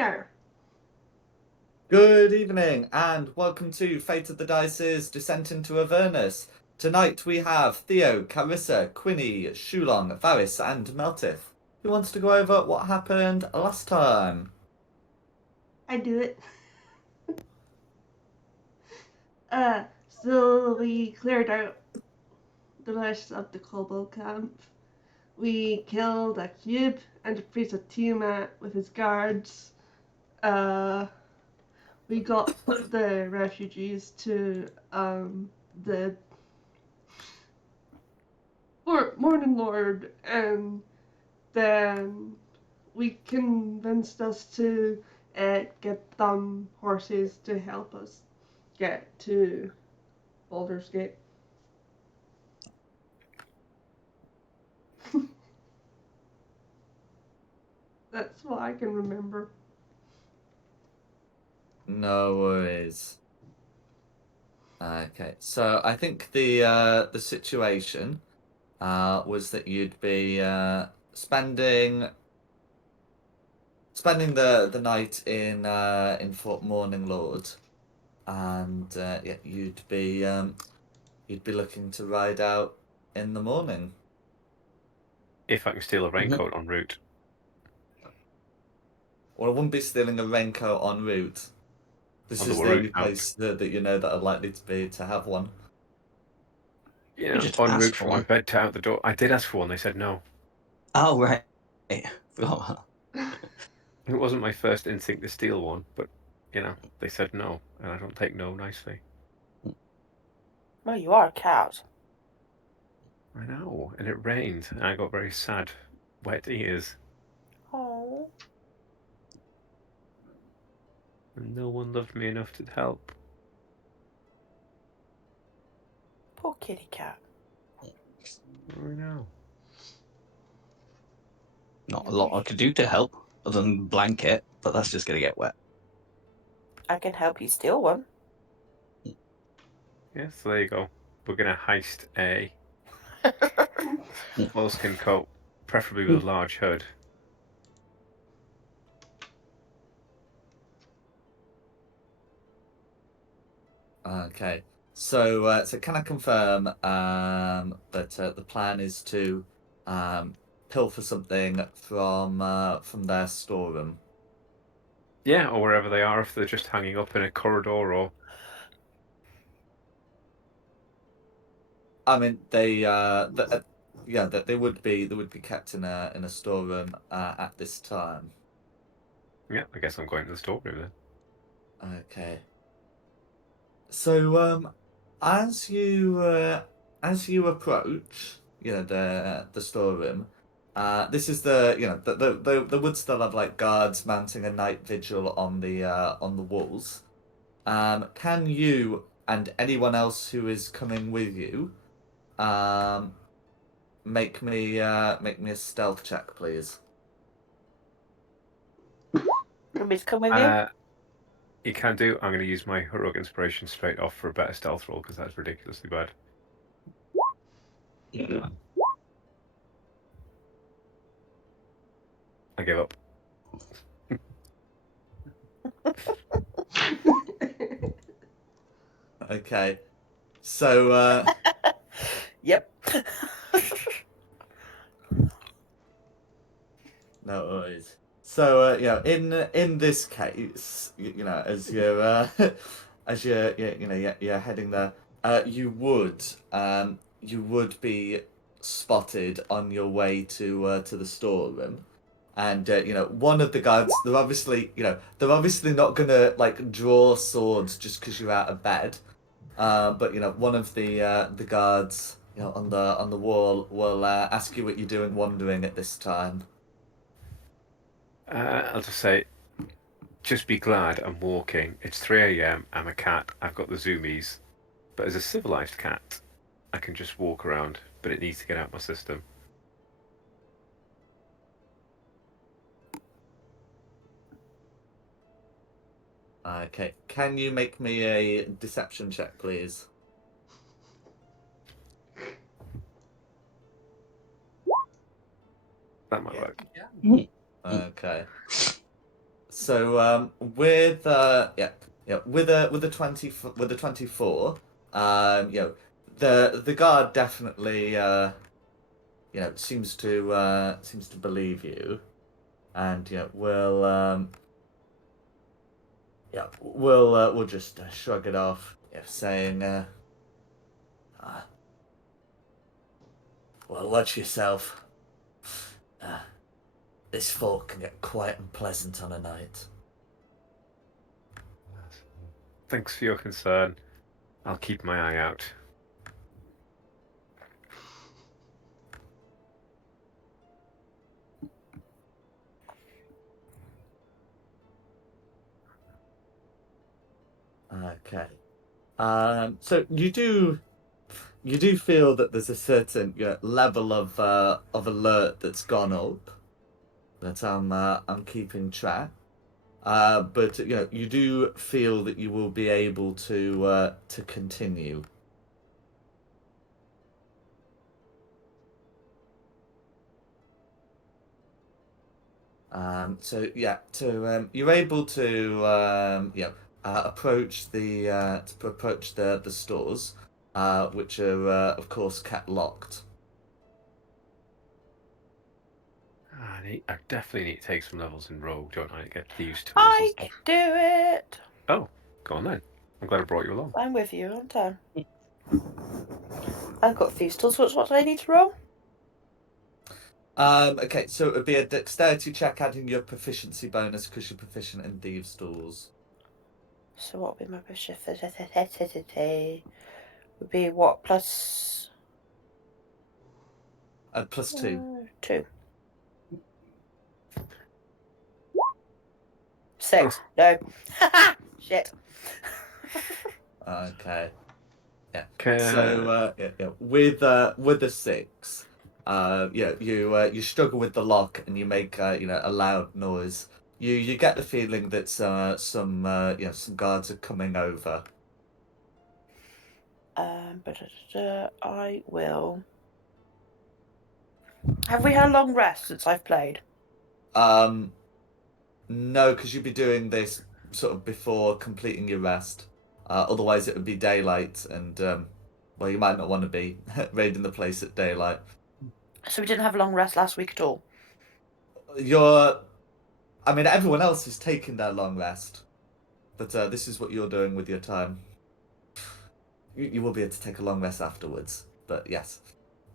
here. Good evening, and welcome to Fate of the Dice's Descent into Avernus. Tonight we have Theo, Carissa, Quinny, Shulong, Varys, and Meltith. Who wants to go over what happened last time? I do it. So we cleared out the rest of the kobold camp. We killed a cube and a priest of Tiamat with his guards. We got the refugees to the Morning Lord, and then we convinced us to get them horses to help us get to Baldur's Gate. That's what I can remember. No worries. Okay, so I think the situation was that you'd be spending the night in Fort Morning Lord, and yeah, you'd be looking to ride out in the morning. If I can steal a raincoat en route. Well, I wouldn't be stealing a raincoat en route. This On is the the only route out. place that you know that are likely to have one. Yeah, You just en asked route for from my one. bed to out the door. I did ask for one. They said no. Oh, right. It wasn't my first instinct to steal one, but they said no, and I don't take no nicely. Well, you are a cat. I know, and it rained, and I got very sad, wet ears, Oh, and no one loved me enough to help. poor kitty cat. I know. Not a lot I could do to help, other than blanket, but that's just going to get wet. I can help you steal one. Yeah, so there you go. We're gonna heist a moleskin coat, preferably with a large hood. Okay. So can I confirm that the plan is to pilfer something from their storeroom? Yeah, or wherever they are, if they're just hanging up in a corridor or. I mean, they that they would be kept in a storeroom at this time. Yeah, I guess I'm going to the storeroom then. Okay. So as you approach, the storeroom, this is the would still have like guards mounting a night vigil on the walls. Can you and anyone else who is coming with you, make me a stealth check, please? Want me to come with you? You can do. I'm going to use my heroic inspiration straight off for a better stealth roll because that's ridiculously bad. Yeah. I give up. Okay. So Yep. no worries. So in this case, as you're you're heading there, you would be spotted on your way to the storeroom, and one of the guards, they're obviously not gonna like draw swords just because you're out of bed, but one of the guards on the wall will ask you what you're doing wandering at this time. I'll just say, just be glad I'm walking. It's 3 a.m. I'm a cat. I've got the zoomies. But as a civilized cat, I can just walk around, but it needs to get out my system. Okay, can you make me a deception check, please? That might work. Okay. So with with the 24, the guard definitely seems to believe you, and we'll just shrug it off, saying, well, watch yourself. This fort can get quite unpleasant on a night. Thanks for your concern. I'll keep my eye out. Okay. So you do feel that there's a certain level of alert that's gone up that I'm keeping track. But you do feel that you will be able to continue. So you're able to approach the stores, which are of course kept locked. I definitely need to take some levels in Rogue, don't I? To get thieves tools I and can stuff. do it. Oh, go on then. I'm glad I brought you along. I'm with you, aren't I? I've got thieves tools. What do I need to roll? Okay, so it would be a dexterity check adding your proficiency bonus because you're proficient in thieves' tools. So what would be my proficiency? Would be what, plus... Plus 2. 2. 6. No. Shit. Okay. Yeah. Okay. So with a 6, you struggle with the lock and you make a loud noise. You get the feeling that some guards are coming over. I will. Have we had a long rest since I've played? No, because you'd be doing this sort of before completing your rest. Otherwise, it would be daylight, and well, you might not want to be raiding the place at daylight. So we didn't have a long rest last week at all? I mean, everyone else is taking their long rest, but this is what you're doing with your time. You will be able to take a long rest afterwards, but yes.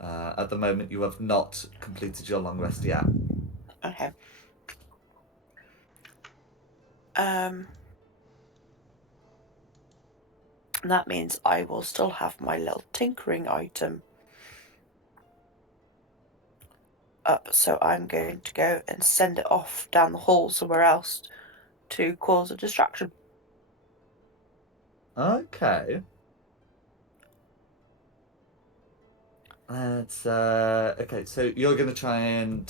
At the moment, you have not completed your long rest yet. Okay. That means I will still have my little tinkering item up, so I'm going to go and send it off down the hall somewhere else to cause a distraction. Okay. Okay. So you're going to try and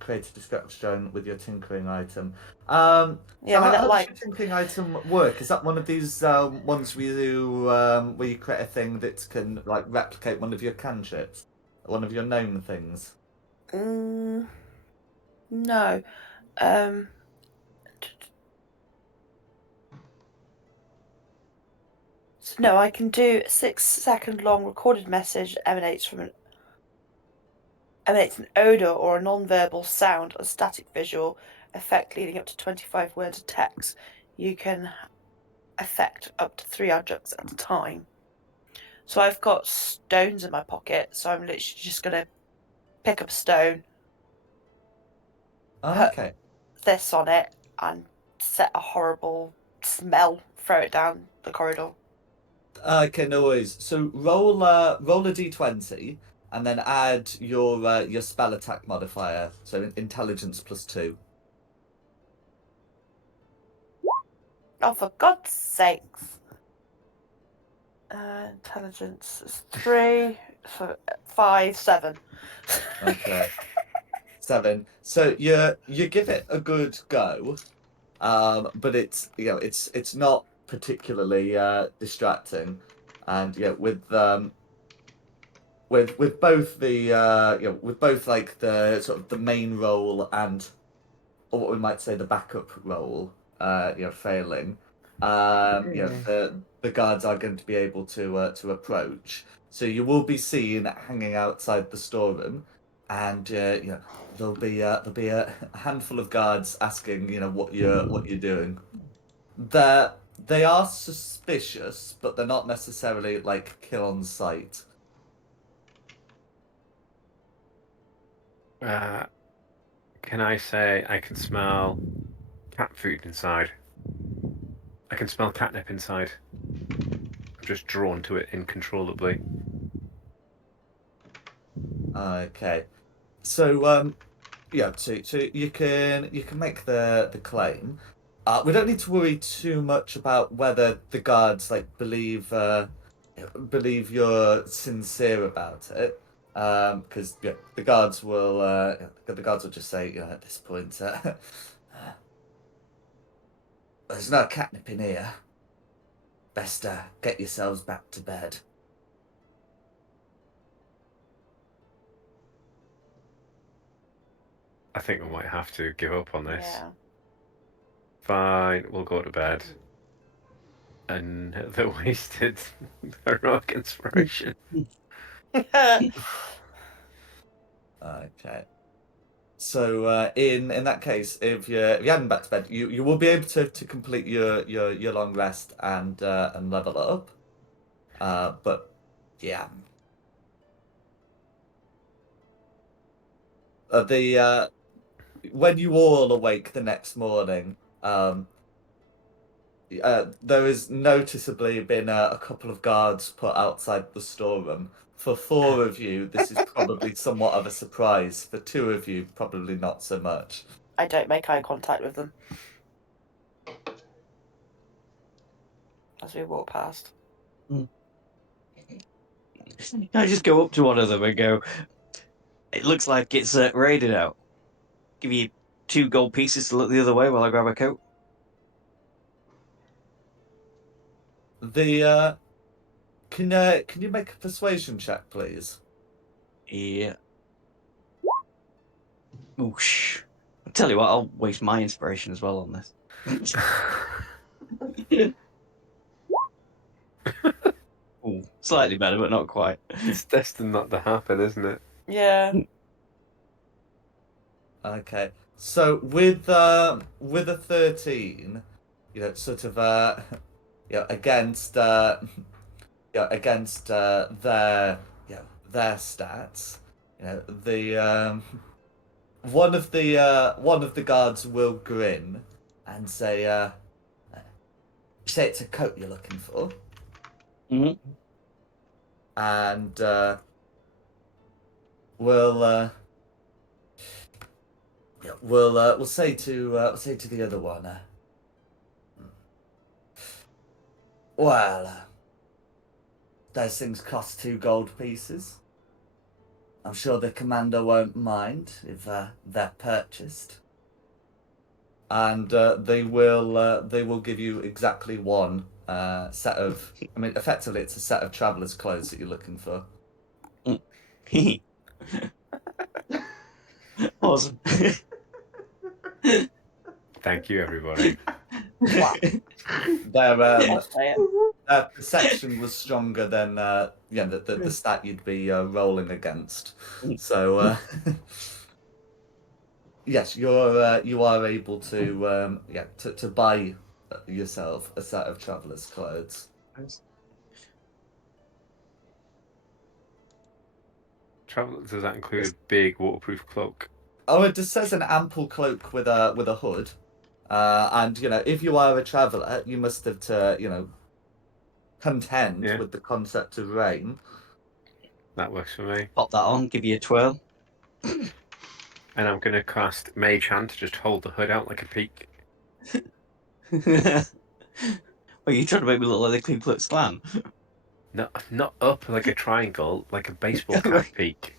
create a distraction with your tinkering item. Yeah, so my how little does your tinkering item work? Is that one of these ones where you create a thing that can like replicate one of your cantrips, one of your known things? No. So no, I can do a 6-second long recorded message that emanates an odor or a non-verbal sound, a static visual effect leading up to 25 words of text. You can affect up to 3 objects at a time. So I've got stones in my pocket, so I'm literally just going to pick up a stone, Okay. put this on it, and set a horrible smell, throw it down the corridor. Okay, no worries. So roll a d20 and then add your spell attack modifier. So intelligence +2. Oh, for God's sakes. Intelligence is 3, so 5, 7. Okay. 7. So you give it a good go, but it's not particularly distracting, and with both the with both like the sort of the main role and or what we might say the backup role, failing, the guards are going to be able to approach. So you will be seen hanging outside the storeroom, and there'll be a handful of guards asking what you're doing. They are suspicious, but they're not necessarily like kill on sight. Can I say I can smell cat food inside? I can smell catnip inside. I'm just drawn to it incontrollably. Okay, so so you can make the claim. We don't need to worry too much about whether the guards like believe you're sincere about it, because the guards will just say at this point, there's no catnip in here. Best get yourselves back to bed. I think we might have to give up on this. Yeah. Fine, we'll go to bed. And the wasted heroic inspiration. Okay. So in that case, if you're heading back to bed, you will be able to complete your long rest and level up. But yeah, the when you all awake the next morning, there has noticeably been a couple of guards put outside the storeroom. For 4 of you, this is probably somewhat of a surprise. For 2 of you, probably not so much. I don't make eye contact with them as we walk past. I just go up to one of them and go, "It looks like it's raided out. Give you 2 gold pieces to look the other way while I grab a coat." The can you make a persuasion check, please? Yeah. Oosh. I'll tell you what, I'll waste my inspiration as well on this. Ooh, slightly better, but not quite. It's destined not to happen, isn't it? Yeah. Okay. So with a 13, sort of against against their stats, the one of the guards will grin and say say it's a coat you're looking for. Mhm. And we'll we'll say to the other one, well, those things cost 2 gold pieces. I'm sure the commander won't mind if they're purchased. And they will give you exactly 1 set of. I mean, effectively, it's a set of traveller's clothes that you're looking for. Awesome. Thank you, everybody. Wow. Their I'll say it. perception was stronger than the stat you'd be rolling against. So yes, you are able to to buy yourself a set of traveller's clothes. Travel, does that include a big waterproof cloak? Oh, it just says an ample cloak with a hood. And if you are a traveller, you must have to contend Yeah. with the concept of rain. That works for me. Pop that on, give you a twirl. And I'm going to cast Mage Hand to just hold the hood out like a peak. Well, you trying to make me look like the Ku Klux Klan? Not up like a triangle, like a baseball cap peak.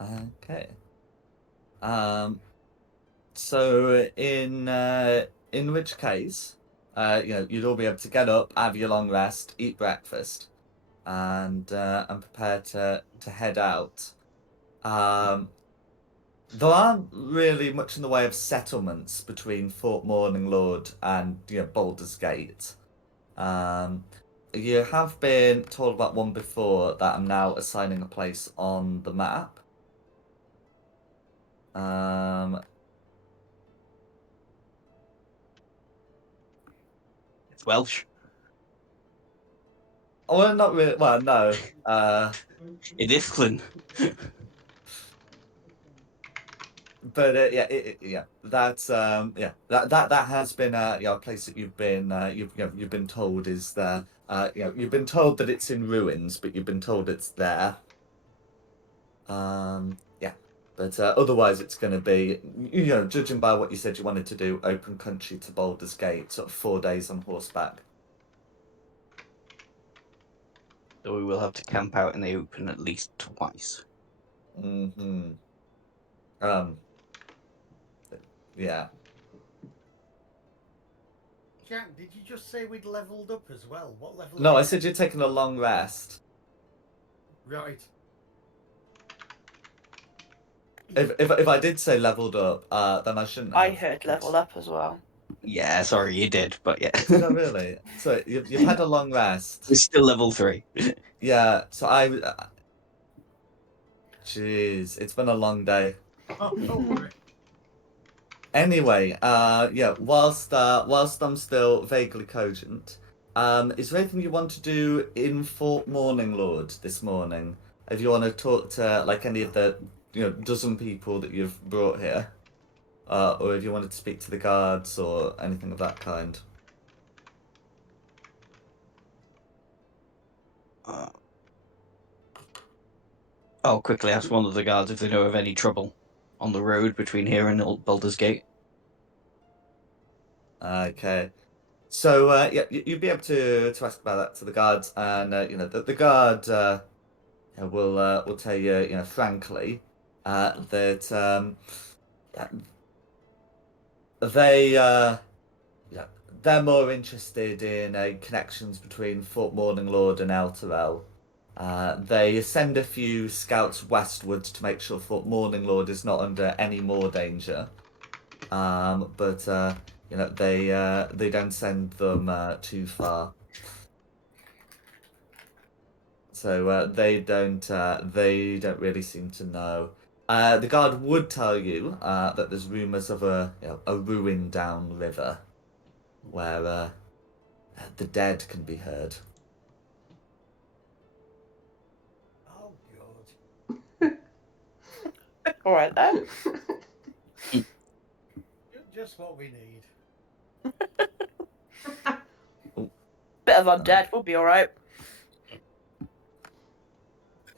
Okay. So in which case, you'd all be able to get up, have your long rest, eat breakfast, and prepare to head out. There aren't really much in the way of settlements between Fort Morning Lord and Baldur's Gate. You have been told about one before that I'm now assigning a place on the map. It's Welsh. Oh, well, not really. Well, no. In Iflin. But that's that has been a place that you've been you've been told is there. You've been told that it's in ruins, but you've been told it's there. Yeah, but otherwise it's going to be judging by what you said you wanted to do, open country to Baldur's Gate, sort of 4 days on horseback. So we will have to camp out in the open at least twice. Mm-hmm. Yeah. Jack, did you just say we'd leveled up as well? What level? No, I said you're taking a long rest. Right. If I did say leveled up, then I shouldn't have. I heard level up as well. Yeah, sorry, you did, but yeah. Did I really? So you've had a long rest. We're still level 3. Yeah. So I. Jeez, it's been a long day. Oh, don't worry. Anyway, whilst I'm still vaguely cogent, is there anything you want to do in Fort Morning Lord this morning? If you want to talk to like any of the dozen people that you've brought here, or if you wanted to speak to the guards or anything of that kind. I'll quickly ask one of the guards if they know of any trouble on the road between here and Old Baldur's Gate. Okay. So you'd be able to ask about that to the guards, and the guard will tell you frankly that they're more interested in connections between Fort Morning Lord and Elturel. They send a few scouts westwards to make sure Fort Morning Lord is not under any more danger. But they don't send them too far. So they don't really seem to know. The guard would tell you that there's rumours of a ruin down river where the dead can be heard. Oh, God. All right then. Just what we need. Bit of undead will be all right.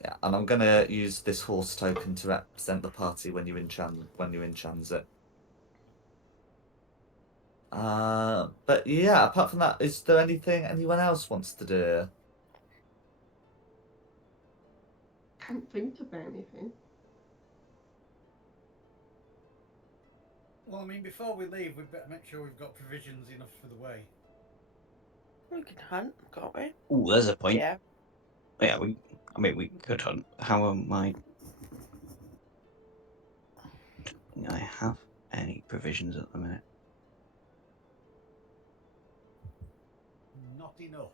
Yeah, and I'm gonna use this horse token to represent the party when you enchant it. But yeah, apart from that, is there anything anyone else wants to do? Can't think of anything. Well, I mean, before we leave, we'd better make sure we've got provisions enough for the way. We can hunt, can't we? Ooh, there's a point. Yeah. Yeah, we could hunt. How am I? Do I have any provisions at the minute? Not enough.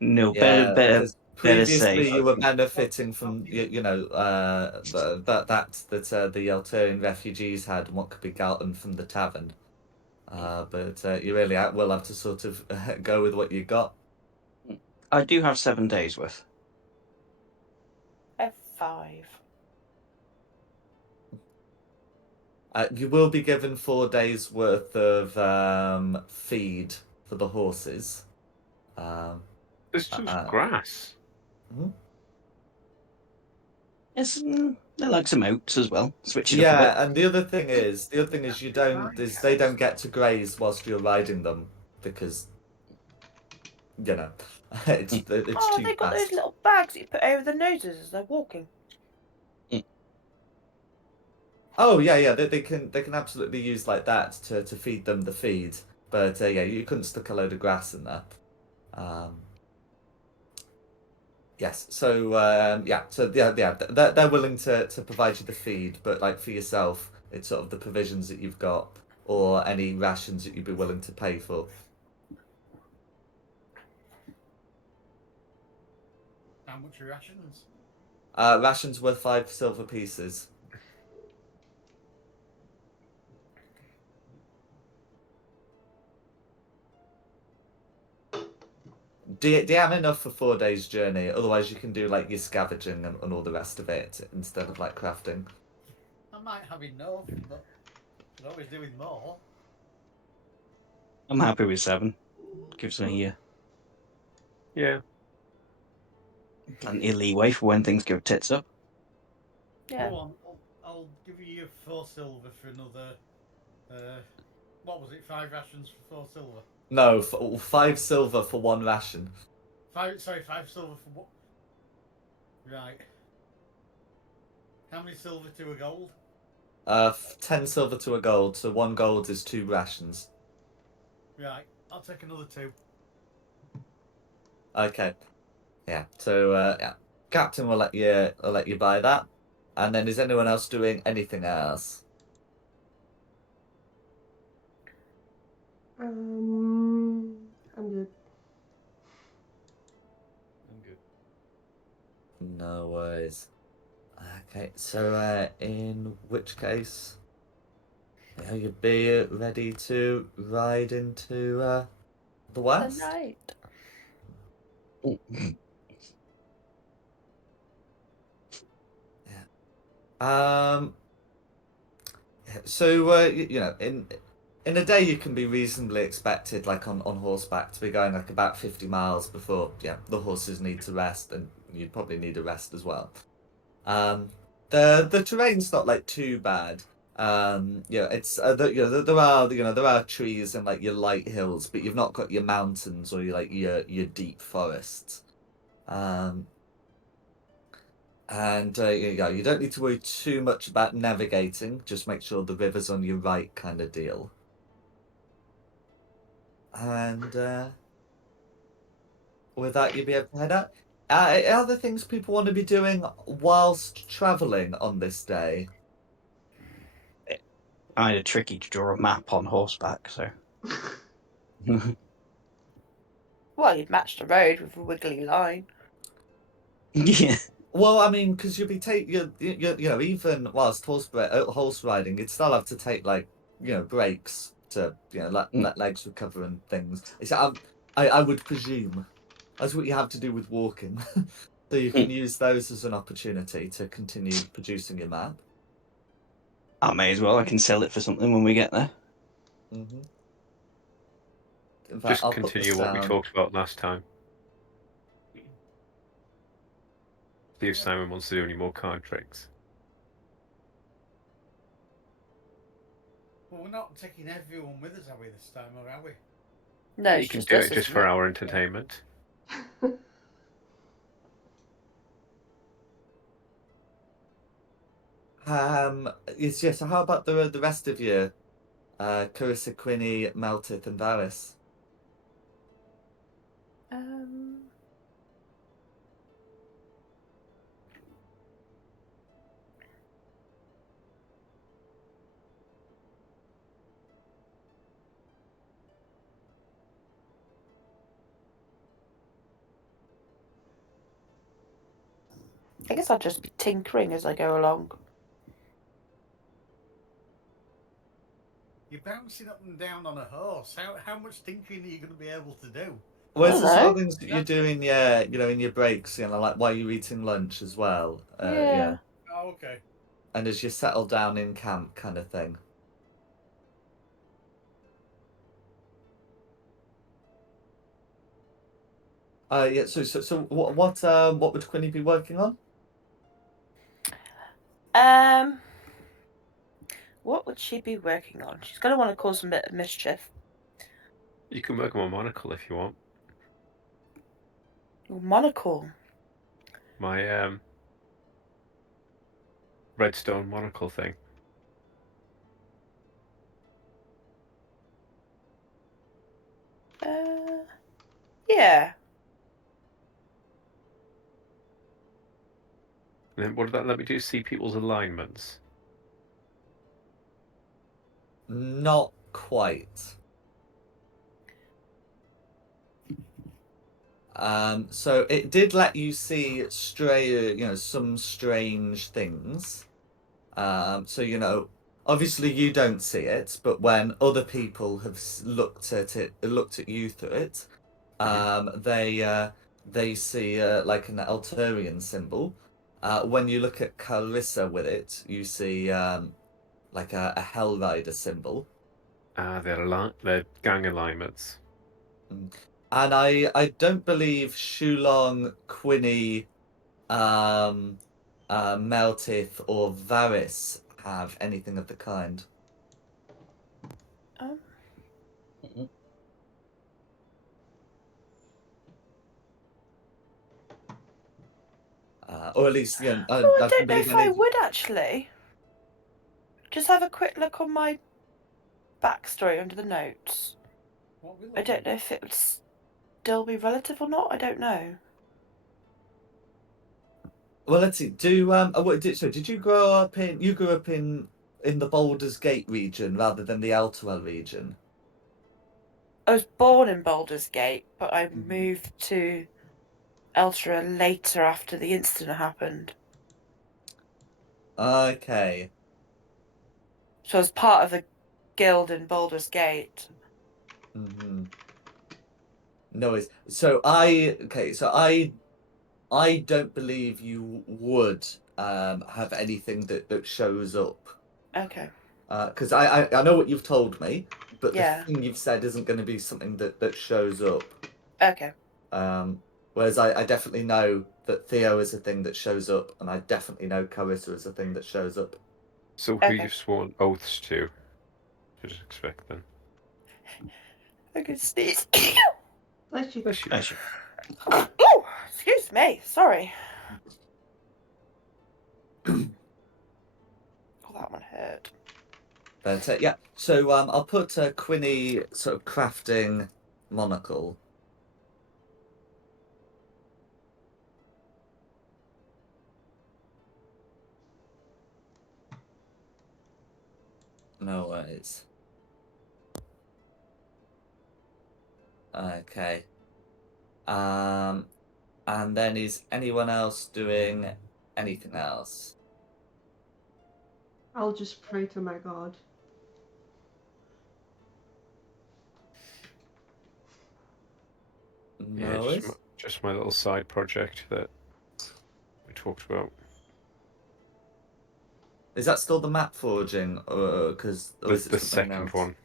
No, Yeah, better because previously safe. you were benefiting from the Elturian refugees had and what could be gotten from the tavern. But you really will have to sort of go with what you got. I do have 7 days worth. F5. You will be given 4 days worth of feed for the horses. There's just grass. Yes, I like some oats as well. Switch it up a Yeah, bit. and the other thing is they don't get to graze whilst you're riding them because it's Oh, too they got fast. those little bags that you put over their noses as they're walking. Oh yeah, they can absolutely use like that to feed them the feed. But yeah, you couldn't stick a load of grass in there. Yes, so they're willing to provide you the feed, but like for yourself, it's sort of the provisions that you've got or any rations that you'd be willing to pay for. How much are rations? Rations worth 5 silver pieces. Do you have enough for 4 days' journey? Otherwise, you can do like your scavenging and all the rest of it instead of like crafting. I might have enough, but could always do with more. I'm happy with 7. Gives me Yeah. plenty of leeway for when things go tits up. Yeah. Go on, I'll give you 4 silver for another. What was it? 5 rations for 4 silver. No, 5 silver for 1 ration. 5 silver for what? Right. How many silver to a gold? 10 silver to a gold, so 1 gold is 2 rations. Right. I'll take another 2. Okay. Yeah. So yeah, Captain will let you buy that. And then is anyone else doing anything else? I'm good. I'm good. No worries. Okay, so in which case, yeah, you'd be ready to ride into the The west. night. Oh, Um. So in a day you can be reasonably expected, like on horseback, to be going like about 50 miles before the horses need to rest, and you'd probably need a rest as well. The terrain's not like too bad. It's there are trees and like your light hills, but you've not got your mountains or your deep forests. Um, and you don't need to worry too much about navigating. Just make sure the river's on your right, kind of deal. And with that, you'll be able to head out. Are there things people want to be doing whilst traveling on this day? kind of tricky to draw a map on horseback, so. Well, you'd match the road with a wiggly line. Yeah. Well, I mean, because you'll be even whilst horse riding, you'd still have to take like breaks to let legs recover and things. I would presume that's what you have to do with walking, so you can use those as an opportunity to continue producing your map. I may as well. I can sell it for something when we get there. Mm-hmm. In fact, Just I'll put this continue what we down. talked about last time. See if Simon wants to do any more card tricks. Well, we're not taking everyone with us, are we, this time, or are we? No, You it's can just do us, it just isn't for it? our entertainment. Yes. So how about the rest of you? Carissa, Quinny, Meltith, and Varys. Um, I guess I'll just be tinkering as I go along. You're bouncing up and down on a horse. How much tinkering are you going to be able to do? Well, it's I the don't sort of know. things that you're doing, yeah, in your breaks, like while you're eating lunch as well. Yeah. Oh, okay. And as you settle down in camp, kind of thing. Yeah. So what would Quinny be working on? Um, what would she be working on? She's going to want to cause a bit of mischief. You can work on my monocle if you want. Your monocle. My redstone monocle thing. Yeah. And then what did that let me do? See people's alignments. Not quite. So it did let you see some strange things. So obviously you don't see it, but when other people have looked at you through it, they see like an Alturian symbol. When you look at Carissa with it, you see like a Hell Rider symbol. They're gang alignments. And I don't believe Shulong, Quinny, Meltith, or Varys have anything of the kind. Oh. Mhm. Or at least, Oh, I I don't don't know believe if I any. would actually. Just have a quick look on my backstory under the notes. What will I don't know if it would still be relative or not. I don't know. Well, let's see. Did you grow up in? You grew up in the Baldur's Gate region rather than the Altwell region. I was born in Baldur's Gate, but I Mhm. moved to Eltra later after the incident happened. Okay. So I was part of the guild in Baldur's Gate. Mm-hmm. No worries. So I don't believe you would have anything that shows up. Okay. Because I know what you've told me, but the Yeah. thing you've said isn't going to be something that shows up. Okay. Whereas I definitely know that Theo is a thing that shows up, and I definitely know Carissa is a thing that shows up. So who Okay. you've sworn oaths to? Should expect then. I could sneeze. Bless you. Bless you. Actually, Oh, excuse me. Sorry. Oh, that one hurt. But yeah, so I'll put Quinny sort of crafting monocle. No worries. Okay. And then is anyone else doing anything else? I'll just pray to my God. Yeah, No worries. just my little side project that we talked about. Is that still the map forging, or is it The something second else? one.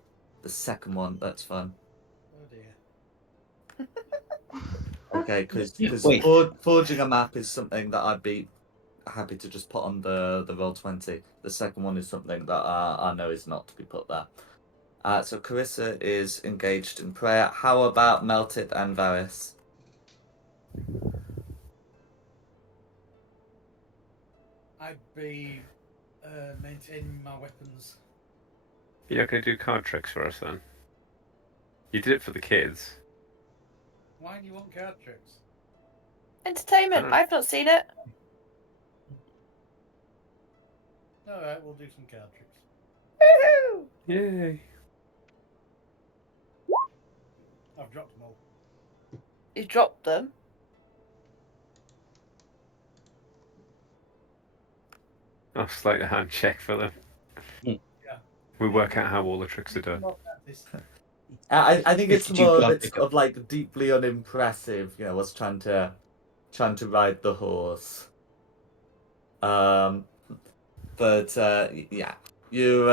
The second one. That's fun. Oh dear. Okay, because wait, forging a map is something that I'd be happy to just put on the Roll20. The second one is something that I know is not to be put there. So Carissa is engaged in prayer. How about Melted and Varys? I'd be maintaining my weapons. You're not going to do card tricks for us then? You did it for the kids. Why do you want card tricks? Entertainment. Ah. I've not seen it. Alright, we'll do some card tricks. Woohoo! Yay. I've dropped them all. You dropped them. I'll sleight of hand check for them. Yeah. We work out how all the tricks are done. More practice. I think it's 52 more of card it's pickup. of like deeply unimpressive. Was trying to ride the horse. But yeah, you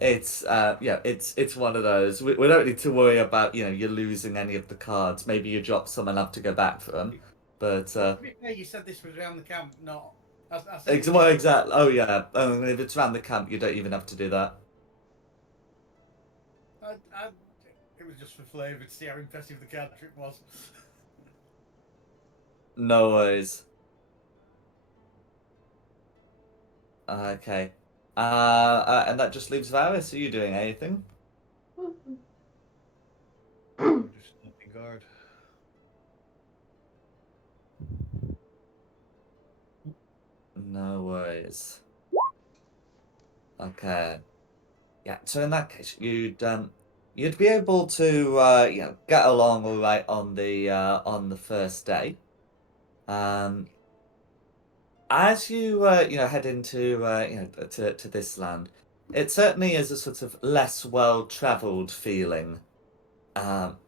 it's one of those. We don't need to worry about you losing any of the cards. Maybe you drop some and have to go back for them. But To be fair, you said this was around the camp, not. I said it was well, exactly. Oh yeah. If it's around the camp, you don't even have to do that. It was just for flavour to see how impressive the card trick was. No worries. Okay. And that just leaves Varys. Are you doing anything? I'm just snapping guard. No worries. Okay. Yeah. So in that case, you'd be able to get along all right on the first day. As you head into to this land, it certainly is a sort of less well-traveled feeling um,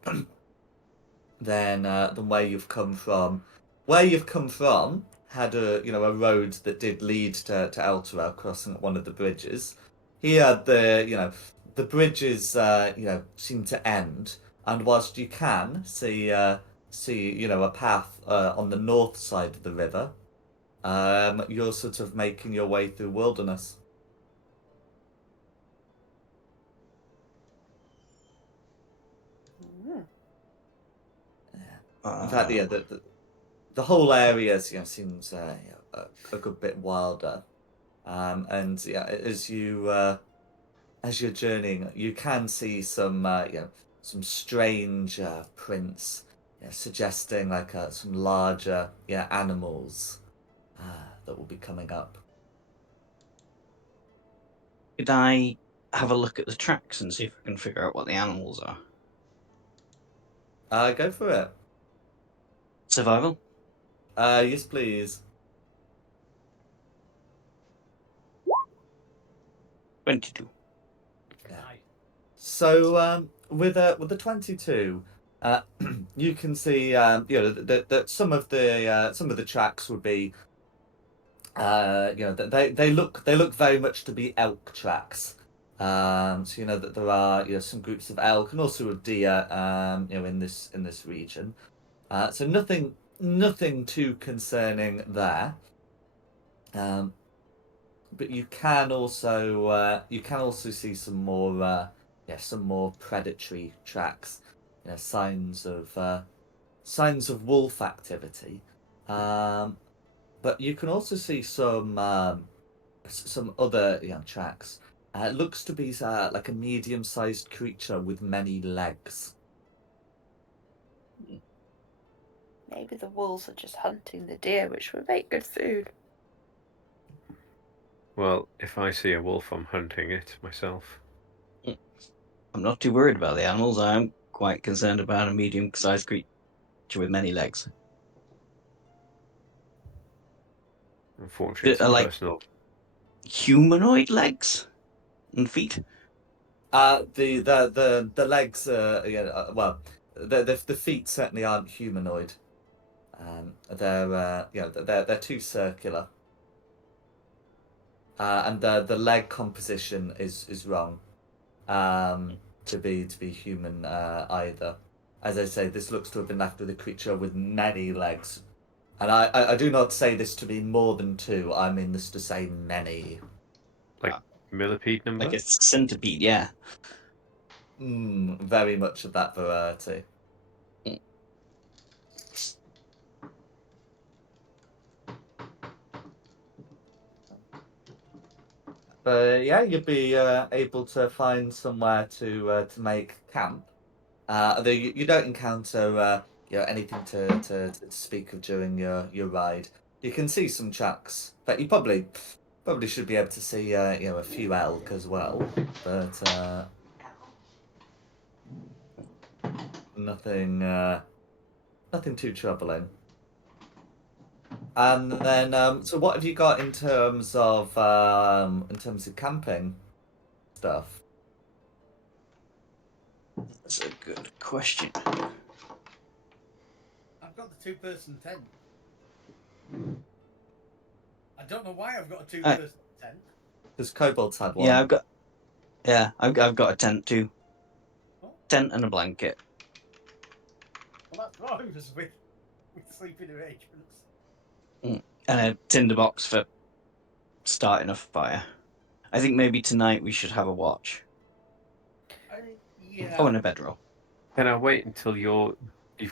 than where you've come from. Where you've come from had a road that did lead to Elturel, crossing one of the bridges. Here the bridges seem to end, and whilst you can see a path on the north side of the river, you're sort of making your way through wilderness. Mm. In fact, yeah, the whole area seems a good bit wilder. And yeah, as you're journeying, you can see some strange prints, suggesting like some larger animals that will be coming up. Could I have a look at the tracks and see if I can figure out what the animals are? Go for it. Survival? Yes, please. 22. Yeah. Nice. So with the 22, you can see that some of the tracks would be they look very much to be elk tracks. So that there are some groups of elk and also of deer in this region. So nothing too concerning there. But you can also see some more predatory tracks, signs of wolf activity. But you can also see some other tracks. It looks to be like a medium-sized creature with many legs. Maybe the wolves are just hunting the deer, which would make good food. Well, if I see a wolf, I'm hunting it myself. I'm not too worried about the animals. I'm quite concerned about a medium-sized creature with many legs. Unfortunately, it's a Like personal. humanoid legs and feet. The legs well, the feet certainly aren't humanoid. They're too circular. And the leg composition is wrong. To be human either. As I say, this looks to have been left with a creature with many legs. And I do not say this to be more than two. I mean this to say many. Like millipede number? Like a centipede, yeah. Very much of that variety. But yeah, you'd be able to find somewhere to make camp. Although you don't encounter anything to speak of during your ride. You can see some tracks, but you probably should be able to see a few elk as well, but nothing too troubling. And then so what have you got in terms of camping stuff? That's a good question. I've got the two-person tent. I don't know why I've got a two-person tent. Because kobolds had one. I've got a tent too. Oh. Tent and a blanket. Well, that's wrong with sleeping arrangements. And a tinderbox for starting a fire. I think maybe tonight we should have a watch. Yeah. Oh, and a bedroll. Can I wait until you've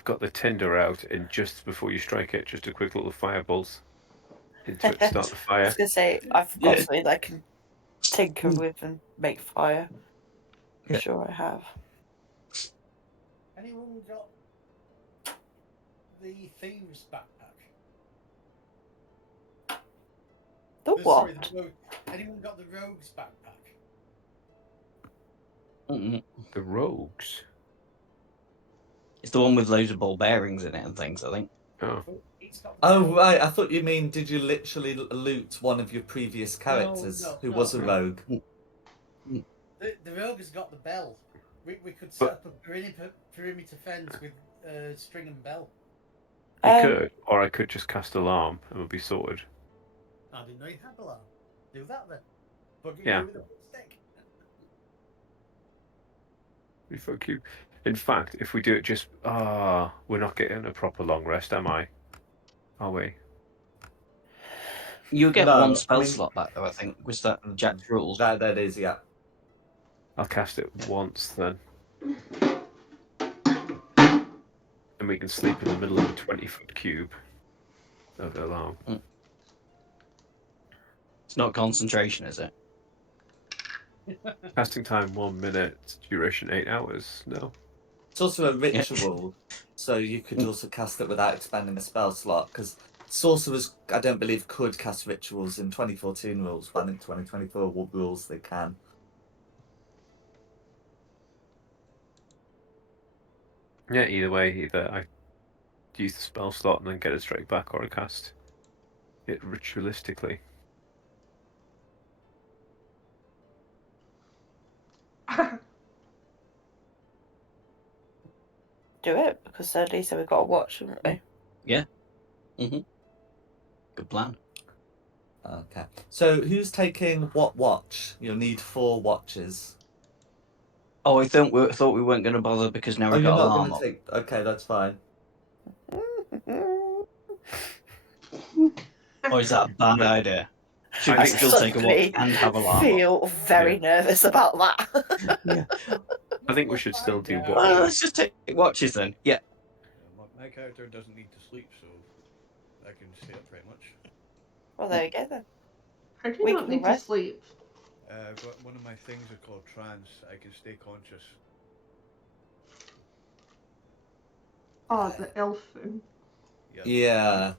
got the tinder out and just before you strike it, just a quick little fireballs into it to start the I fire? was going to say, I've got Yeah. something that I can tinker with and make fire. I'm Yeah. sure I have. Anyone got the thieves' backpack? The Sorry, what? the rogue. Anyone got the rogue's backpack? Mm-mm. The rogues. It's the one with loads of ball bearings in it and things, I think. Oh, It's got Oh bell. right, I thought you mean did you literally loot one of your previous characters no, who no. was a rogue? The rogue has got the bell. We could But- set up a perimeter fence with string and bell. you Um, could, or I could just cast alarm and we'll be sorted. I didn't know you had alarm. Do that then. Bug it Yeah. you with a stick. We fuck you. In fact, if we do it just we're not getting a proper long rest, am I? Are we? You get No, one I spell mean- slot back, though, I think. Was that Mhm. Jack's rules? That is, yeah. I'll cast it once then. And we can sleep in the middle of a 20-foot cube of the alarm. It's not concentration, is it? Casting time 1 minute, duration 8 hours. No. It's also a ritual, so you could also cast it without expanding a spell slot, because sorcerers, I don't believe, could cast rituals in 2014 rules, but in 2024 rules they can. Yeah, either way, either I use the spell slot and then get it straight back, or I cast it ritualistically. do it because at least we've got a watch, haven't we? Yeah. Good plan. Okay. So who's taking what watch? You'll need 4 watches. Oh, I thought we weren't going to bother because now Oh, we've you're got not alarm going to up. take... Okay, that's fine. Or is that a bad idea? Should I we think still take a watch suddenly and have alarm up? feel very nervous about that. Yeah. I think we should still do Yeah. watches. Let's just take watches then. Yeah. My character doesn't need to sleep, so I can stay up pretty much. Well, there you go then. How do you We not can need to rest. sleep? One of my things are called trance. I can stay conscious. Oh, the elf thing. Yeah.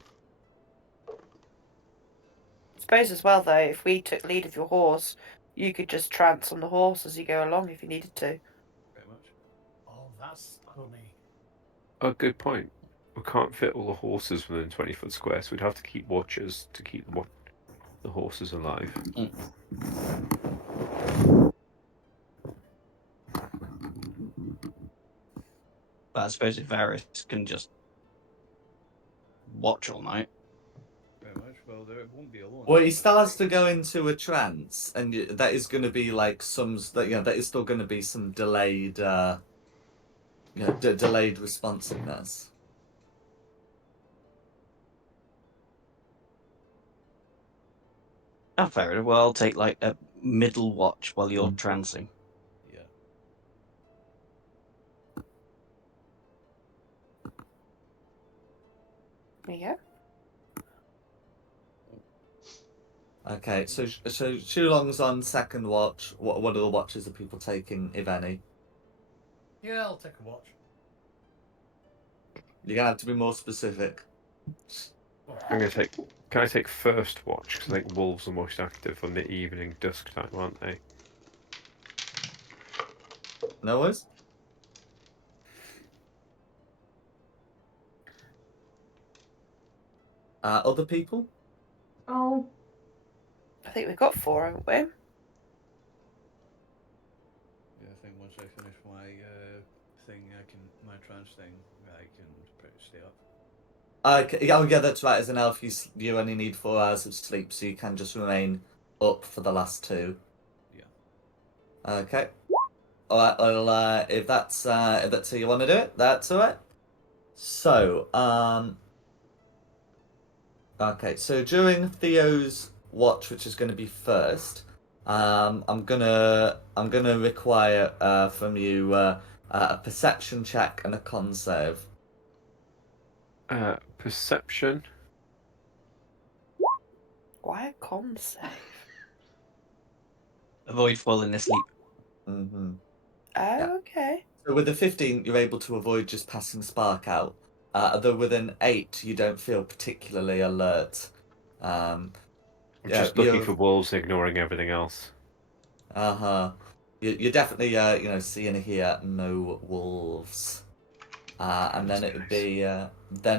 Suppose as well though, if we took lead of your horse, you could just trance on the horse as you go along if you needed to. Pretty much. Oh, that's funny. Oh, good point. We can't fit all the horses within 20-foot square, so we'd have to keep watchers to keep the horses alive. But I suppose if Varys can just watch all night. Pretty much. Well, there it won't be alone. Well, he still has to go into a trance, and that is going to be like that is still going to be some delayed, delayed responsiveness. Oh, fair enough. Well, I'll take like a middle watch while you're trancing. Yeah. Yeah. Okay, so Shulong's on second watch. What other watches are people taking, if any? Yeah, I'll take a watch. You're gonna have to be more specific. I'm gonna take. Can I take first watch? Because I think wolves are most active on the evening dusk time, aren't they? No worries. Other people? Oh, I think we've got 4, haven't we? Yeah, I think once I finish my thing, my trance thing, I can stay up. Okay, oh yeah, that's right. As an elf, you only need 4 hours of sleep, so you can just remain up for the last 2. Yeah. Okay. All right. Well, if that's how you want to do it, that's all right. So, okay. So during Theo's watch, which is going to be first, I'm gonna require from you a perception check and a con save. Perception. Why a con save? Avoid falling asleep. Mm-hmm. Oh, Yeah. okay. So with a 15, you're able to avoid just passing spark out. Although with an 8, you don't feel particularly alert. I'm Yeah, just looking you're for wolves, ignoring everything else. you're definitely seeing here no wolves. And then That's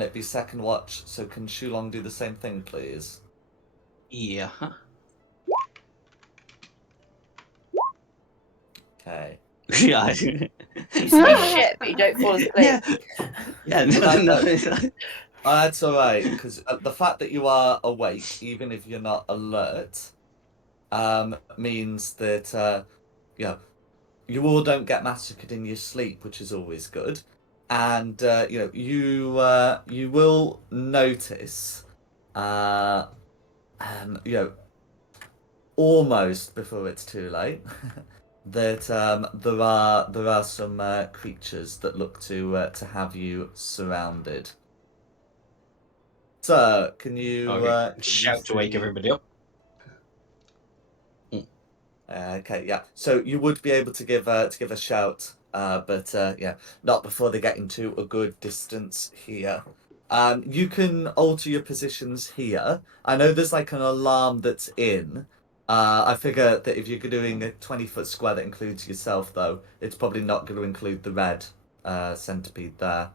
it'd be second watch. So can Shulong do the same thing, please? Yeah. Okay. Yeah. You see shit, but you don't fall asleep. Yeah. Yeah. Well, No, that's all right, because the fact that you are awake, even if you're not alert, means that you all don't get massacred in your sleep, which is always good. And you will notice, uh, almost before it's too late, that there are some creatures that look to have you surrounded. So, Okay. can you Shout to wake see? everybody up. Okay, yeah. So you would be able to give a shout, but yeah, not before they get into a good distance here. You can alter your positions here. I know there's like an alarm that's in. I figure that if you're doing a 20-foot square that includes yourself, though, it's probably not going to include the red centipede there.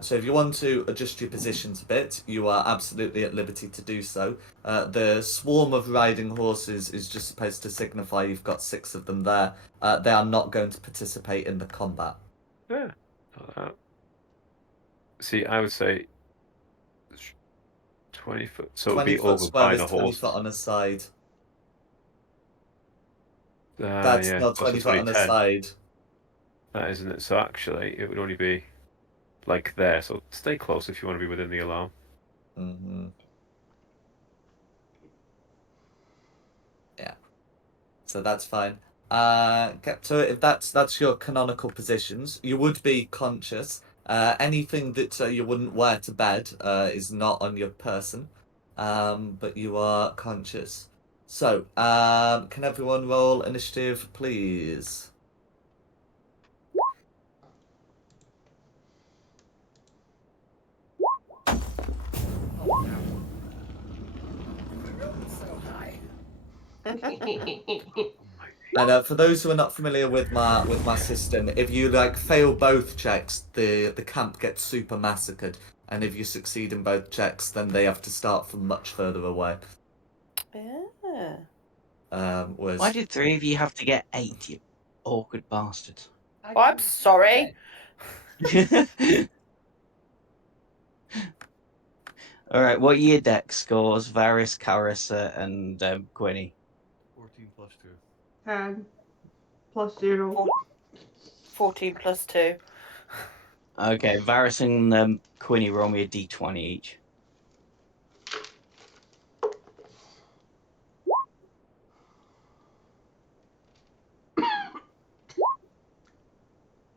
So if you want to adjust your positions a bit, you are absolutely at liberty to do so. The swarm of riding horses is just supposed to signify you've got 6 of them there. They are not going to participate in the combat. Yeah. See, I would say 20 foot, so it would be 20-foot over square by is the 20 horse. foot on a side. That's Yeah, not so 20 it's foot only on a 10. side. That isn't it? So actually, it would only be like there. So stay close if you want to be within the alarm. Mm-hmm. Yeah. So that's fine. So if that's your canonical positions, you would be conscious. Anything that you wouldn't wear to bed is not on your person, but you are conscious. So, can everyone roll initiative, please? So high. And for those who are not familiar with my system, if you like fail both checks, the camp gets super massacred, and if you succeed in both checks, then they have to start from much further away. Yeah. Was Why did 3 of you have to get 8, you awkward bastards? Oh, I'm sorry. All right, what are your deck scores? Varys, Carissa, and Quinny. 14 plus 2. 10 plus 0. 14 plus 2. Okay, Varys and Quinny roll me a d20 each.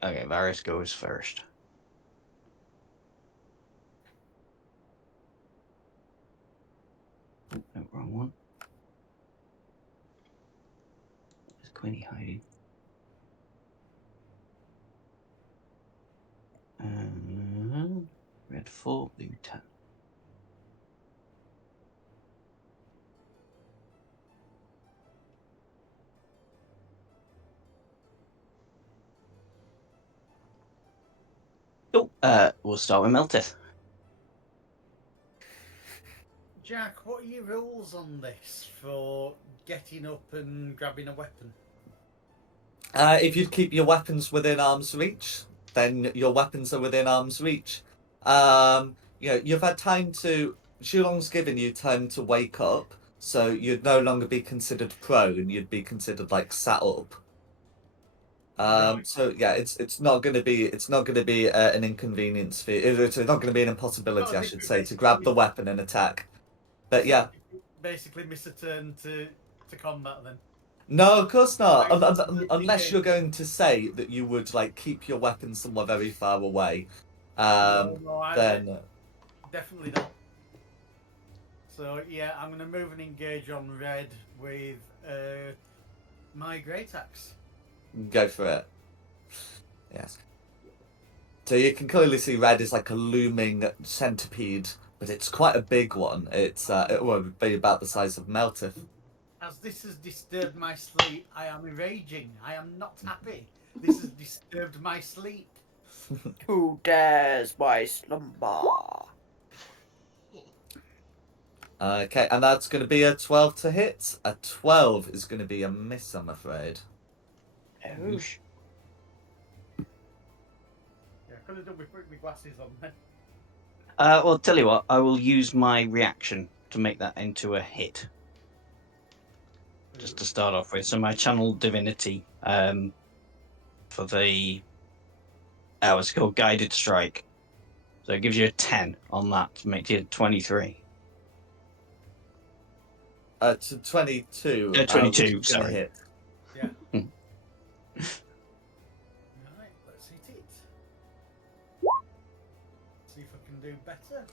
Okay, Varys goes first. No, wrong one. Where's Quinny hiding? Red 4, blue 10. Oh, we'll start with Meltith. Jack, what are your rules on this for getting up and grabbing a weapon? if you keep your weapons within arm's reach, then your weapons are within arm's reach. You've had time to. Shulong's given you time to wake up, so you'd no longer be considered prone. You'd be considered like sat up. Right. So yeah, it's not going to be an inconvenience for you. It's not going to be an impossibility, Oh, I should say, to grab the weapon and attack. But yeah, Basically miss a turn to combat then. no, of course not. Right. Unless you're going to say that you would like keep your weapon somewhere very far away, No, then definitely not. So yeah, I'm going to move and engage on red with my great axe. go for it. Yes. So you can clearly see red is like a looming centipede but it's quite a big one. It will be about the size of Meltif. As this has disturbed my sleep, I am raging. I am not happy. This has disturbed my sleep. Who dares my slumber? Okay, and that's going to be a 12 to hit. A 12 is going to be a miss, I'm afraid. Oh, Yeah, I could have done with putting my glasses on then. Well, tell you what, I will use my reaction to make that into a hit, just to start off with. So my channel divinity for the what's it called, guided strike. So it gives you a 10 on that to make it 23. To 22. 22, which is gonna sorry. hit. Yeah. Hmm. Right, let's hit it. See if I can do better.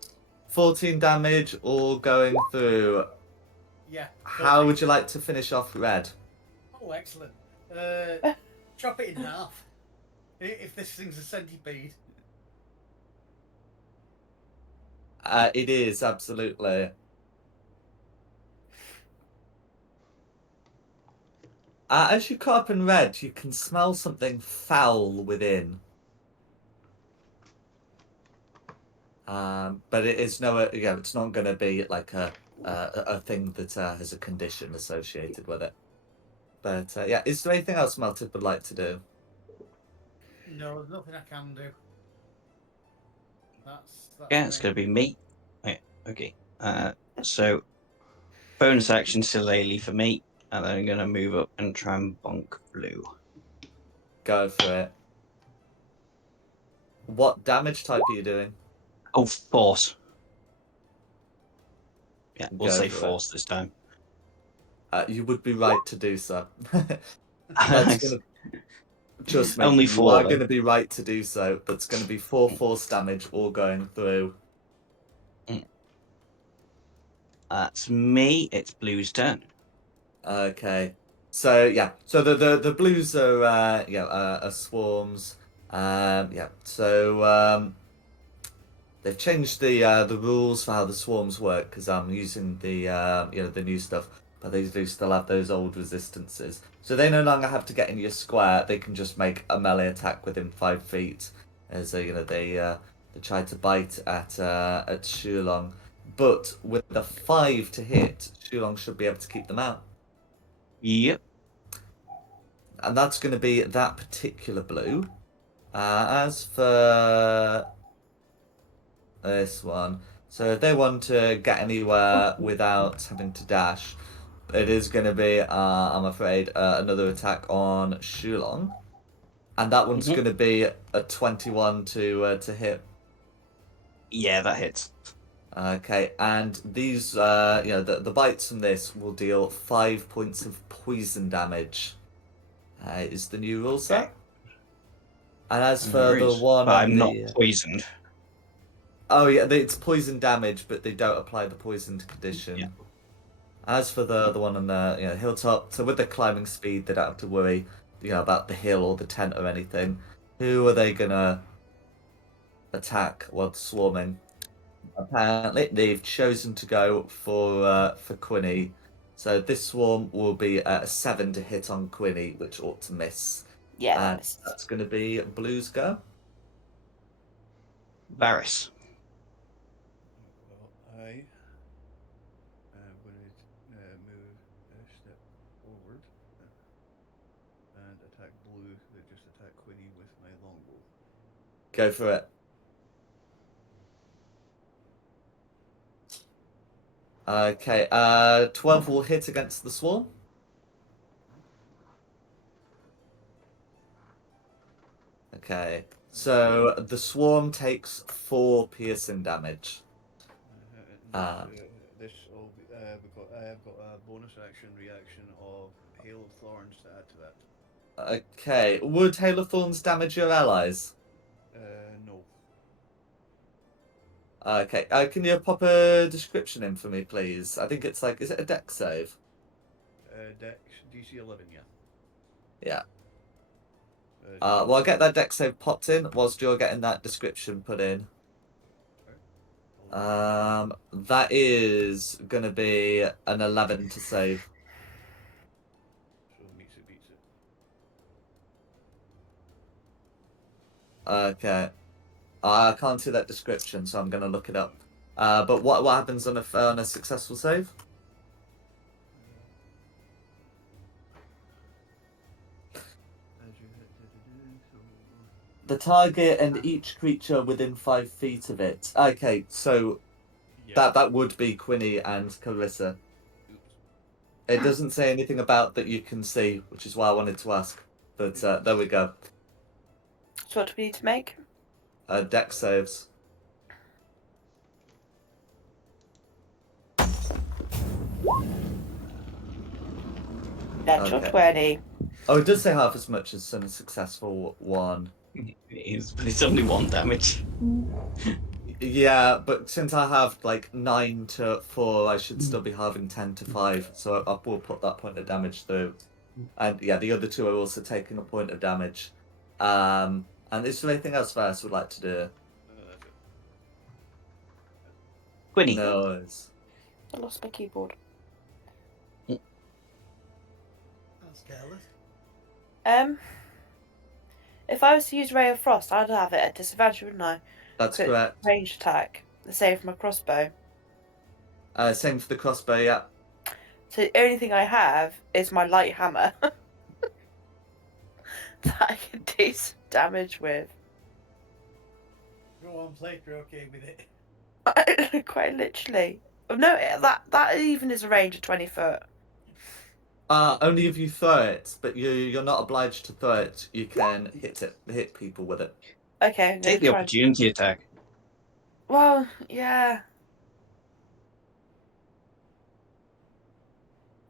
14 damage, all going through. Yeah. How would you like to finish off Red? Oh, excellent. Chop it in half. If this thing's a centipede. It is, absolutely. As you cut up in Red, you can smell something foul within. But it is it's not going to be like a thing that has a condition associated with it. But yeah, is there anything else Melted would like to do? No, there's nothing I can do. That's Yeah, it's going to be me. Okay. So bonus action Shillelagh for me, and then I'm going to move up and try and bonk blue. Go for it. What damage type are you doing? Oh, force. Yeah, we'll Go say for it. force this time. You would be right to do so. That's gonna trust me. Only you 4, are though. going to be right to do so. But it's going to be 4 force damage all going through. That's me. It's blue's turn. Okay. So yeah. So the blues are swarms. Yeah. So they've changed the rules for how the swarms work because I'm using the the new stuff, but they do still have those old resistances. So they no longer have to get in your square. They can just make a melee attack within 5 feet. As they try to bite at Shulong, but with the 5 to hit, Shulong should be able to keep them out. Yep. And that's going to be that particular blue. As for this one, so if they want to get anywhere without having to dash, it is going to be, I'm afraid, another attack on Shulong. And that one's going to be a 21 to hit. Yeah, that hits. Okay, and these, the bites from this will deal 5 points of poison damage. Is the new rule set? Okay. And as for the one but on I'm the... not poisoned. Oh yeah, it's poison damage, but they don't apply the poisoned condition. Yeah. As for the one on the hilltop, so with the climbing speed, they don't have to worry, about the hill or the tent or anything. Who are they gonna attack while swarming? Apparently, they've chosen to go for Quinny. So this swarm will be a 7 to hit on Quinny, which ought to miss. yeah, that And misses. that's going to be Blue's go. Varys. Well, I am going to move a step forward and attack Blue that just attacked Quinny with my longbow. Go for it. Okay, 12 will hit against the swarm. Okay, so the swarm takes 4 piercing damage. This will be, because I have got a bonus action reaction of Hail of Thorns to add to that. Okay, would Hail of Thorns damage your allies? No. Okay, can you pop a description in for me, please? I think it's is it a dex save? Dex DC 11, yeah. Yeah. Well, I'll get that dex save popped in whilst you're getting that description put in. That is gonna be an 11 to save. So meets it, beats it. Okay. I can't see that description, so I'm gonna look it up. But what happens on a successful save? As you hit, so The target and each creature within 5 feet of it. Okay, so yeah. that would be Quinny and Clarissa. Oops. It doesn't say anything about that you can see, which is why I wanted to ask. But there we go. So what do we need to make? Deck saves. Natural Okay. 20. Oh, it does say half as much as a successful one. It is, but it's only 1 damage. Yeah, but since I have like 9 to 4, I should still be having 10 to 5. So I will put that point of damage through. And yeah, the other 2 are also taking a point of damage. And is there anything else Varus would like to do? That's it. Quinny. No. It's... I lost my keyboard. That's careless. If I was to use Ray of Frost, I'd have it at disadvantage, wouldn't I? That's Quick correct. range attack. The same for my crossbow. Same for the crossbow, yeah. So the only thing I have is my light hammer that I can do some damage with. Go on, play croquet with it. Quite literally. No, that even is a range of 20 foot. Only if you throw it, but you're not obliged to throw it. You can hit people with it. Okay, I'm gonna Take the try. opportunity attack. Well, yeah.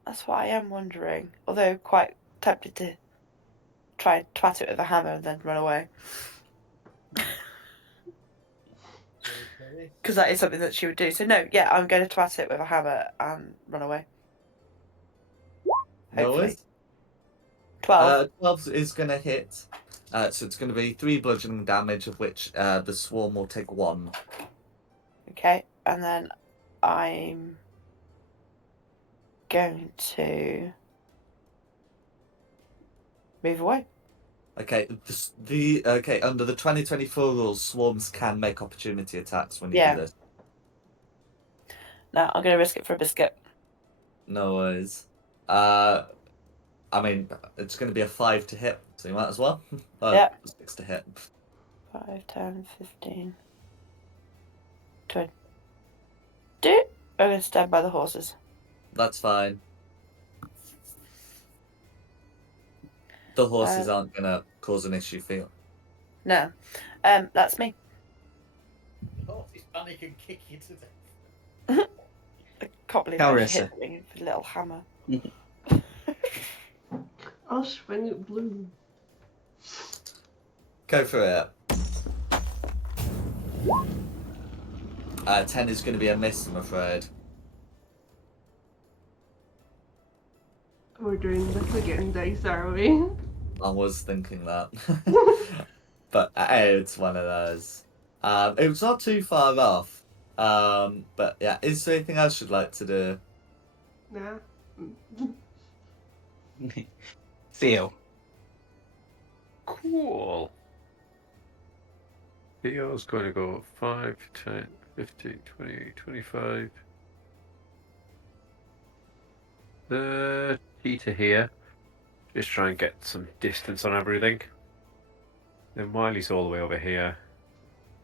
That's what I am wondering. Although quite tempted to try and twat it with a hammer and then run away. Because that is something that she would do. So no, yeah, I'm going to twat it with a hammer and run away. No Hopefully. worries. 12. 12 is going to hit. So it's going to be 3 bludgeoning damage, of which the swarm will take 1. Okay, and then I'm going to move away. Okay, under the 2024 rules, swarms can make opportunity attacks when you Yeah. do this. No, I'm going to risk it for a biscuit. No worries. I mean, it's going to be a 5 to hit, so you might as well. Yeah. 6 to hit. 5, 10, 15, 20. I'm going to stand by the horses. That's fine. The horses aren't going to cause an issue for you. No. That's me. Oh, this panic and kick you to death. I can't believe I Clarissa. hit me with a little hammer. I'll swing it blue. Go for it. 10 is going to be a miss, I'm afraid. We're doing this again, dice, are we? I was thinking that. But it's one of those. It was not too far off. But yeah, is there anything else you'd like to do? Nah. Theo. Cool. Theo's going to go 5, 10, 15, 20, 25. 30 to here. Just try and get some distance on everything. Then Wiley's all the way over here.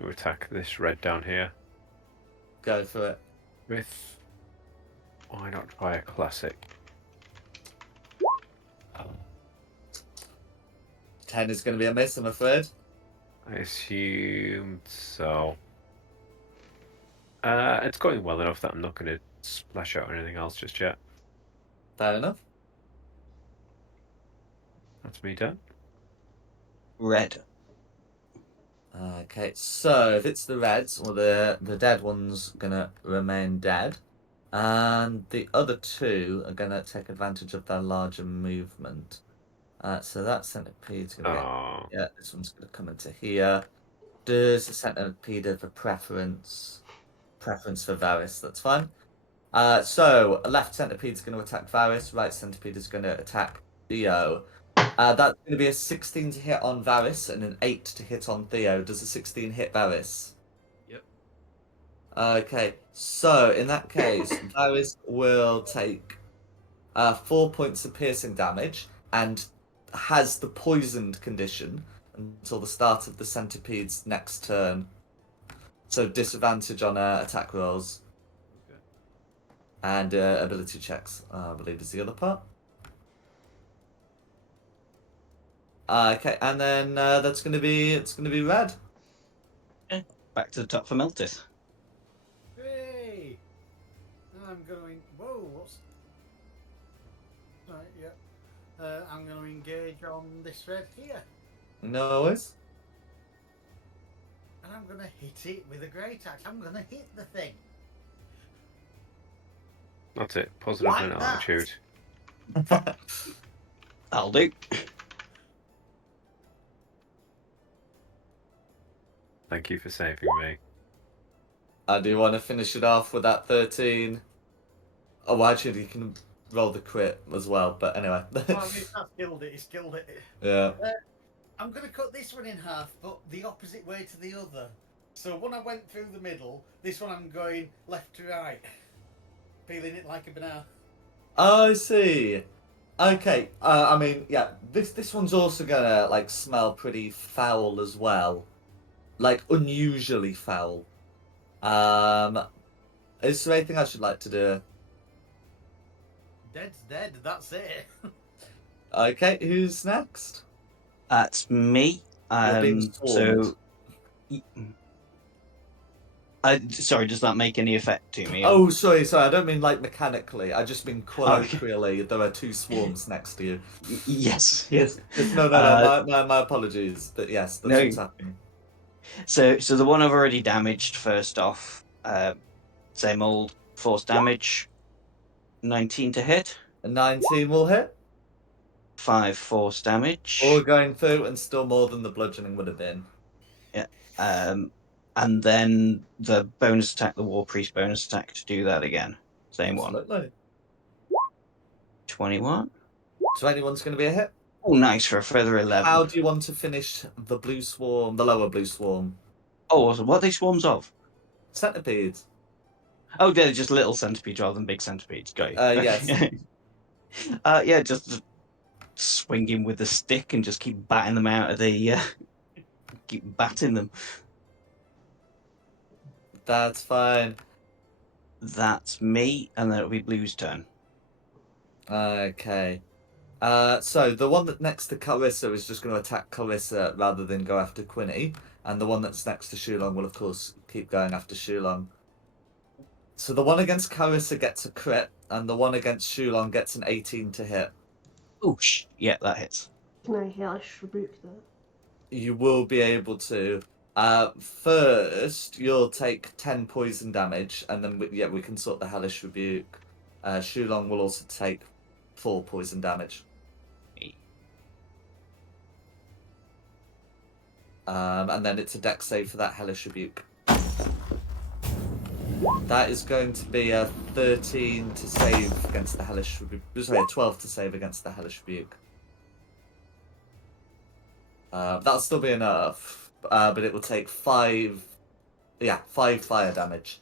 We'll attack this red down here. Go for it. With... Why not try a classic? 10 is going to be a miss, I'm afraid. I assumed so. It's going well enough that I'm not going to splash out or anything else just yet. Fair enough. That's me done. Red. Okay, so if it's the reds, well, the dead one's gonna remain dead, and the other 2 are gonna take advantage of their larger movement. So that centipede's gonna Oh. get, yeah, this one's gonna come into here. Does the centipede have a preference? preference for Varys. That's fine. So left centipede's going to attack Varys. Right centipede is going to attack Theo. That's going to be a 16 to hit on Varys and an 8 to hit on Theo. Does a 16 hit Varys? Yep. Okay, so in that case, Varys will take 4 points of piercing damage and has the poisoned condition until the start of the centipede's next turn. So disadvantage on attack rolls Okay. and ability checks, I believe is the other part. Okay, and then it's gonna be red. Back to the top for Meltis. Hey! I'm going. Whoa, what's. Right, yeah. I'm going to engage on this red here. No worries. And I'm going to hit it with a great axe. I'm going to hit the thing. That's it. Positive Like mental that. attitude. That'll do. Thank you for saving me. Do you want to finish it off with that 13? Oh, well, actually, you can roll the crit as well. But anyway. Well, I mean, that's killed it. It's killed it. Yeah. I'm going to cut this one in half, but the opposite way to the other. So when I went through the middle, this one I'm going left to right. Peeling it like a banana. Oh, I see. Okay. I mean, yeah. This one's also gonna like smell pretty foul as well, like unusually foul. Is there anything I should like to do? Dead's dead. That's it. Okay, who's next? That's me. You're being swarmed. So, sorry, does that make any effect to me? Oh, sorry. I don't mean like mechanically. I just mean Okay. colloquially. There are two swarms next to you. Yes. No. My apologies. But yes, that's No. what's happening. So the one I've already damaged first off, same old force damage, 19 to hit, A 19 will hit. 5 force damage. All going through, and still more than the bludgeoning would have been. And then the bonus attack, the War Priest bonus attack to do that again. Same one. Absolutely. 21. 21's going to be a hit. Oh, nice for a further 11. How do you want to finish the blue swarm, the lower blue swarm? Oh, awesome. What are they swarms of? Centipedes. Oh, they're just little centipedes rather than big centipedes. Got you. Yes. Yeah, just swing him with the stick and just keep batting them out of the. Keep batting them. That's fine. That's me, and then it'll be Blue's turn. Okay. So the one that next to Carissa is just going to attack Carissa rather than go after Quinny, and the one that's next to Shulong will of course keep going after Shulong. So the one against Carissa gets a crit, and the one against Shulong gets an 18 to hit. Oosh. Yeah, that hits. Can I hellish rebuke that? You will be able to. First, you'll take 10 poison damage, and then we can sort the Hellish Rebuke. Shulong will also take 4 poison damage. And then it's a dex save for that Hellish Rebuke. That is going to be a 13 to save against the Hellish Rebuke. Sorry, a 12 to save against the Hellish Rebuke. That'll still be enough. But it will take 5 fire damage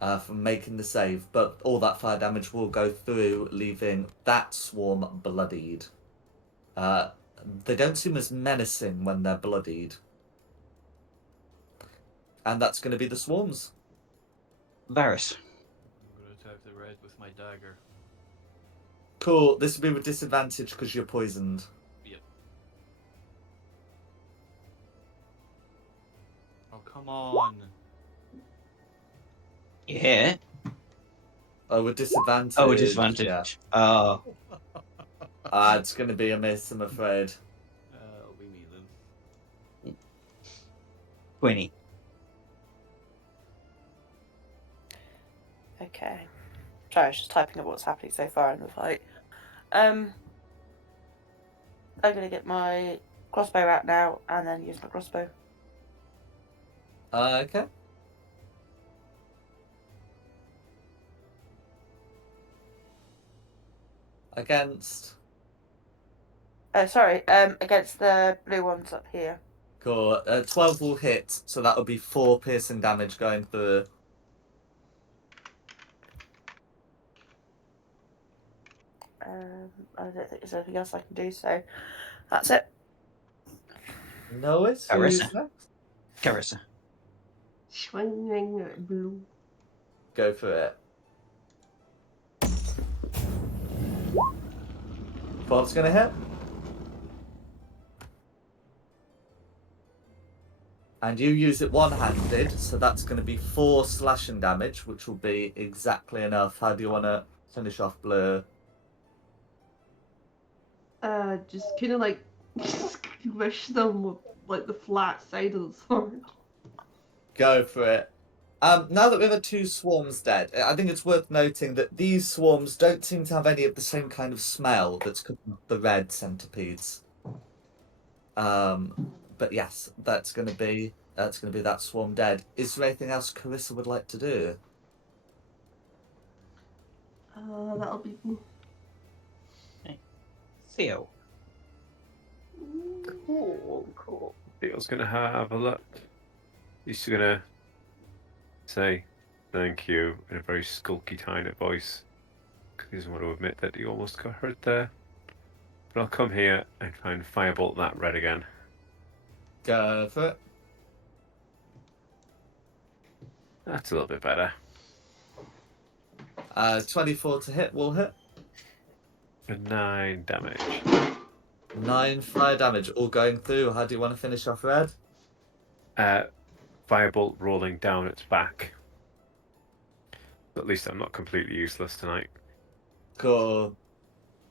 from making the save. But all that fire damage will go through, leaving that swarm bloodied. They don't seem as menacing when they're bloodied. And that's going to be the swarms. Varys. I'm going to attack the red with my dagger. Cool. This will be with disadvantage because you're poisoned. Yep. Oh, come on. You hit. Oh, with disadvantage. Oh, disadvantage. Yeah. Oh. It's going to be a miss, I'm afraid. It'll be me then. Quinny. Okay. Sorry, I was just typing up what's happening so far in the fight. I'm gonna get my crossbow out now and then use my crossbow. Okay. Against. Against the blue ones up here. Cool. 12 will hit, so that would be 4 piercing damage going through. I don't think there's anything else I can do, so that's it. No, it's who's Carissa. next? Carissa. Swinging at blue. Go for it. 12's gonna hit. And you use it one-handed, so that's going to be 4 slashing damage, which will be exactly enough. How do you want to finish off Blue? Just kind of like squish them with like the flat side of the sword. Go for it. Now that we have 2 swarms dead, I think it's worth noting that these swarms don't seem to have any of the same kind of smell that's coming from the red centipedes. But yes, that's gonna be that swarm dead. Is there anything else Carissa would like to do? That'll be. Theo. Cool. Theo's gonna have a look. He's gonna say thank you in a very skulky, tiny voice, because he doesn't want to admit that he almost got hurt there. But I'll come here and try and firebolt that red again. Go for it. That's a little bit better. 24 to hit will hit. For 9 damage. 9 fire damage, all going through. How do you want to finish off red? Firebolt rolling down its back. At least I'm not completely useless tonight. Cool.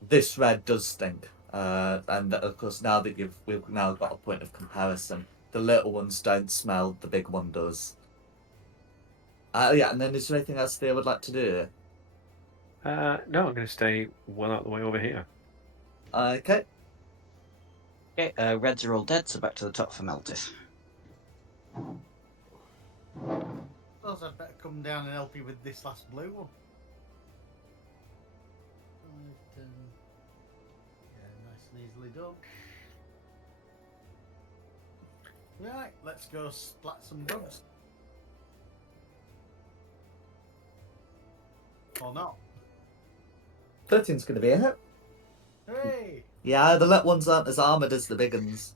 This red does stink. And of course, now that we've now got a point of comparison, the little ones don't smell, the big one does. Yeah, and then is there anything else Theo would like to do? No, I'm going to stay well out of the way over here. Okay. Okay, reds are all dead, so back to the top for Meltis. Suppose I'd better come down and help you with this last blue one. Yeah, nice and easily done. Right, let's go splat some bugs. Or not. 13's going to be a hit. Hooray! Yeah, the little ones aren't as armoured as the big ones.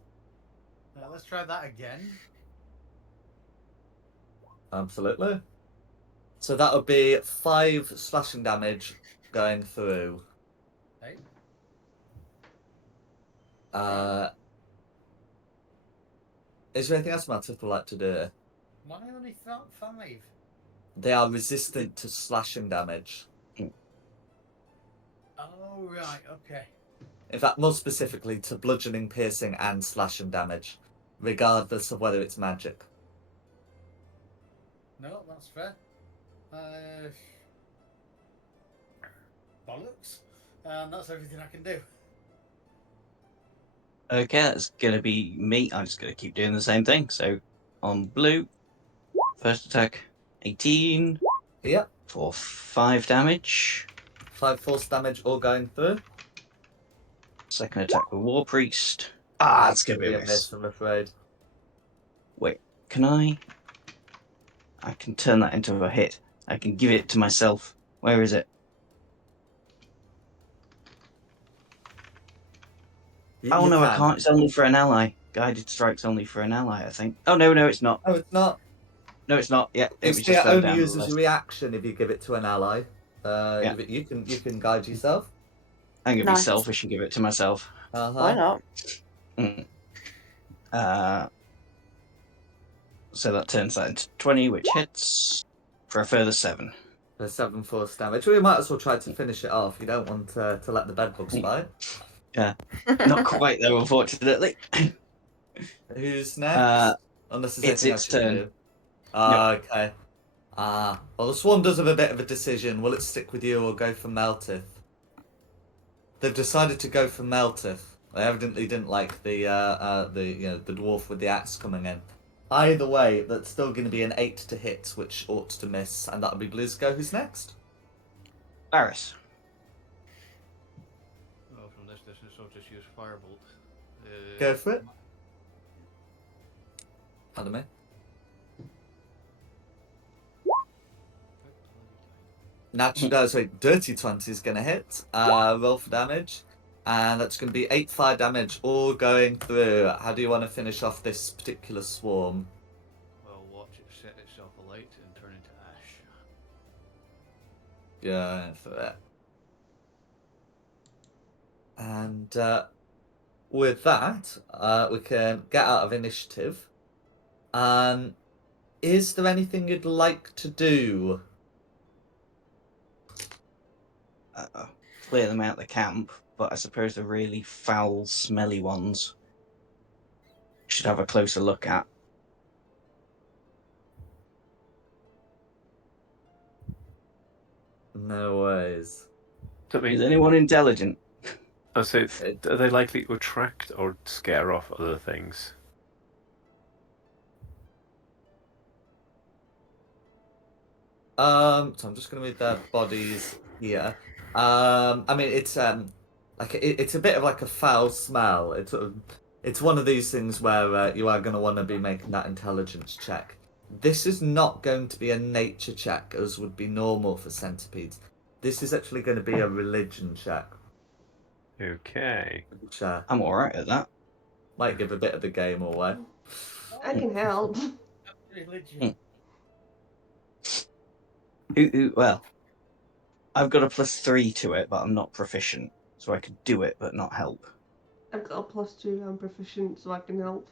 Let's try that again. Absolutely. So that would be 5 slashing damage going through. Hey. Is there anything else Matt would like to do? Why only 5? They are resistant to slashing damage. Oh, right, okay. In fact, more specifically to bludgeoning, piercing, and slashing damage, regardless of whether it's magic. No, that's fair. Bollocks. That's everything I can do. Okay, that's gonna be me. I'm just gonna keep doing the same thing. So on blue, first attack, 18 Yep. for 5 damage. 5 force damage all going through. Second attack with War Priest. Ah, it's gonna be a miss. I'm afraid. Wait, can I? I can turn that into a hit. I can give it to myself. Where is it? Oh no, I can't. It's only for an ally. Guided strike's only for an ally, I think. Oh no, it's not. Oh, it's not. No, it's not. Yeah, it was It just further only down the uses list. reaction if you give it to an ally. Yeah. You can guide yourself. I'm gonna be Nice. selfish and give it to myself. Why not? So that turns that into 20, which hits for a further 7. The 7 force damage. We might as well try to finish it off. You don't want to let the bedbugs bite. Not quite though, unfortunately. Who's next? Unless there's it's anything its else you can turn. do. Okay. Well, the swarm does have a bit of a decision. Will it stick with you or go for Meltith? They've decided to go for Meltith. They evidently didn't like the dwarf with the axe coming in. Either way, that's still going to be an 8 to hit, which ought to miss, and that'll be Blizko. Who's next? Varys. firebolt. Go for it. Pardon me. Sorry, dirty 20 is going to hit. Roll for damage. And that's going to be 8 fire damage, all going through. How do you want to finish off this particular swarm? Well, watch it set itself alight and turn into ash. Yeah, for it. And with that, we can get out of initiative. Is there anything you'd like to do? Clear them out of the camp, but I suppose the really foul, smelly ones should have a closer look at. No ways. So, I mean, Is anyone intelligent? I say, are they likely to attract or scare off other things? So I'm just gonna read their bodies here. I mean it's it's a bit of like a foul smell. It's one of these things where you are gonna want to be making that intelligence check. This is not going to be a nature check as would be normal for centipedes. This is actually going to be a religion check, Okay. which I'm alright at that. might give a bit of the game away. I can help. Religion. Well, I've got a +3 to it, but I'm not proficient, so I could do it but not help. I've got a +2. I'm proficient, so I can help.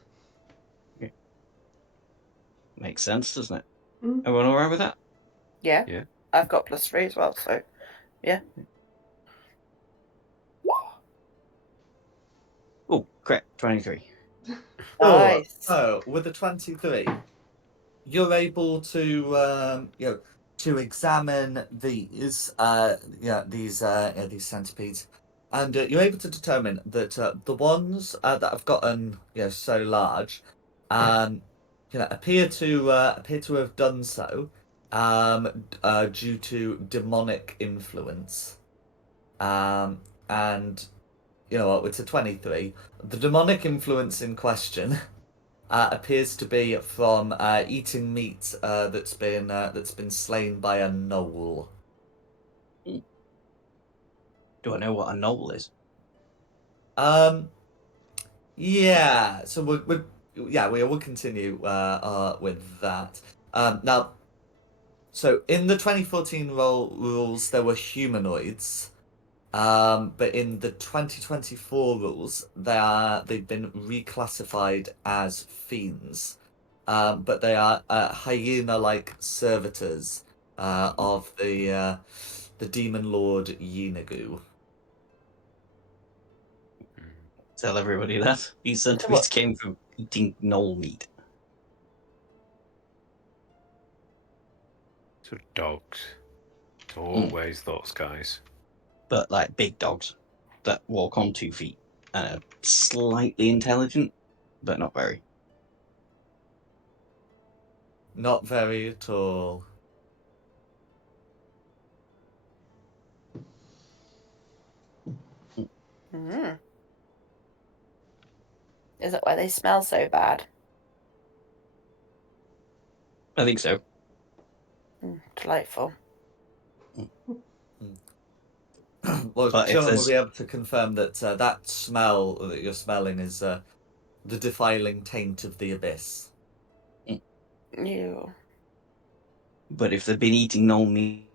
Makes sense, doesn't it? Mm. Everyone alright with that? Yeah. Yeah. I've got +3 as well, so yeah. Oh, correct. 23. Nice. So with the 23, you're able to to examine these these centipedes, and you're able to determine that the ones that have gotten so large, appear to have done so due to demonic influence, and you know what, it's a 23. The demonic influence in question appears to be from eating meat that's been slain by a gnoll. Do I know what a knoll is? Yeah. So we will continue with that. Now, so in the 2014 rules, there were humanoids. But in the 2024 rules, they've been reclassified as fiends. But they are hyena-like servitors of the demon lord Yinagu. Tell everybody that. These So centipedes what? came from eating gnoll meat. So dogs. It's always those guys. But like big dogs that walk on 2 feet and are slightly intelligent, but not very. Not very at all. Mm. Is that why they smell so bad? I think so. Delightful. Well, But if Chillin will there's be able to confirm that that smell that you're smelling is the defiling taint of the abyss. Ew. but if they've been eating gnoll meat,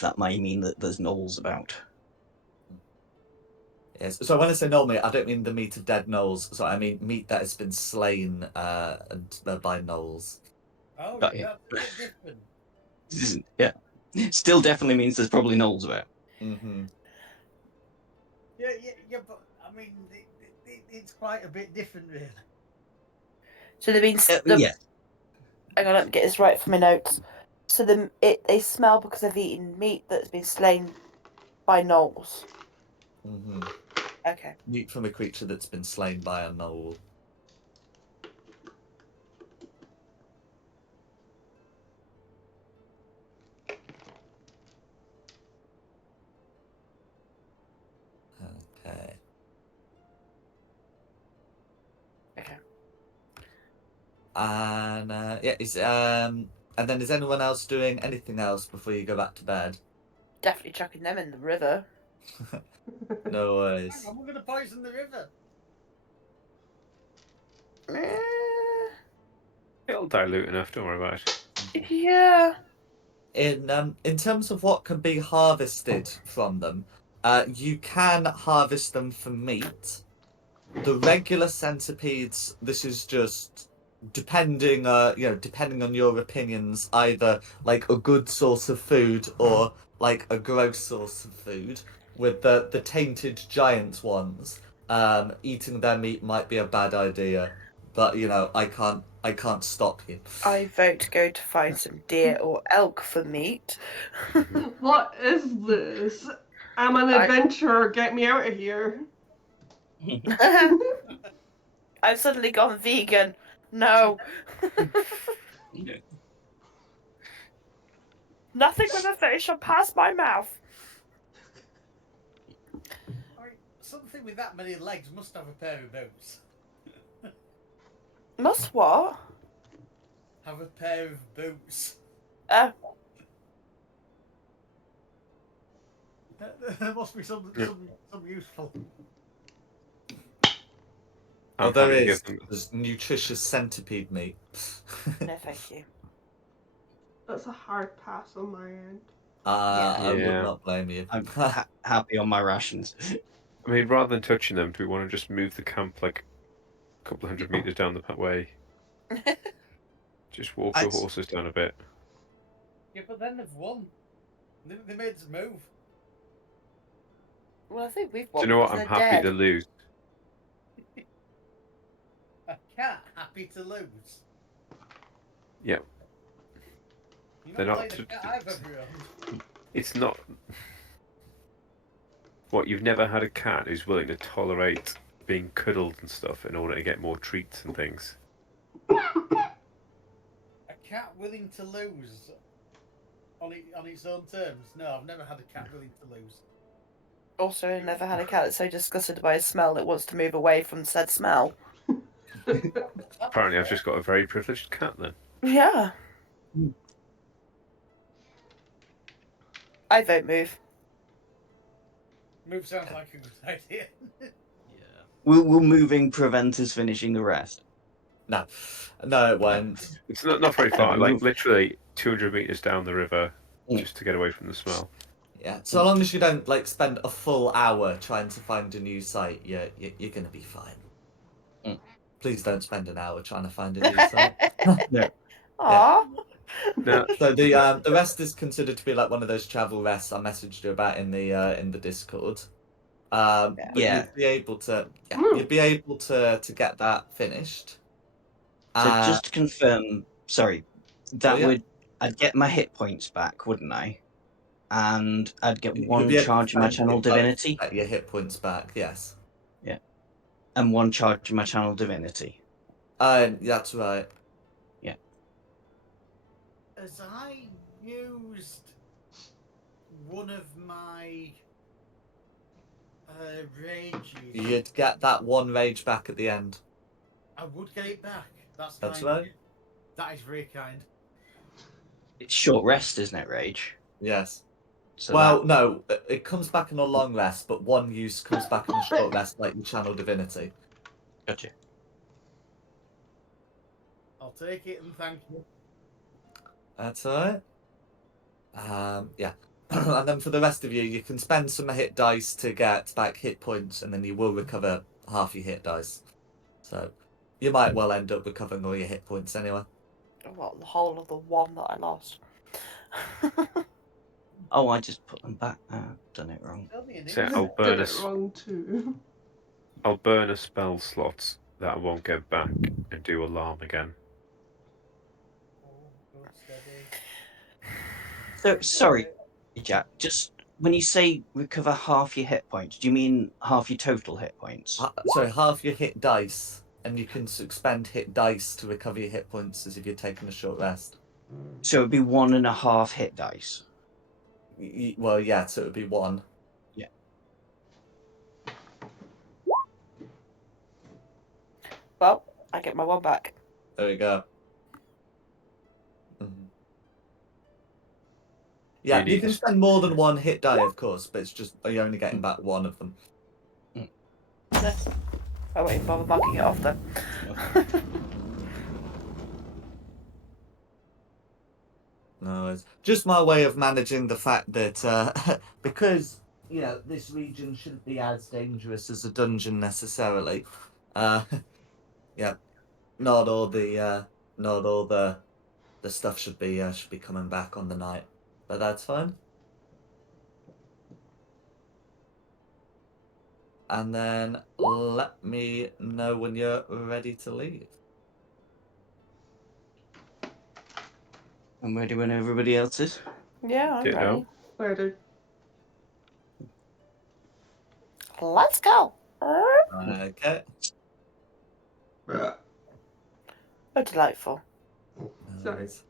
that might mean that there's gnolls about. Yes. So when I say gnoll meat, I don't mean the meat of dead gnolls. So I mean meat that has been slain by gnolls. Oh, Got you. that's a bit different. Yeah. Still definitely means there's probably gnolls about. Mm-hmm. Yeah, but I mean, it's quite a bit different, really. So they've been. Yeah. Hang on, let me get this right for my notes. So they smell because they've eaten meat that's been slain by gnolls. Mm-hmm. Okay. Meat from a creature that's been slain by a gnoll. Okay. Okay. And and then is anyone else doing anything else before you go back to bed? Definitely chucking them in the river. No worries. Hang on, we're going to poison the river. It'll dilute enough. Don't worry about it. Yeah. In terms of what can be harvested from them, you can harvest them for meat. The regular centipedes, this is just depending depending on your opinions, either like a good source of food or like a gross source of food. With the tainted giant ones, eating their meat might be a bad idea, but I can't stop you. I vote to go to find some deer or elk for meat. What is this? I'm an adventurer. Get me out of here. I've suddenly gone vegan. No. Nothing with a fish shall pass my mouth. I mean, something with that many legs must have a pair of boots. Must what? Have a pair of boots. Oh. There must be some useful. Oh, I'm there happy to is. give them. There's nutritious centipede meat. No, thank you. That's a hard pass on my end. I would Yeah. not blame you. I'm happy on my rations. I mean, rather than touching them, do we want to just move the camp like a couple of 100 meters down the way? Just walk the horses down a bit. Yeah, but then they've won. They made us move. Well, I think we've Do won you know what? because I'm they're happy dead. to lose. A cat happy to lose. Yeah. You're They're not not playing a cat I've ever owned. It's not. What, you've never had a cat who's willing to tolerate being cuddled and stuff in order to get more treats and things? A cat willing to lose on its own terms? No, I've never had a cat willing to lose. Also, I never had a cat that's so disgusted by a smell that wants to move away from said smell. Apparently, I've just got a very privileged cat then. Yeah. I vote move. Move sounds like a good idea. Yeah. Will moving prevent us finishing the rest? No, it won't. It's not very far, like move. literally 200 meters down the river, just to get away from the smell. Yeah, so long as you don't like spend a full hour trying to find a new site, you're gonna be fine. Please don't spend an hour trying to find a new site. No. Aww. No, So the rest is considered to be like one of those travel rests I messaged you about in the Discord. But Yeah. you'd be able to get that finished. So just to confirm, sorry, that yeah. I'd get my hit points back, wouldn't I? And I'd get You'll one be able to charge of my spend channel hit dice divinity. to get your hit points back. Yes. Yeah. And one charge of my channel divinity. That's right. Yeah. As I used one of my rages, You'd get that one rage back at the end. I would get it back. That's That's kind. right. That is very kind. It's short rest, isn't it, Rage? Yes. So Well, no, it comes back in a long rest, but one use comes back in a short rest, like your channel divinity. Gotcha. I'll take it and thank you. That's alright. Yeah. And then for the rest of you, you can spend some hit dice to get back hit points, and then you will recover half your hit dice. So you might well end up recovering all your hit points anyway. Well, the whole of the one that I lost. Oh, I just put them back. Done it wrong. Tell me an so insult. I'll burn Did it a, wrong too. I'll burn a spell slot that I won't get back and do alarm again. Oh, good steady. So sorry, Jack. Just when you say recover half your hit points, do you mean half your total hit points? Sorry, half your hit dice, and you can expend hit dice to recover your hit points as if you're taking a short rest. So it'd be 1.5 hit dice. Well, yeah, so it would be one. Yeah. Well, I get my 1 back. There we go. Mhm. Yeah, You you need can this- spend more than 1 hit die, of course, but it's just you're only getting back 1 of them. I won't even bother marking it off then. No, it's just my way of managing the fact that because this region shouldn't be as dangerous as a dungeon necessarily. Uh, yeah, not all the stuff should be coming back on the night, but that's fine. And then let me know when you're ready to leave. I'm ready when everybody else is. Yeah, I'm Ditto. ready. Murdered. Let's go. Okay. Oh, delightful. Sorry. Nice.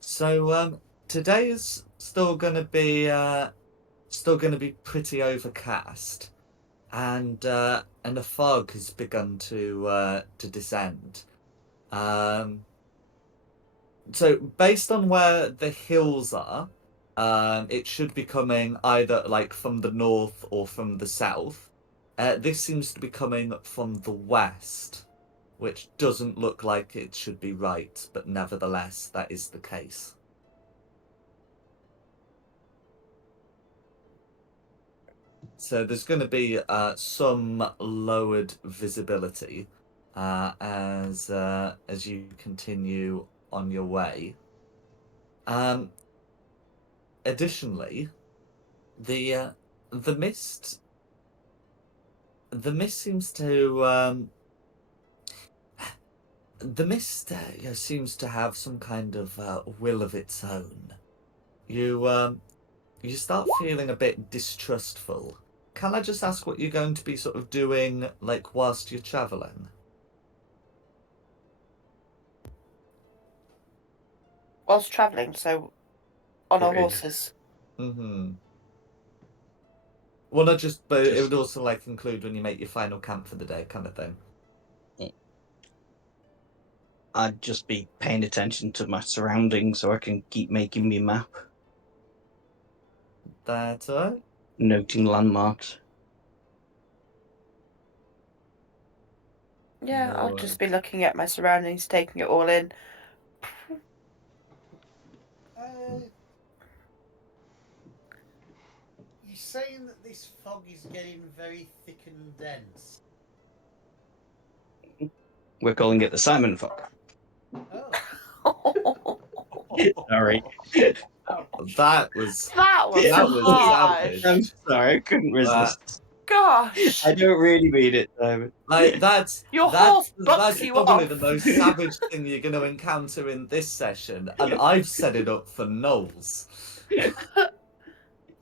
So today's still gonna be pretty overcast, and the fog has begun to descend. So based on where the hills are, it should be coming either like from the north or from the south. This seems to be coming from the west, which doesn't look like it should be right, but nevertheless, that is the case. So there's going to be some lowered visibility as you continue on your way. Additionally, the mist seems to seems to have some kind of will of its own. You start feeling a bit distrustful. Can I just ask what you're going to be sort of doing, like, whilst you're traveling? Whilst travelling, so on our Footing. horses. Mm-hmm. Well, not just, but it would also, like, include when you make your final camp for the day, kind of thing. I'd just be paying attention to my surroundings so I can keep making me map, That's all right. noting landmarks. Yeah, No I'll worries. just be looking at my surroundings, taking it all in. You're saying that this fog is getting very thick and dense. We're calling it the Simon Fog. Oh, Sorry. That was That was That was harsh. savage. I'm sorry, I couldn't resist. Gosh. I don't really mean it, Simon. like that's Your horse bucks that's you probably off. the most savage thing you're going to encounter in this session, and I've set it up for Knowles.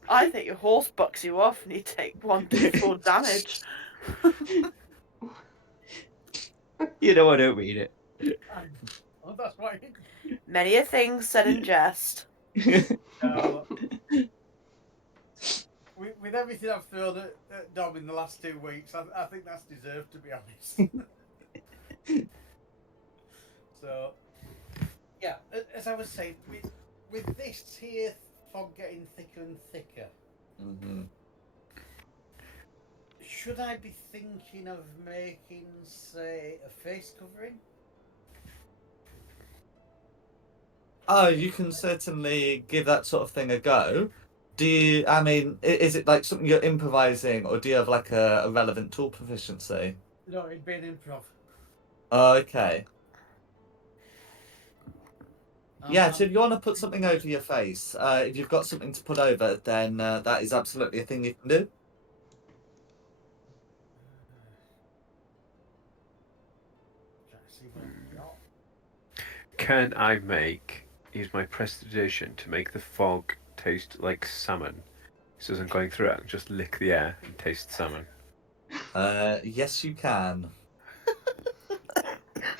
I think your horse bucks you off and you take 1d4 damage. You know I don't mean it. oh, that's right. Many a thing said in jest. No. With everything I've thrown at Dom in the last 2 weeks, I think that's deserved, to be honest. So, yeah, as I was saying, with this here fog getting thicker and thicker, Mm-hmm. should I be thinking of making, say, a face covering? Oh, you can certainly give that sort of thing a go. Do you, I mean, is it like something you're improvising, or do you have like a relevant tool proficiency? No, it'd be an improv. Okay. Yeah, so Um, if you want to put something over your face, if you've got something to put over, then that is absolutely a thing you can do. trying to see what I've got. Can I use my prestidigitation to make the fog taste like salmon? So as I'm going through it, I can just lick the air and taste salmon. Yes, you can.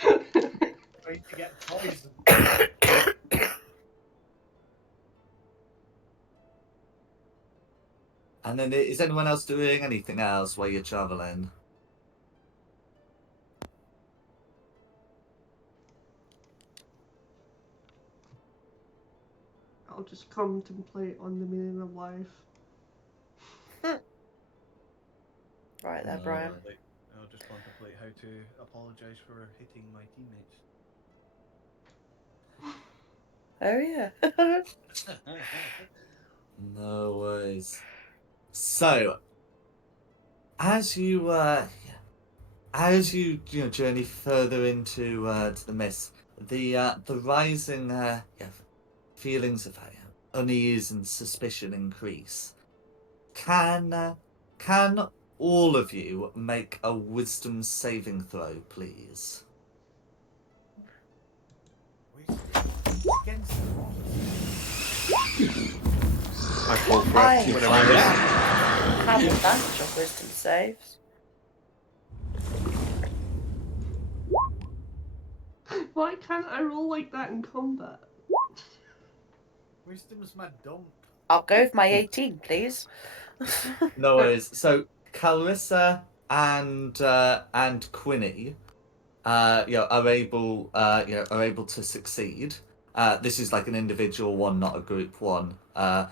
Going to get poisoned. And then is anyone else doing anything else while you're traveling? I'll just contemplate on the meaning of life. Right there, No, Brian. I'll just contemplate how to apologise for hitting my teammates. Oh yeah. No worries. So, as you journey further into to the mist, the rising feelings of unease and suspicion increase. Can all of you make a wisdom saving throw, please? Against what? I fall for I it whenever find I miss. out. have advantage on wisdom saves. Why can't I roll like that in combat? Wisdom's my dump. I'll go with my 18, please. No worries. So Clarissa and Quinny, are able to succeed. This is like an individual one, not a group one. You're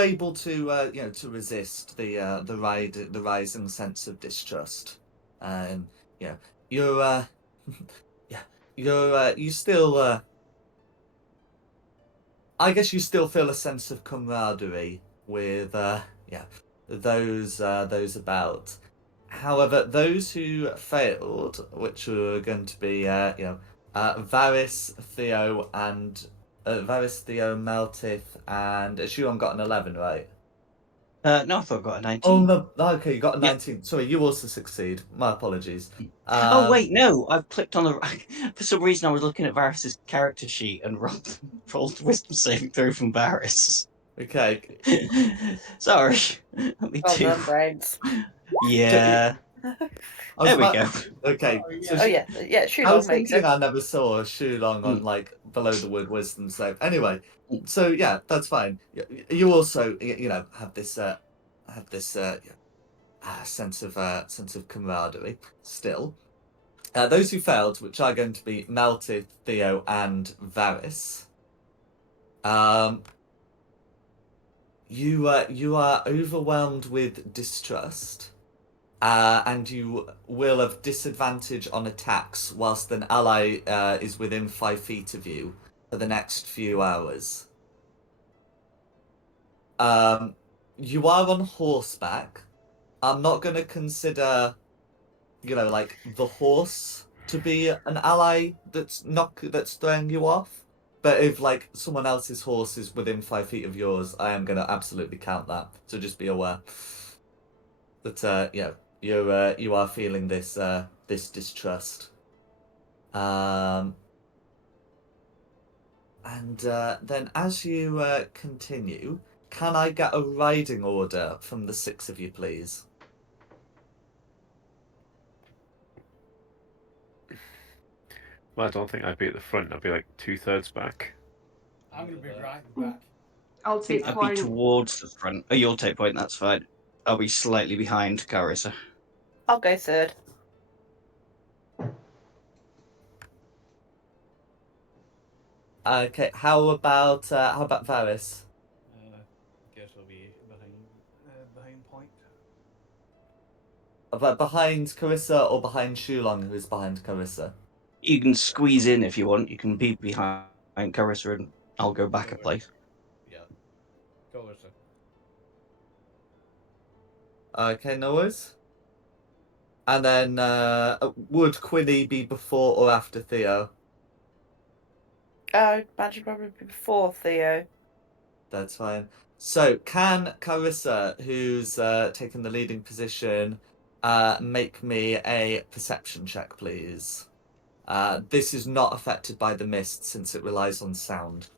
able to to resist the rising sense of distrust. You know, you're yeah, you still I guess you still feel a sense of camaraderie with those about. However, those who failed, which were going to be Varys, Theo, and Varys, Theo, Meltith, and Shuon got an 11, right? No, I thought I got a 19. Oh no, okay, you got a Yeah. 19. Sorry, you also succeed. My apologies. Oh wait, no! I've clicked on the. For some reason, I was looking at Varys's character sheet and rolled wisdom saving throw from Varys. Okay. Sorry, me Well too. done, brains. Yeah, I was there we about- go. Okay, Oh, so yeah. Oh yeah, yeah. I was Shulong makes thinking it. I never saw Shulong on like below the wood wisdom save. Anyway, so yeah, that's fine. You also have this sense of camaraderie still. Those who failed, which are going to be Melted, Theo, and Varys. You are overwhelmed with distrust. And you will have disadvantage on attacks whilst an ally is within 5 feet of you for the next few hours. You are on horseback. I'm not going to consider, like the horse to be an ally that's throwing you off. But if like someone else's horse is within 5 feet of yours, I am going to absolutely count that. So just be aware that you are feeling this distrust. And then as you continue, can I get a riding order from the 6 of you, please? Well, I don't think I'd be at the front. I'd be like 2/3 back. I'm going to be right at the back. I'll I think take I'd be point. towards the front. Oh, you'll take point. That's fine. I'll be slightly behind Carissa. I'll go third. Okay, how about Varys? Guess I'll be behind point. Behind Carissa or behind Shulong, who is behind Carissa? You can squeeze in if you want. You can be behind Carissa, and I'll go back a Whatever. place. Yeah. Color, sir. Okay, no worries. And then would Quinny be before or after Theo? I'd imagine probably before Theo. That's fine. So, can Carissa, who's taken the leading position, make me a perception check, please? This is not affected by the mist since it relies on sound.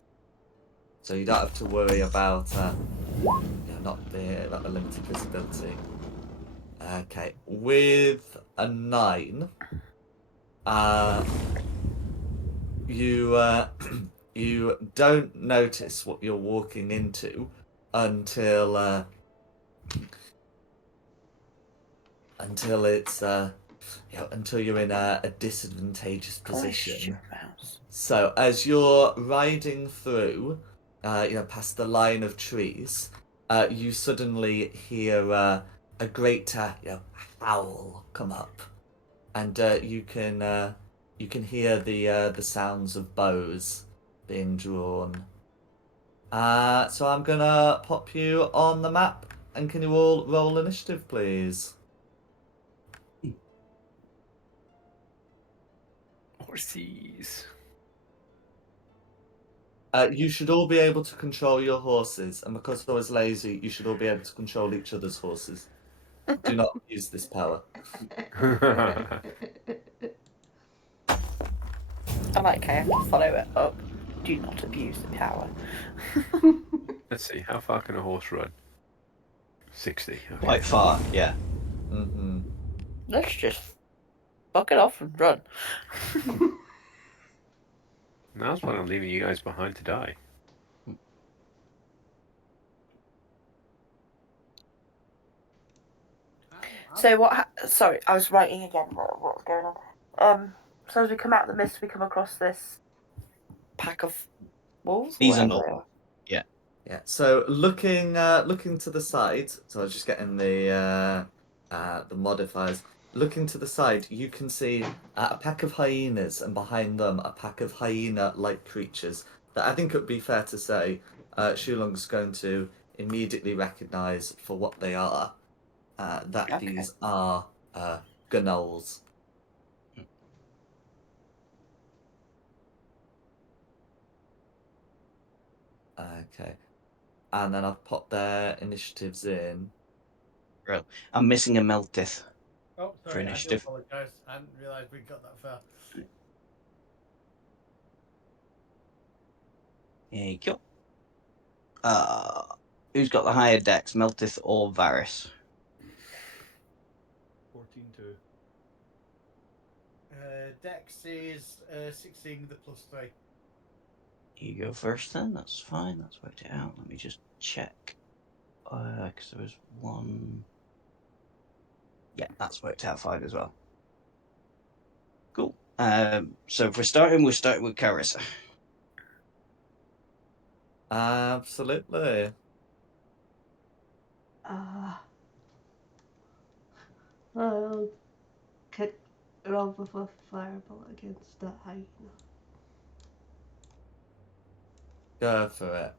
So you don't have to worry about not the limited visibility. Okay, with a 9, you you don't notice what you're walking into until it's until you're in a disadvantageous Gosh, position. stupid mouse. So as you're riding through, past the line of trees, you suddenly hear a great, howl come up, and you can hear the sounds of bows being drawn. So I'm gonna pop you on the map, and can you all roll initiative, please? Horses. You should all be able to control your horses, and because I was lazy, you should all be able to control each other's horses. Do not use this power. I like how I have to follow it up. Do not abuse the power. Let's see, how far can a horse run? 60. Okay. Quite far, yeah. Mm-hmm. Let's just fuck it off and run. Now that's why I'm leaving you guys behind to die. So what? Sorry, I was writing again. What's going on? So as we come out of the mist, we come across this pack of wolves. These are whatever not. they are. Yeah. So looking to the side. So I was just getting the modifiers. Looking to the side, you can see a pack of hyenas, and behind them a pack of hyena-like creatures that I think it would be fair to say Shulong's going to immediately recognise for what they are. That Okay. these are gnolls. Okay. And then I've popped their initiatives in. I'm missing a Meltith. Oh, For sorry, I do initiative. apologise. I hadn't realised we got that far. There you go. Who's got the higher dex, Meltith or Varys? 14-2. Dex is 16 with the +3. You go first then, that's fine, that's worked it out. Let me just check. Because there was one. Yeah, that's worked out fine as well. Cool. So if we're starting with Carissa. Absolutely. I'll kick it off with a fireball against the hyena. Go for it.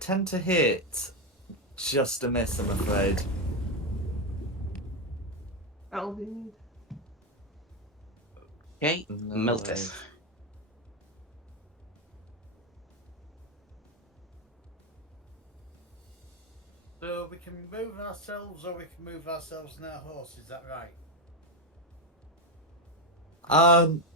Tend to hit. Just a miss, I'm afraid. That'll be neat. Okay, No Meltith. worries. So we can move ourselves, or we can move ourselves in our horse. Is that right?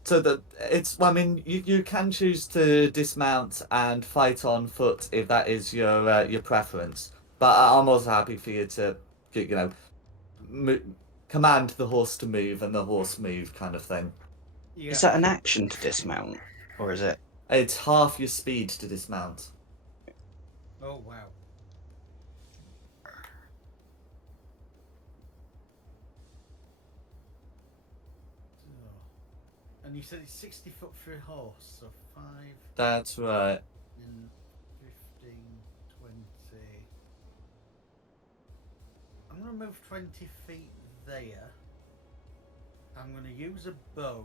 So that it's. I mean, you can choose to dismount and fight on foot if that is your preference. But I'm also happy for you to, command the horse to move and the horse move, kind of thing. Yeah. Is that an action to dismount? Or is it? It's half your speed to dismount. Oh wow. And you said it's 60 foot for a horse, so 5 That's right. and 15, 20. I'm going to move 20 feet there. I'm going to use a bow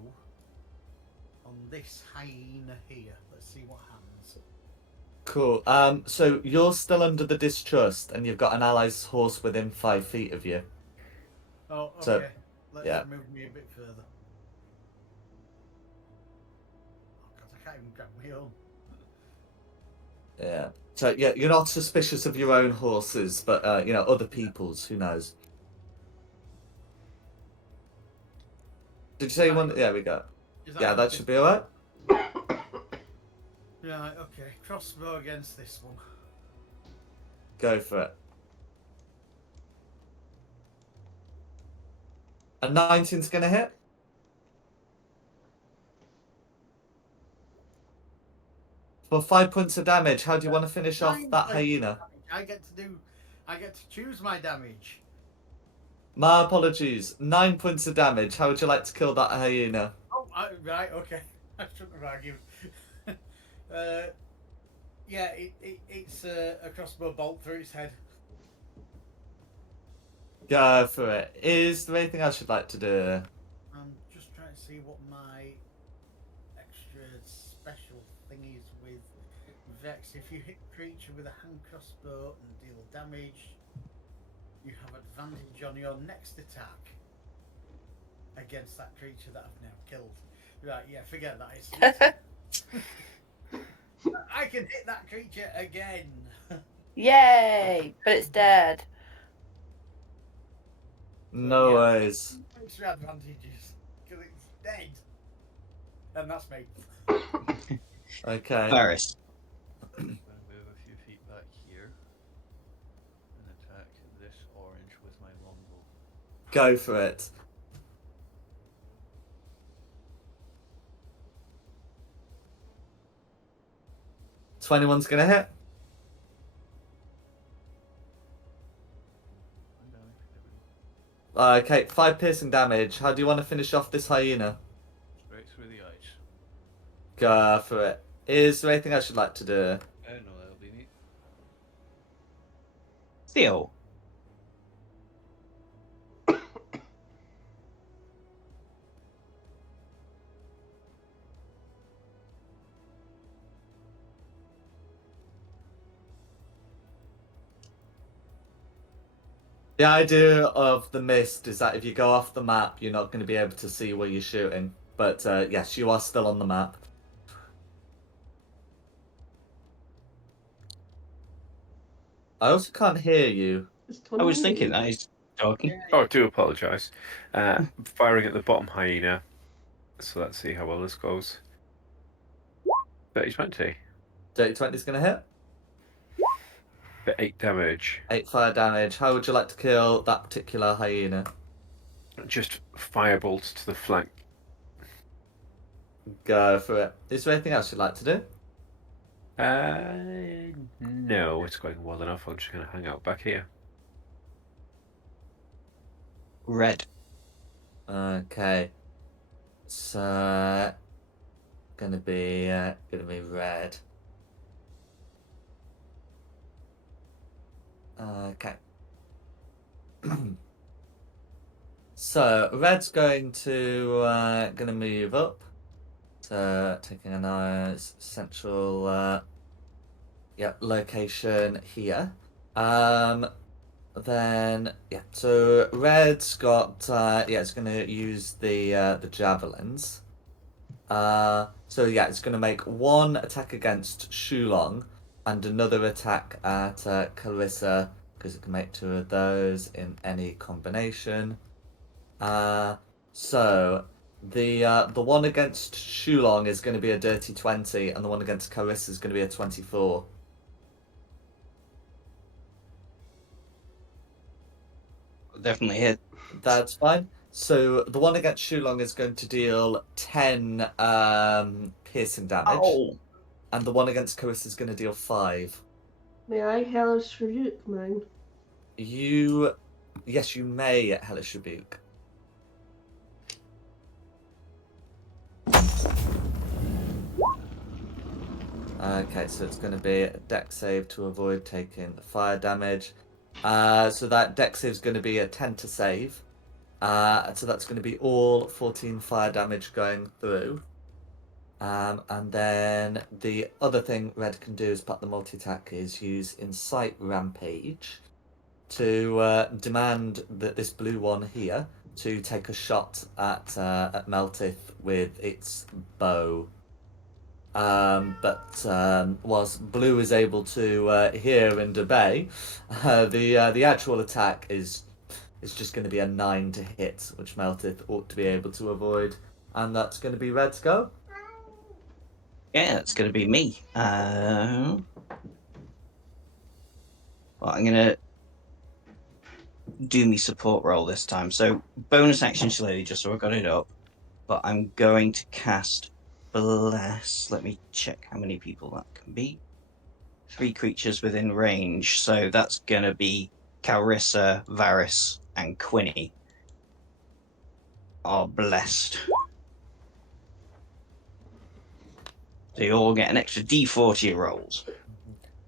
on this hyena here. Let's see what happens. Cool. So you're still under the distrust, and you've got an ally's horse within 5 feet of you. Oh, okay. So, Let's yeah. move me a bit further. Oh god, I can't even grab my own. Yeah. So yeah, you're not suspicious of your own horses, but other people's. Who knows? Did you say you want? There we go. Is Yeah, that okay? should be alright. Right, okay. Crossbow against this one. Go for it. A 19's gonna hit. For 5 points of damage, how do you want to finish off 9 that points of hyena? damage. I get to choose my damage. My apologies. 9 points of damage. How would you like to kill that hyena? Oh, right, okay. I shouldn't have argued. Yeah, it's a crossbow bolt through its head. Go for it. Is there anything else you'd like to do? I'm just trying to see what my extra special thing is with Vex. If you hit creature with a hand crossbow and deal damage, you have advantage on your next attack against that creature that I've now killed. Right, yeah, forget that. It's I can hit that creature again. Yay! But it's dead. No yeah. worries. Extra advantages because it's dead, and that's me. Okay. Varys. I'm going to move a few feet back here and attack this orange with my longbow. Go for it. $21's gonna hit. Okay, 5 piercing damage. How do you want to finish off this hyena? Straight through the eyes. Go for it. Is there anything else you'd like to do? No, that'll be neat. Theo. The idea of the mist is that if you go off the map, you're not going to be able to see where you're shooting. But yes, you are still on the map. I also can't hear you. I was thinking that he's talking. Oh, I do apologise. Firing at the bottom hyena. So let's see how well this goes. 30-20. Dirty 20's going to hit. For 8 damage. 8 fire damage. How would you like to kill that particular hyena? Just firebolt to the flank. Go for it. Is there anything else you'd like to do? No, it's going well enough. I'm just going to hang out back here. Red. Okay. So gonna be red. Okay. So red's going to gonna move up. So taking a nice central location here. Then yeah, so red's got it's gonna use the javelins. So yeah, it's gonna make 1 attack against Shulong and another attack at Carissa because it can make 2 of those in any combination. So the one against Shulong is going to be a dirty 20, and the one against Carissa is going to be a 24. Definitely hit. That's fine. So the one against Shulong is going to deal 10 piercing damage, and the one against Carissa is going to deal 5. May I hellish rebuke mine? Yes, you may at Hellish Rebuke. Okay, so it's going to be a dex save to avoid taking fire damage. So that dex save is going to be a 10 to save. So that's going to be all 14 fire damage going through. And then the other thing Red can do as part of the multi-attack is use Incite Rampage to demand that this blue one here to take a shot at Meltith with its bow. But whilst blue is able to hear and obey, the actual attack is just going to be a 9 to hit, which Meltith ought to be able to avoid, and that's going to be Red's go. Yeah, it's going to be me. Well, I'm going to do me support roll this time. So bonus action slowly, just so I got it up. But I'm going to cast bless. Let me check how many people that can be. 3 creatures within range, so that's gonna be Carissa, Varys, and Quinny are blessed. So you all get an extra D40 rolls.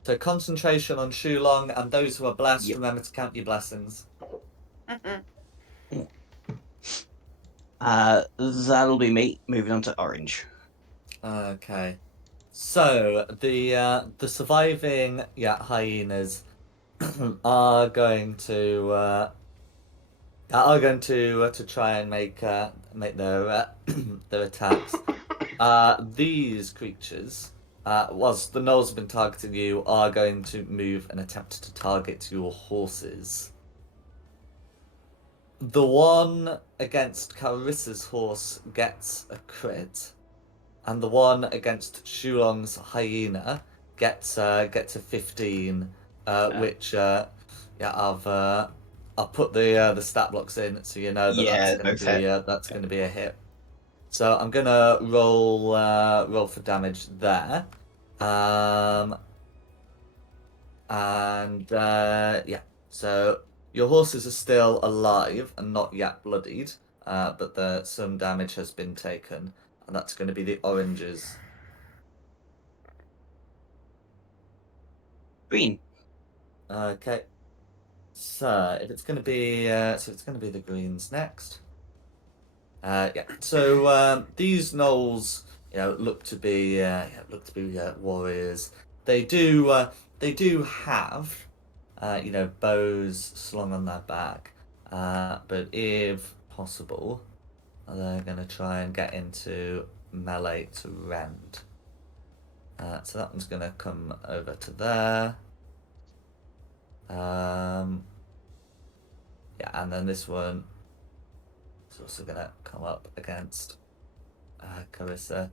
So concentration on Shulong, and those who are blessed, Yep. remember to count your blessings. That'll be me. Moving on to orange. Okay. So the surviving hyenas are going to try and make their their attacks. These creatures, whilst the gnolls have been targeting you, are going to move and attempt to target your horses. The one against Carissa's horse gets a crit, and the one against Shulong's hyena gets a 15, which I'll put the stat blocks in so you know that Yeah, that's going to be a hit. So I'm gonna roll for damage there, and so your horses are still alive and not yet bloodied, but some damage has been taken, and that's going to be the oranges. Green. Okay. So if it's going to be the greens next. So these gnolls, look to be warriors. They do have bows slung on their back, but if possible, they're going to try and get into melee to rend. So that one's going to come over to there. And then this one is also going to come up against Carissa.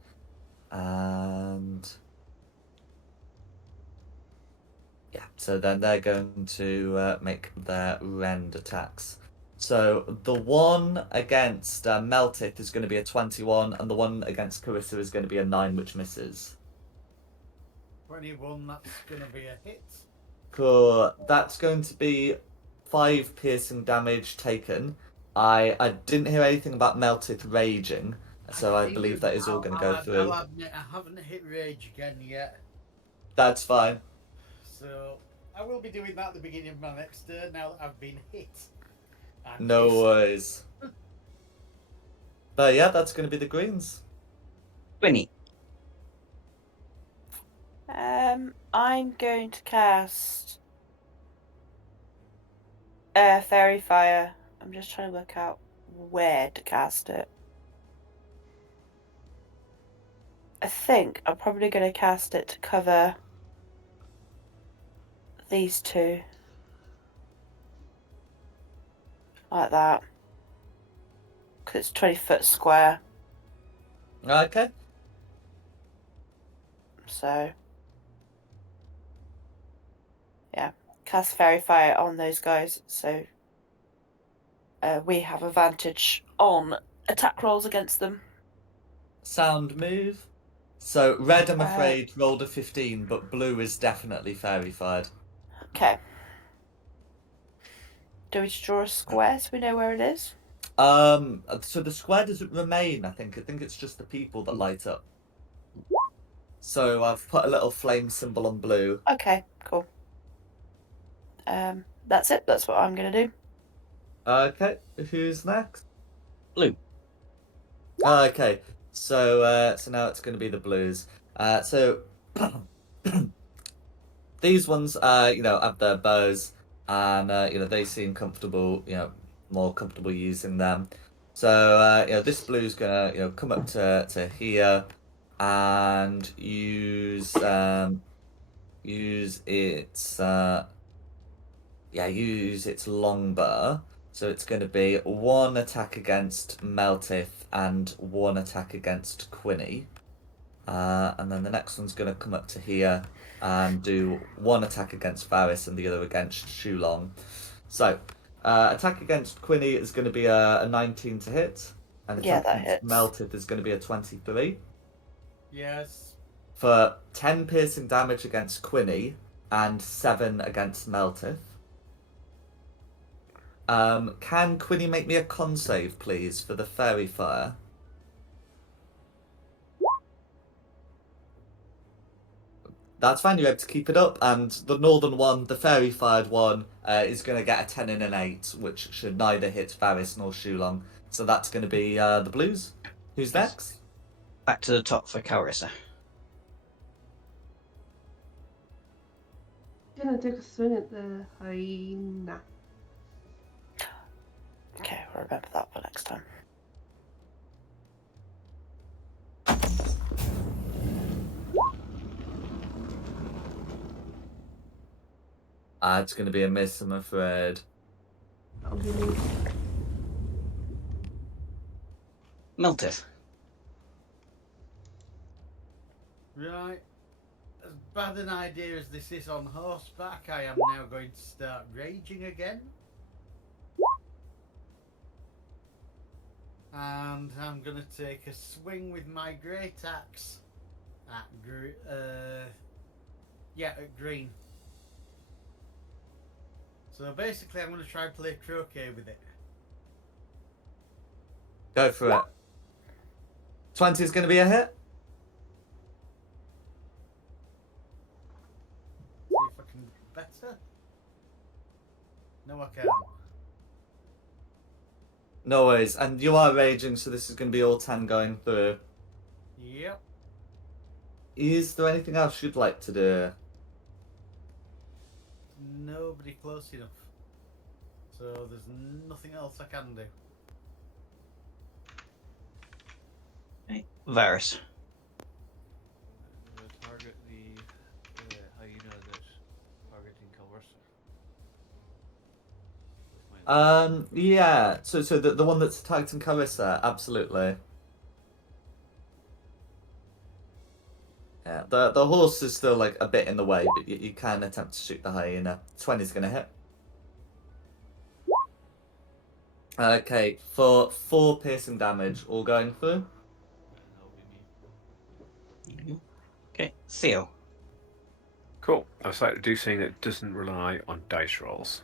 And so then they're going to make their rend attacks. So the one against Meltith is going to be a 21, and the one against Carissa is going to be a 9, which misses. 21, that's going to be a hit. Cool. That's going to be 5 piercing damage taken. I didn't hear anything about Meltith raging, so I believe that is all going to go through. I'll admit I haven't hit rage again yet. That's fine. So I will be doing that at the beginning of my next turn now that I've been hit. No worries. But yeah, that's going to be the greens. Quinny. I'm going to cast Fairy Fire. I'm just trying to work out where to cast it. I think I'm probably going to cast it to cover these two. Like that. Because it's 20-foot square. Okay. So, yeah. Cast Fairy Fire on those guys. So, we have advantage on attack rolls against them. Sound move. So red, I'm afraid, rolled a 15, but blue is definitely fairy fired. Okay. Do we just draw a square so we know where it is? So the square doesn't remain, I think. I think it's just the people that light up. So I've put a little flame symbol on blue. Okay, cool. That's it. That's what I'm gonna do. Okay, who's next? Blue. Okay, so now it's going to be the blues. So these ones, have their bows, and they seem comfortable, more comfortable using them. So this blue's gonna come up to here and use its longbow. So it's going to be 1 attack against Meltith and 1 attack against Quinny. And then the next one's going to come up to here and do 1 attack against Varys and the other against Shulong. So, attack against Quinny is going to be a 19 to hit. And attack that against hits. Meltith is going to be a 23. Yes. For 10 piercing damage against Quinny and 7 against Meltith. Can Quinny make me a con save, please, for the fairy fire? That's fine, you're able to keep it up, and the northern one, the fairy fired one, is going to get a 10 and an 8, which should neither hit Varys nor Shulong. So that's going to be the blues. Who's Yes. next? Back to the top for Carissa. Gonna take a swing at the hyena. Okay, we'll remember that for next time. It's going to be a miss, I'm afraid. That'll be me. Meltith. Right. As bad an idea as this is on horseback, I am now going to start raging again. And I'm going to take a swing with my great axe at at green. So basically I'm going to try and play croquet with it. Go for it. 20 is going to be a hit. See if I can do better. No, I can't. No worries. And you are raging, so this is going to be all 10 going through. Yep. Is there anything else you'd like to do? Nobody close enough. So there's nothing else I can do. Okay. Varys. Target the hyena that's targeting Calversa. Yeah. So the one that's attacked in Carissa, absolutely. Yeah. The horse is still like a bit in the way, but you can attempt to shoot the hyena. 20's gonna hit. Okay, for 4 piercing damage, all going through. That'll be me. Okay. Theo. Cool. I was like to do something that doesn't rely on dice rolls.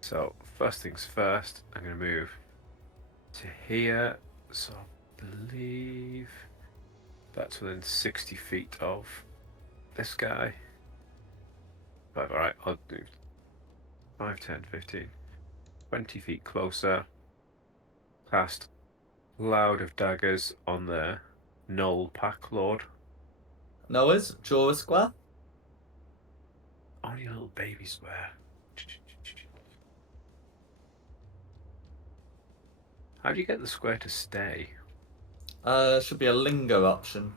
So first things first, I'm going to move to here. So I believe that's within 60 feet of this guy. Right, alright, I'll do 5, 10, 15, 20 feet closer. Cast Cloud of Daggers on the Null Pack Lord. Noah's, draw a square. Only a little baby square. How do you get the square to stay? Should be a lingo option.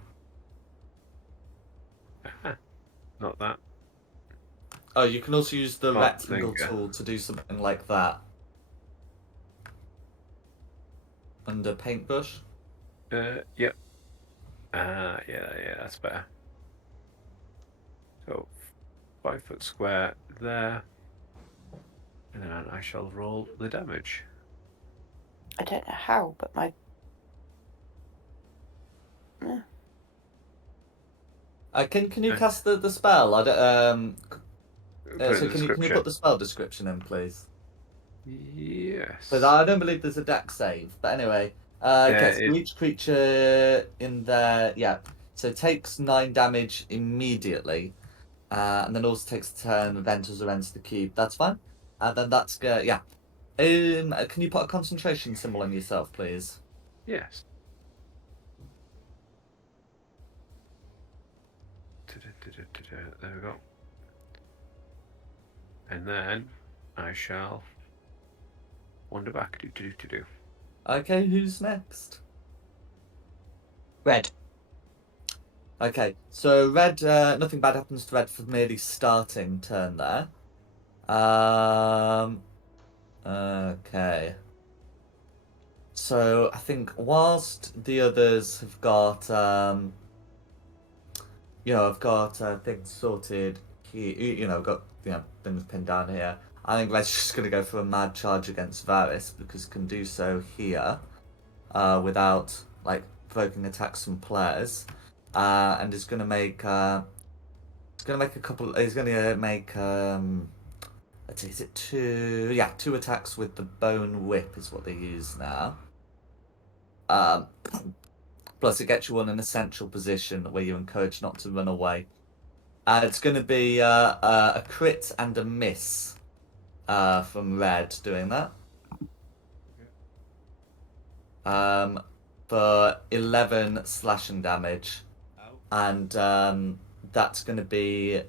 Not that. Oh, you can also use the Oh, rectangle lingo. tool to do something like that. Under paintbrush. Yep. Yeah, that's better. So, 5 foot square there. And then I shall roll the damage. I don't know how, but my Can you cast the spell? I don't, Put it so in the can you description. put the spell description in, please? Yes. Because I don't believe there's a dex save. But anyway, okay. So each creature in there, yeah. So takes 9 damage immediately, and then also takes a turn and enters or ends the cube. That's fine. And then that's yeah. Can you put a concentration symbol on yourself, please? Yes. There we go. And then I shall wander back. Do. Okay, who's next? Red. Okay, so Red, nothing bad happens to Red for merely starting turn there. Okay. So I think whilst the others have got, I've got things sorted here, got, things pinned down here. I think Red's just going to go for a mad charge against Varys because can do so here without, like, provoking attacks from players, and is going to make he's going to make a couple. He's going to make let's see, is it two? Yeah, 2 attacks with the bone whip is what they use now. Plus, it gets you in an essential position where you're encouraged not to run away. It's going to be a crit and a miss from Red doing that. For 11 slashing damage, Ow. and that's going to be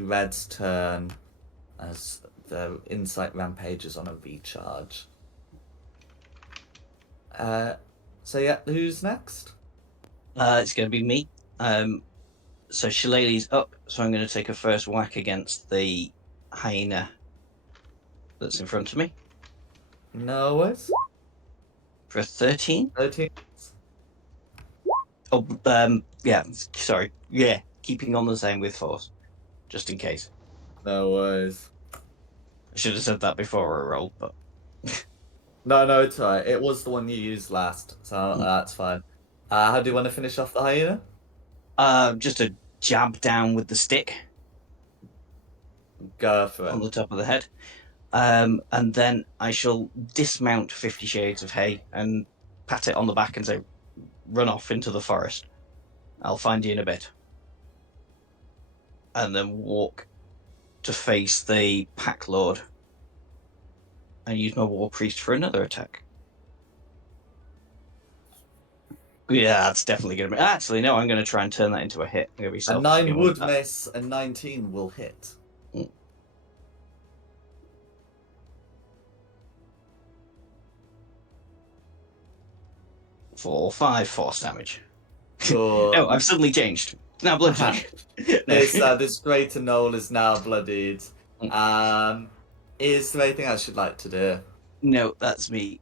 Red's turn as the insight rampages on a recharge. So yeah, who's next? It's going to be me. So Shillelagh's up, so I'm going to take a first whack against the hyena that's in front of me No worries. for a 13. 13. Oh, yeah, sorry. Yeah, keeping on the same with force, just in case. No worries. I should have said that before I rolled, but No, it's alright. It was the one you used last, so that's fine. How do you want to finish off the hyena? just a jab down with the stick Go for on it. the top of the head. And then I shall dismount 50 Shades of Hay and pat it on the back and say, run off into the forest. I'll find you in a bit. And then walk to face the Pack Lord and use my War Priest for another attack. Yeah, that's definitely going to be... Actually, no, I'm going to try and turn that into a hit. I'm going to be A selfish 9 again with would that. miss, and 19 will hit. For 5 force damage. Cool. No, I've suddenly changed. Now bludgeoning. This greater knoll is now bloodied. Is there anything else you'd like to do? No, that's me.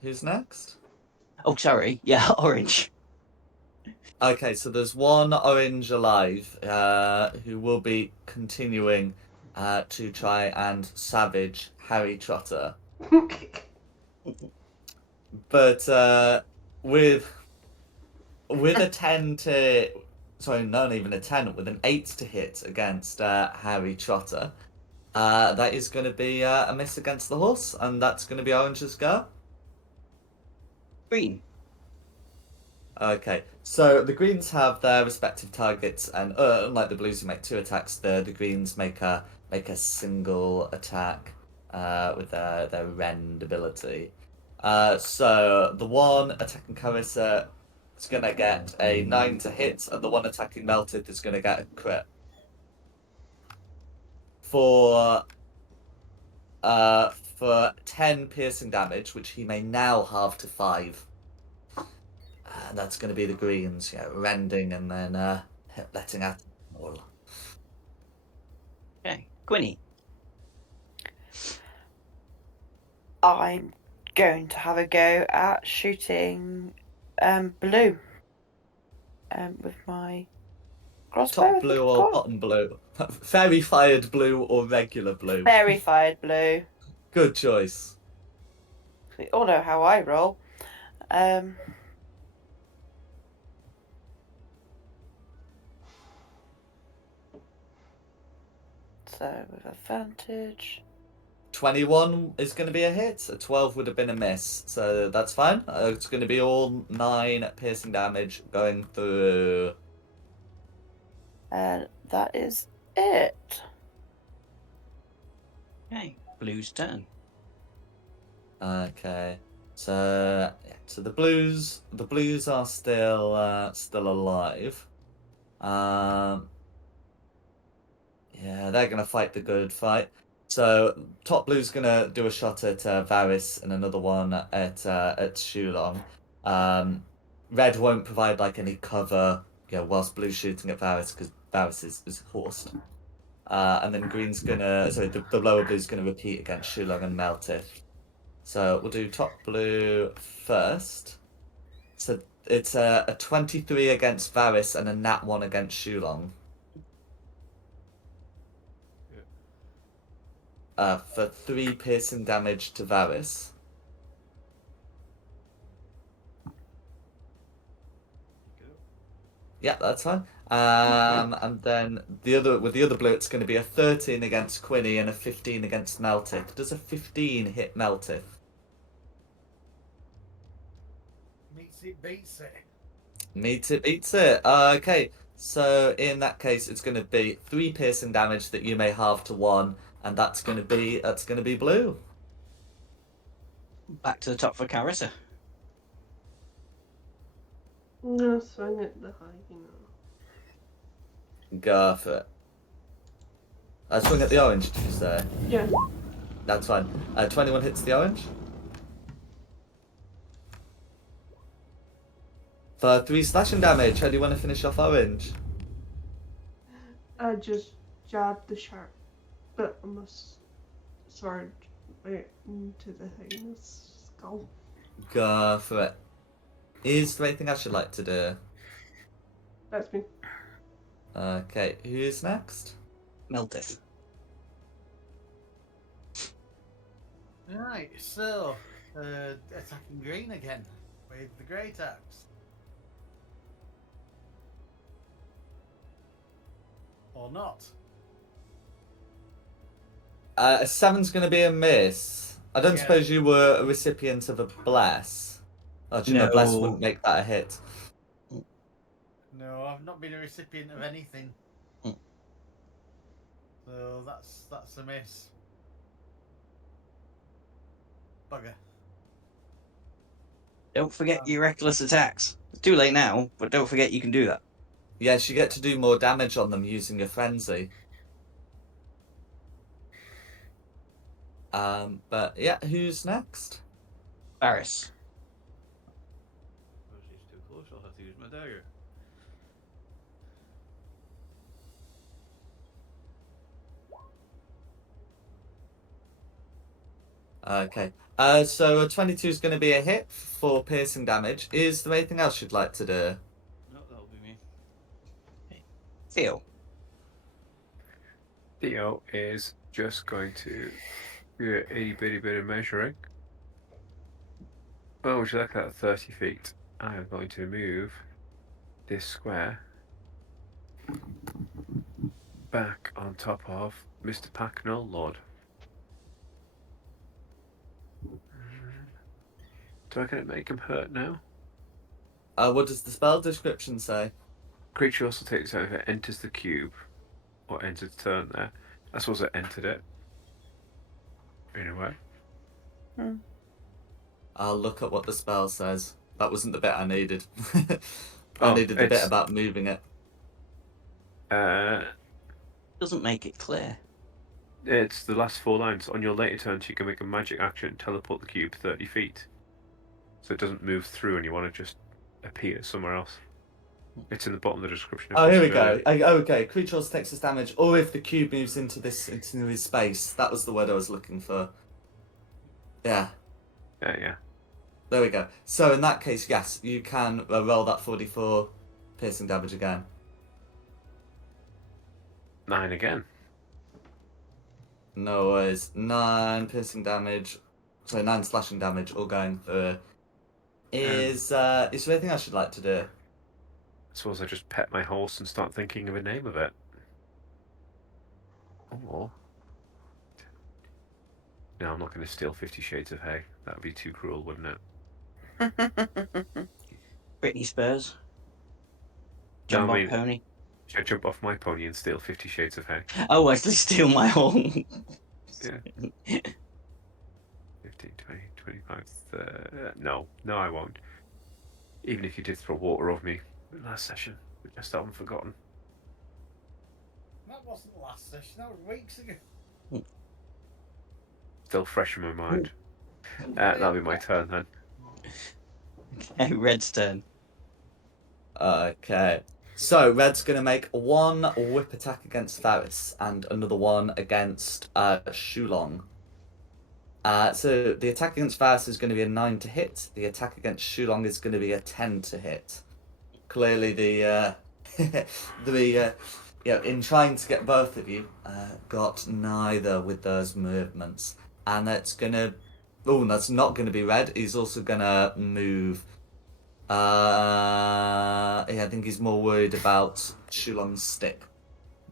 Who's next? Oh, sorry. Yeah, orange. Okay, so there's one orange alive who will be continuing to try and savage Harry Trotter. But with a 10 to... Sorry, not even a 10, with an 8 to hit against Harry Trotter, that is going to be a miss against the horse, and that's going to be Orange's go. Green. Okay, so the greens have their respective targets, and unlike the blues who make 2 attacks, the greens make a single attack with their rend ability. So the one attacking Carissa is going to get a 9 to hit, and the one attacking Melted is going to get a crit. For 10 piercing damage, which he may now halve to 5. And that's going to be the greens, rending and then letting out all. Okay. Quinny. I'm going to have a go at shooting blue with my crossbow. Top blue or bottom blue? Fairy fired blue or regular blue? Fairy fired blue. Good choice. We all know how I roll. So with advantage. 21 is going to be a hit. A 12 would have been a miss, so that's fine. It's going to be all 9 piercing damage going through. And that is it. Okay. Blue's turn. Okay, so the blues are still alive. Yeah, they're gonna fight the good fight. So top blue's gonna do a shot at Varys and another one at Shulong. Red won't provide like any cover, whilst blue's shooting at Varys because Varys is horsed. And then green's gonna, sorry, the lower blue's gonna repeat against Shulong and Meltith. So we'll do top blue first. So it's a 23 against Varys and a nat 1 against Shulong. for 3 piercing damage to Varys. Yeah, that's fine. And then with the other blow, it's going to be a 13 against Quinny and a 15 against Meltith. Does a 15 hit Meltith? Meets it, beats it. Meets it, beats it. Okay, so in that case, it's going to be 3 piercing damage that you may halve to 1, and that's going to be blue. Back to the top for Carissa. I'm gonna swing at the hyena. Go for it. Swing at the orange, did you say? Yeah. That's fine. 21 hits the orange. For 3 slashing damage, how do you want to finish off orange? I just jabbed the sharp bit of my sword right into the hyena's skull. Go for it. Is there anything I should like to do? That's me. Okay, who's next? Meltith. Right, so attacking green again with the great axe. Or not. A 7's going to be a miss. I don't Yeah. suppose you were a recipient of a bless. Oh, do you know, bless No. wouldn't make that a hit. No, I've not been a recipient of anything. Mm. So that's a miss. Bugger. Don't forget your reckless attacks. It's too late now, but don't forget you can do that. Yes, you get to do more damage on them using your frenzy. But yeah, who's next? Varys. Oh, she's too close. I'll have to use my dagger. Okay. So a 22 is going to be a hit for piercing damage. Is there anything else you'd like to do? No, that'll be me. Theo. Theo is just going to do a itty bitty bit of measuring. Oh, would you like that 30 feet? I am going to move this square back on top of Mr. Packnell Lord. Do I get to make him hurt now? What does the spell description say? Creature also takes out if it enters the cube or ends its turn there. I suppose it entered it. In a way. I'll look at what the spell says. That wasn't the bit I needed. I Oh, needed the bit it's- about moving it. Doesn't make it clear. It's the last 4 lines. On your later turns, you can make a magic action, teleport the cube 30 feet. So it doesn't move through and you want to just appear somewhere else. It's in the bottom of the description. Oh, here we go. Okay, creature also takes this damage, or if the cube moves into his space. That was the word I was looking for. Yeah, Yeah. there we go. So in that case, yes, you can roll that 44 piercing damage again. 9 again. No worries. 9 piercing damage. So 9 slashing damage, all going through. Is there anything else you'd like to do? I suppose I just pet my horse and start thinking of a name of it. Or... No, I'm not going to steal 50 Shades of Hay. That would be too cruel, wouldn't it? Britney Spears. No, Jump I on mean- pony. Should I jump off my pony and steal 50 Shades of Hay? Oh, actually steal my horn. 15, 20, 25, no, I won't. Even if you did throw water over me last session, which I still haven't forgotten. That wasn't last session, that was weeks ago. Still fresh in my mind. That'll be my turn then. Okay, Red's turn. Okay. So Red's gonna make 1 whip attack against Varys and another one against Shulong. So the attack against Varys is going to be a 9 to hit. The attack against Shulong is going to be a 10 to hit. Clearly the in trying to get both of you, got neither with those movements. And that's gonna. Oh, that's not gonna be red. He's also gonna move. Yeah, I think he's more worried about Shulong's stick.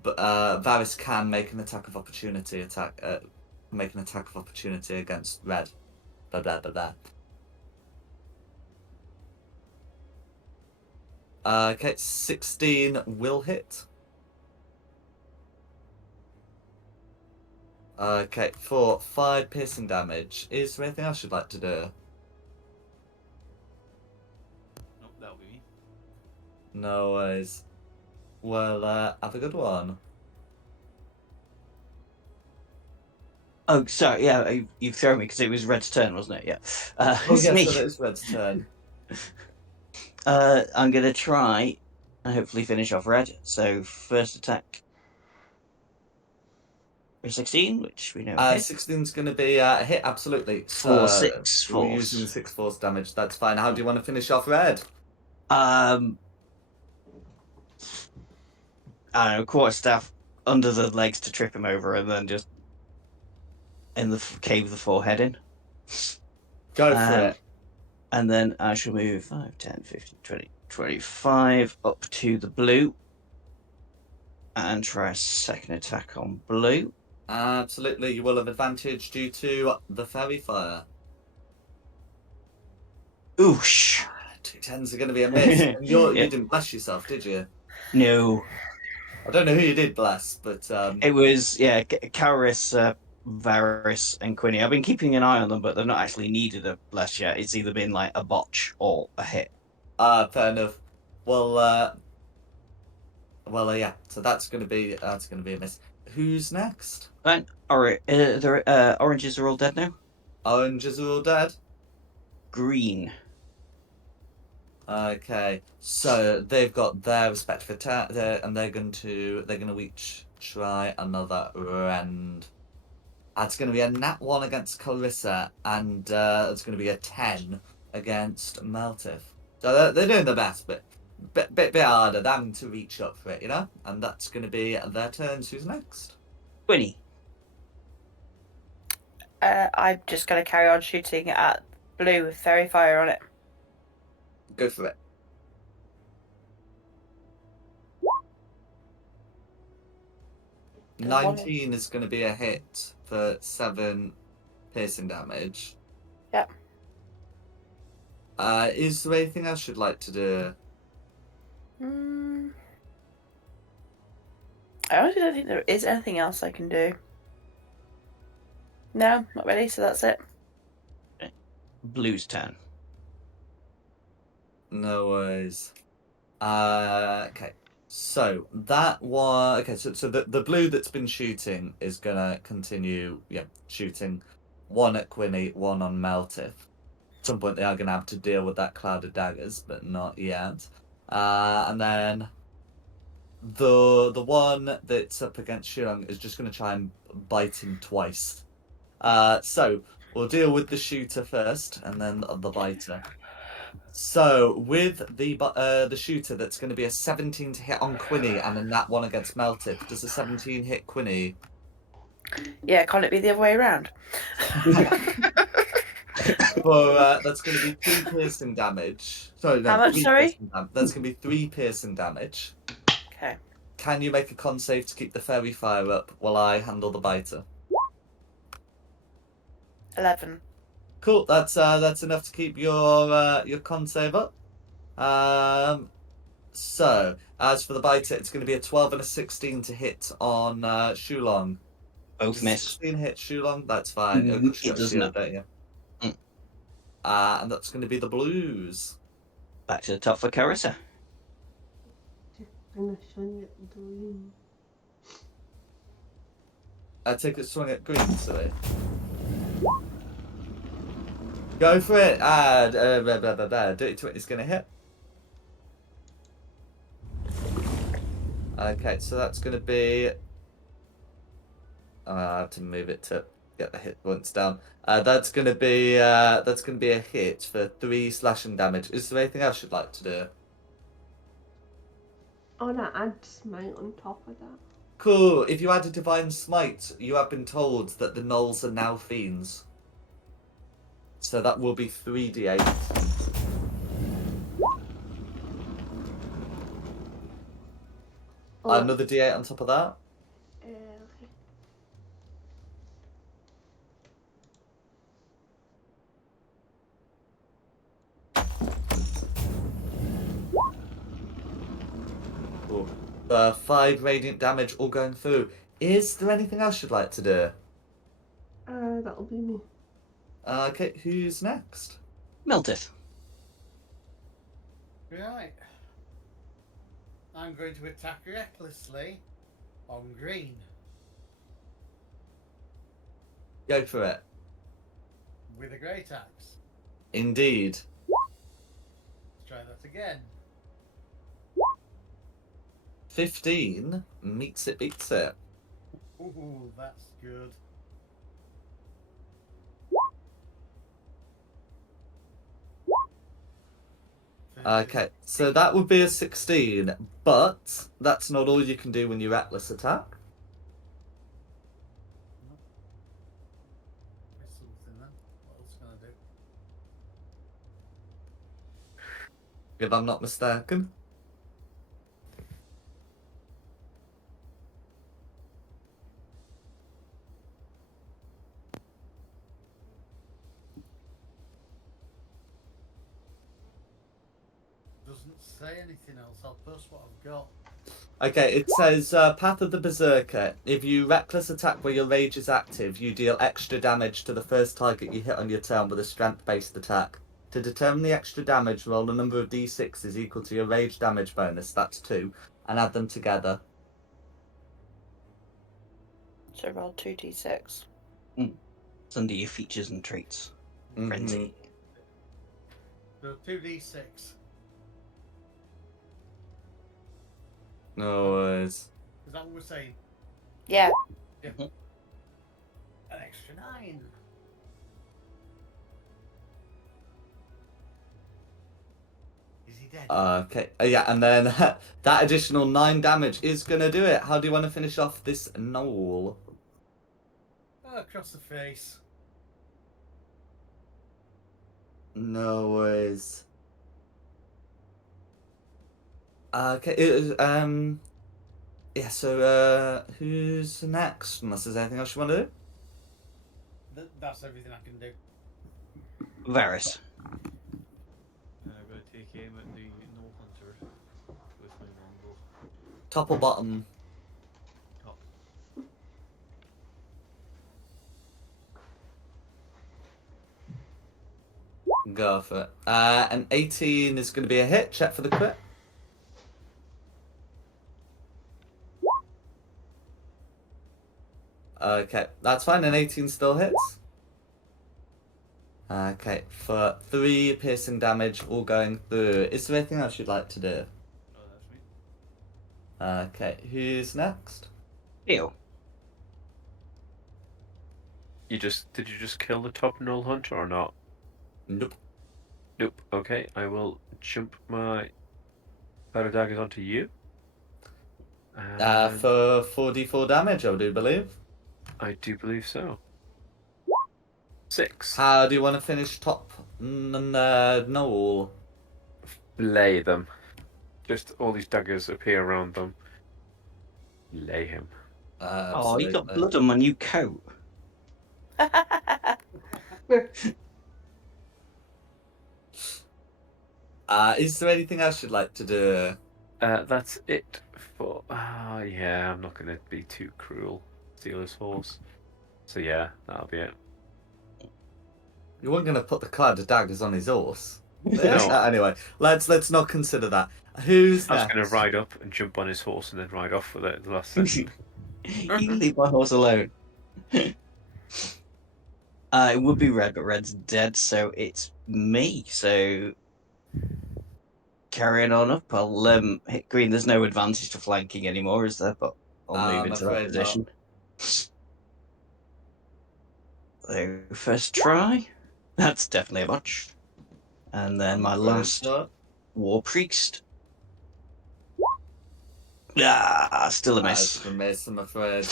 But Varys can make an attack of opportunity against red. Blah blah blah blah. Okay, 16 will hit. Okay, for 5 piercing damage. Is there anything else you'd like to do? Nope, that'll be me. No worries. Well, have a good one. Oh, sorry. Yeah, you've thrown me because it was Red's turn, wasn't it? Yeah. Oh, It's yes, me. so that is Red's turn. I'm gonna try and hopefully finish off Red. So first attack for 16, which we know hits. 16's going to be a hit, absolutely. For So, 6 we're force. using 6 force damage, that's fine. How do you want to finish off Red? I don't know, quarterstaff under the legs to trip him over, and then just in the cave the forehead in. Go for it. And then I shall move 5, 10, 15, 20, 25 up to the blue. And try a second attack on blue. Absolutely, you will have advantage due to the fairy fire. Oosh. 2 10s are going to be a miss. And you Yeah. didn't bless yourself, did you? No. I don't know who you did bless, but It was, yeah, Cowris, Varys, and Quinny. I've been keeping an eye on them, but they've not actually needed a bless yet. It's either been like a botch or a hit. fair enough. Well, yeah. So that's going to be a miss. Who's next? And the oranges are all dead now. Oranges are all dead. Green. Okay, so they've got their respective attack there, and they're going to each try another round. It's going to be a nat 1 against Clarissa, and it's going to be a 10 against Meltif. So they're doing their best, but bit harder. They're having to reach up for it, you know. And that's going to be their turns. Who's next? Quinny. I'm just going to carry on shooting at blue with fairy fire on it. Go for it. Good 19 is going to be a hit for 7 piercing damage. Yep. Is there anything else you'd like to do? I honestly don't think there is anything else I can do. No, not really, so that's it. Blue's turn. No worries. Okay. So that one. Okay. So the blue that's been shooting is gonna continue. Yeah, shooting. One at Quinny, one on Meltif. At some point they are gonna have to deal with that cloud of daggers, but not yet. And then the one that's up against Shulong is just gonna try and bite him twice. So we'll deal with the shooter first, and then the biter. So with the shooter, that's going to be a 17 to hit on Quinny, and a nat 1 against Meltif. Does a 17 hit Quinny? Yeah, can't it be the other way around? For that's going to be 3 piercing damage. Sorry, no. How much, 3 sorry? piercing that's going to be 3 piercing damage. Okay. Can you make a con save to keep the fairy fire up while I handle the biter? 11. Cool. That's enough to keep your con save up. So as for the biter, it's going to be a 12 and a 16 to hit on Shulong. Both miss. 16 hit Shulong. That's fine. Of course you It got does shield, not. don't you? Mm. And that's going to be the blues. Back to the top for Carissa. Finishing at green. I take a swing at green, sorry. Go for it. Dirty 20 is going to hit. Okay, so that's going to be. I have to move it to get the hit points down. That's going to be a hit for 3 slashing damage. Is there anything else you'd like to do? Oh, no, add smite on top of that. Cool. If you add a divine smite, you have been told that the gnolls are now fiends. So that will be 3d8. Oh, Another d8 on top of that. okay. Cool. 5 radiant damage all going through. Is there anything else you'd like to do? That'll be me. Okay, who's next? Miltith. Right. I'm going to attack recklessly on green Go for it. with a great axe. Indeed. Let's try that again. 15 meets it, beats it. Ooh, that's good. Okay, so that would be a 16, but that's not all you can do when you reckless attack. Missed something then. What else can I do? If I'm not mistaken. Doesn't say anything else. I'll post what I've got. Okay, it says Path of the Berserker. If you reckless attack where your rage is active, you deal extra damage to the first target you hit on your turn with a strength-based attack. To determine the extra damage, roll a number of d6s equal to your rage damage bonus, that's 2, and add them together. So roll 2d6. It's under your features and traits. Mhm. Frenzy. So 2d6. No worries. Is that what we're saying? Yeah. An extra 9. Is he dead? Okay, yeah, and then that additional 9 damage is going to do it. How do you want to finish off this gnoll? Oh, across the face. No worries. Okay, yeah, so, who's next? Unless there's anything else you want to do? That's everything I can do. Varys. I'm going to take aim at the no hunter with my longbow. Top or bottom? Top. Go for it. An 18 is going to be a hit. Check for the crit. Okay, that's fine. An 18 still hits. Okay, for 3 piercing damage all going through. Is there anything else you'd like to do? Oh, that's me. Okay, who's next? Ew. Did you just kill the top null hunter or not? Nope. Nope. Okay, I will jump my powder daggers onto you. And For 4d4 damage, I do believe. I do believe so. 6. How do you want to finish top Noel? Lay them. Just all these daggers appear around them. Lay him. Oh, you got Absolutely. blood on my new coat. Is there anything else you'd like to do? That's it for. Yeah, I'm not going to be too cruel. Steal his horse. So yeah, that'll be it. You weren't going to put the cloud of daggers on his horse. No. Anyway, let's not consider that. Who's I was next? going to ride up and jump on his horse and then ride off with it at the last second. You leave my horse alone. It would be Red, but Red's dead, so it's me. So carrying on up, I'll hit green. There's no advantage to flanking anymore, is there? But I'll move I'm into that afraid position. So first try, that's definitely a botch. And then my last War Priest. Ah, still a miss. That's a miss, I'm afraid.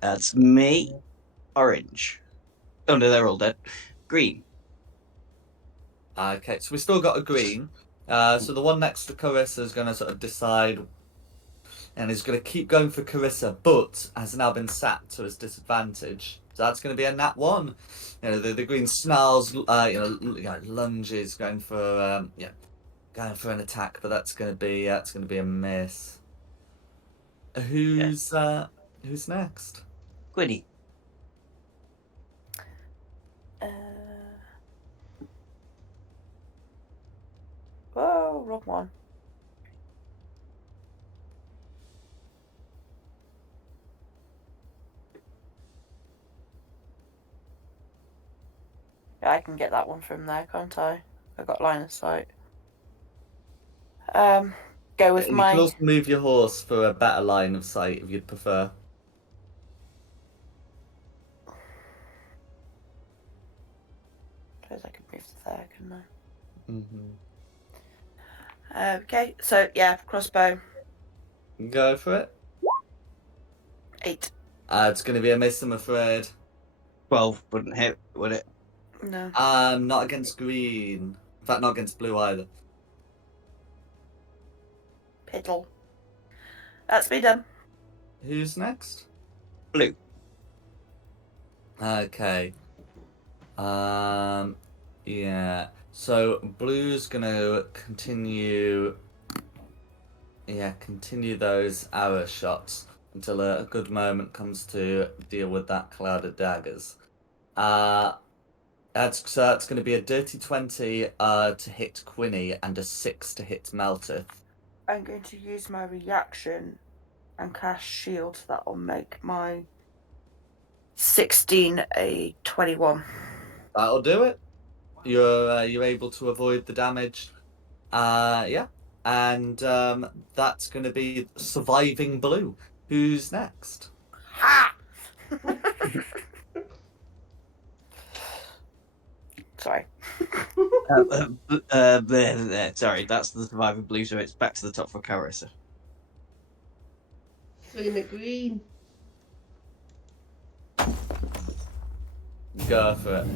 That's me. Orange. Oh no, they're all dead. Green. Okay, so we still got a green. So the one next to Carissa is going to sort of decide, and is going to keep going for Carissa, but has now been sapped to his disadvantage. So that's going to be a nat 1. You know, the green snarls, lunges, going for going for an attack, but that's going to be a miss. Who's next? Quinny. Whoa, wrong one. Yeah, I can get that one from there, can't I? I got line of sight. Go with You my. can also move your horse for a better line of sight if you'd prefer. Suppose I could move to there, couldn't I? Mm-hmm. Okay, so yeah, crossbow. Go for it. 8. It's going to be a miss, I'm afraid. 12 wouldn't hit, would it? No. Not against green. In fact, not against blue either. Piddle. That's me done. Who's next? Blue. Okay. Yeah. So blue's gonna continue. Yeah, continue those arrow shots until a good moment comes to deal with that cloud of daggers. That's going to be a dirty 20 to hit Quinny and a 6 to hit Meltith. I'm going to use my reaction and cast shield. That'll make my 16 a 21. That'll do it. You're able to avoid the damage. Yeah, and that's going to be surviving blue. Who's next? Ha! Sorry. Sorry, that's the surviving blue, so it's back to the top for Carissa. Swinging the green. Go for it.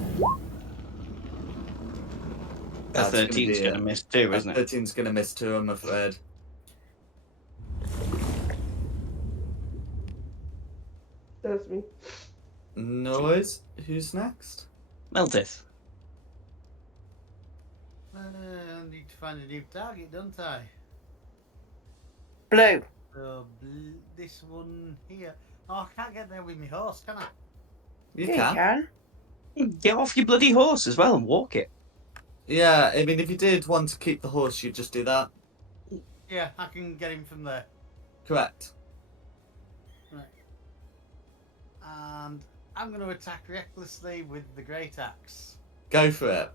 A 13's going to miss too, isn't it? 13's going to miss too, I'm afraid. That's me. No worries. Who's next? Meltith. I need to find a new target, don't I? Blue. So this one here. Oh, I can't get there with my horse, can I? You Yeah, can. you can. Get off your bloody horse as well and walk it. Yeah, I mean, if you did want to keep the horse, you'd just do that. Yeah, I can get him from there. Correct. Right. And I'm going to attack recklessly with the great axe. Go for it.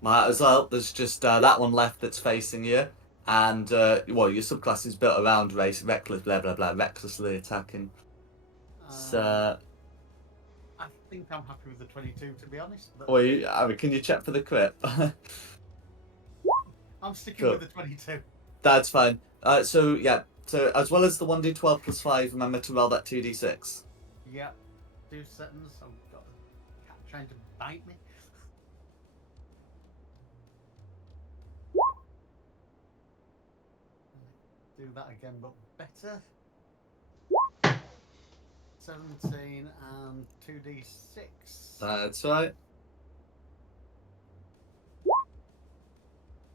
Might as well. There's just that one left that's facing you. And, your subclass is built around reckless, blah, blah, blah, recklessly attacking. So, I think I'm happy with the 22, to be honest. But I mean, can you check for the crit? I'm sticking Cool. with the 22. That's fine. So as well as the 1d12 plus 5, remember to roll that 2d6. Yeah. 2 seconds. I've got a cat trying to bite me. Do that again, but better. 17 and 2d6. That's right.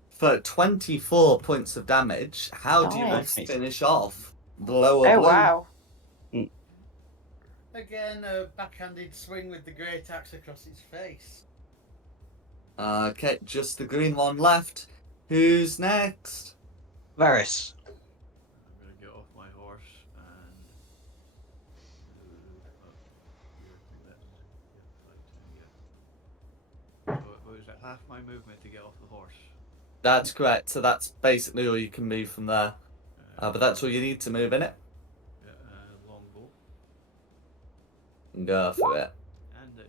For 24 points of damage, how do you Nice. finish off the lower Oh, blue? wow. Again, a backhanded swing with the great axe across its face. Okay, just the green one left. Who's next? Varys. I'm gonna get off my horse and what is that? Half my movement to get off the horse. That's correct. So that's basically all you can move from there. But that's all you need to move in it. Yeah, longbow. Go for it. And no.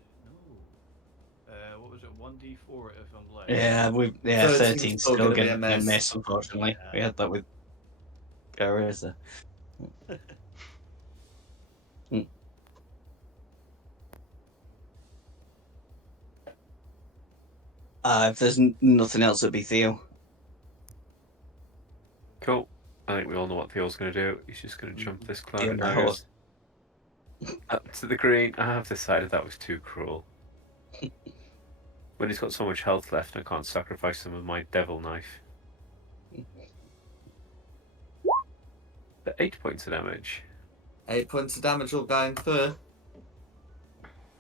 What was it? 1d12 D4 if I'm blessed. Yeah, 13's 13's still still gonna be a gonna miss. miss, unfortunately. Yeah. We had that with Gareza. If there's nothing else, it'd be Theo. Cool. I think we all know what Theo's going to do. He's just going to jump this cloud Yeah, of no. daggers up to the green. I have decided that was too cruel. When he's got so much health left, I can't sacrifice him with my devil knife. But 8 points of damage. 8 points of damage all going through.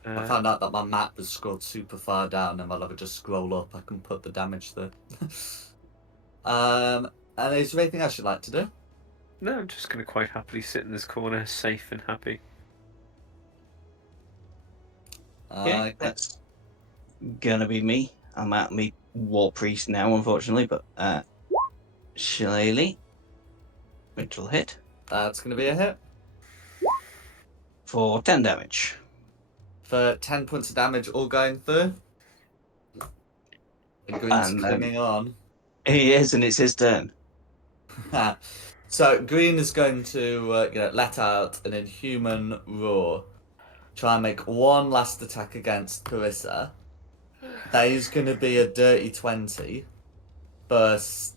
I found out that my map was scrolled super far down, and while I would just scroll up, I can put the damage through. And is there anything else you'd like to do? No, I'm just going to quite happily sit in this corner, safe and happy. Okay, that's gonna be me. I'm at me War Priest now, unfortunately, but Shillelagh, which will hit That's going to be a hit. for 10 damage. For 10 points of damage all going through. And Green's And, clinging on. He is, and it's his turn. So Green is going to let out an inhuman roar. Try and make one last attack against Carissa. That is going to be a dirty 20. Burst.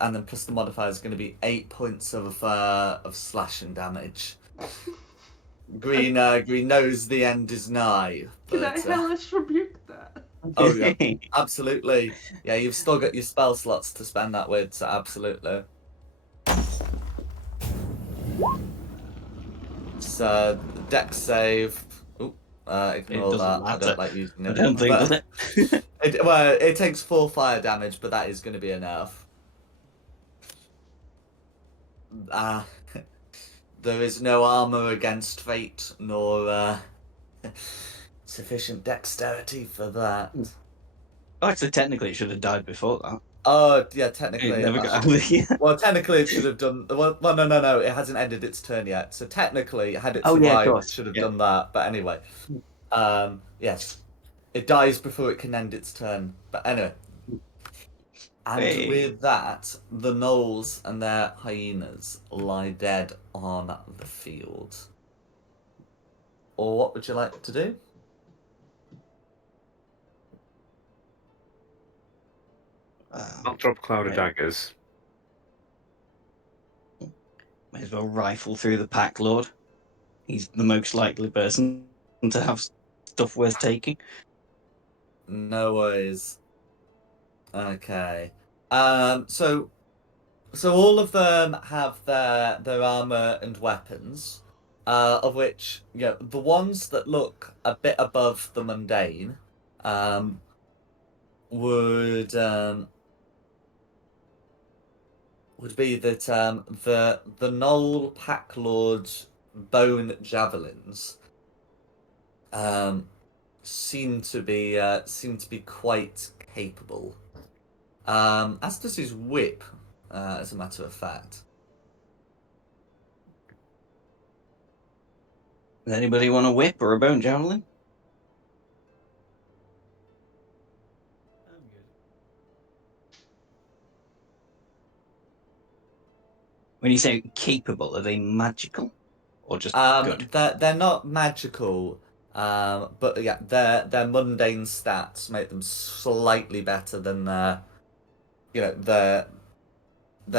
And then plus the modifier is going to be 8 points of slashing damage. Green knows the end is nigh. Can I But, hellish rebuke that? oh yeah, absolutely. Yeah, you've still got your spell slots to spend that with, so absolutely. So dex save. Ignore doesn't that. I matter. don't like using it. I don't think, does But- it? it takes 4 fire damage, but that is going to be enough. There is no armor against fate, nor sufficient dexterity for that. Actually, technically, it should have died before that. Oh yeah, It technically. never got out of here. Well, technically it should have done. Well, no. It hasn't ended its turn yet. So technically, had it Oh, yeah, of survived, course. it should have Yeah. done that. But anyway, yes, it dies before it can end its turn. But anyway, and Hey. with that, the gnolls and their hyenas lie dead on the field. Or what would you like to do? I'll drop cloud of Yeah. daggers. May as well rifle through the pack lord. He's the most likely person to have stuff worth taking. No worries. Okay. So all of them have their armor and weapons, of which the ones that look a bit above the mundane, would be that the Knoll Pack Lord's bone javelins seem to be quite capable. As does his whip, as a matter of fact. Does anybody want a whip or a bone javelin? I'm good. When you say capable, are they magical or just good? They're not magical, but yeah, their mundane stats make them slightly better than their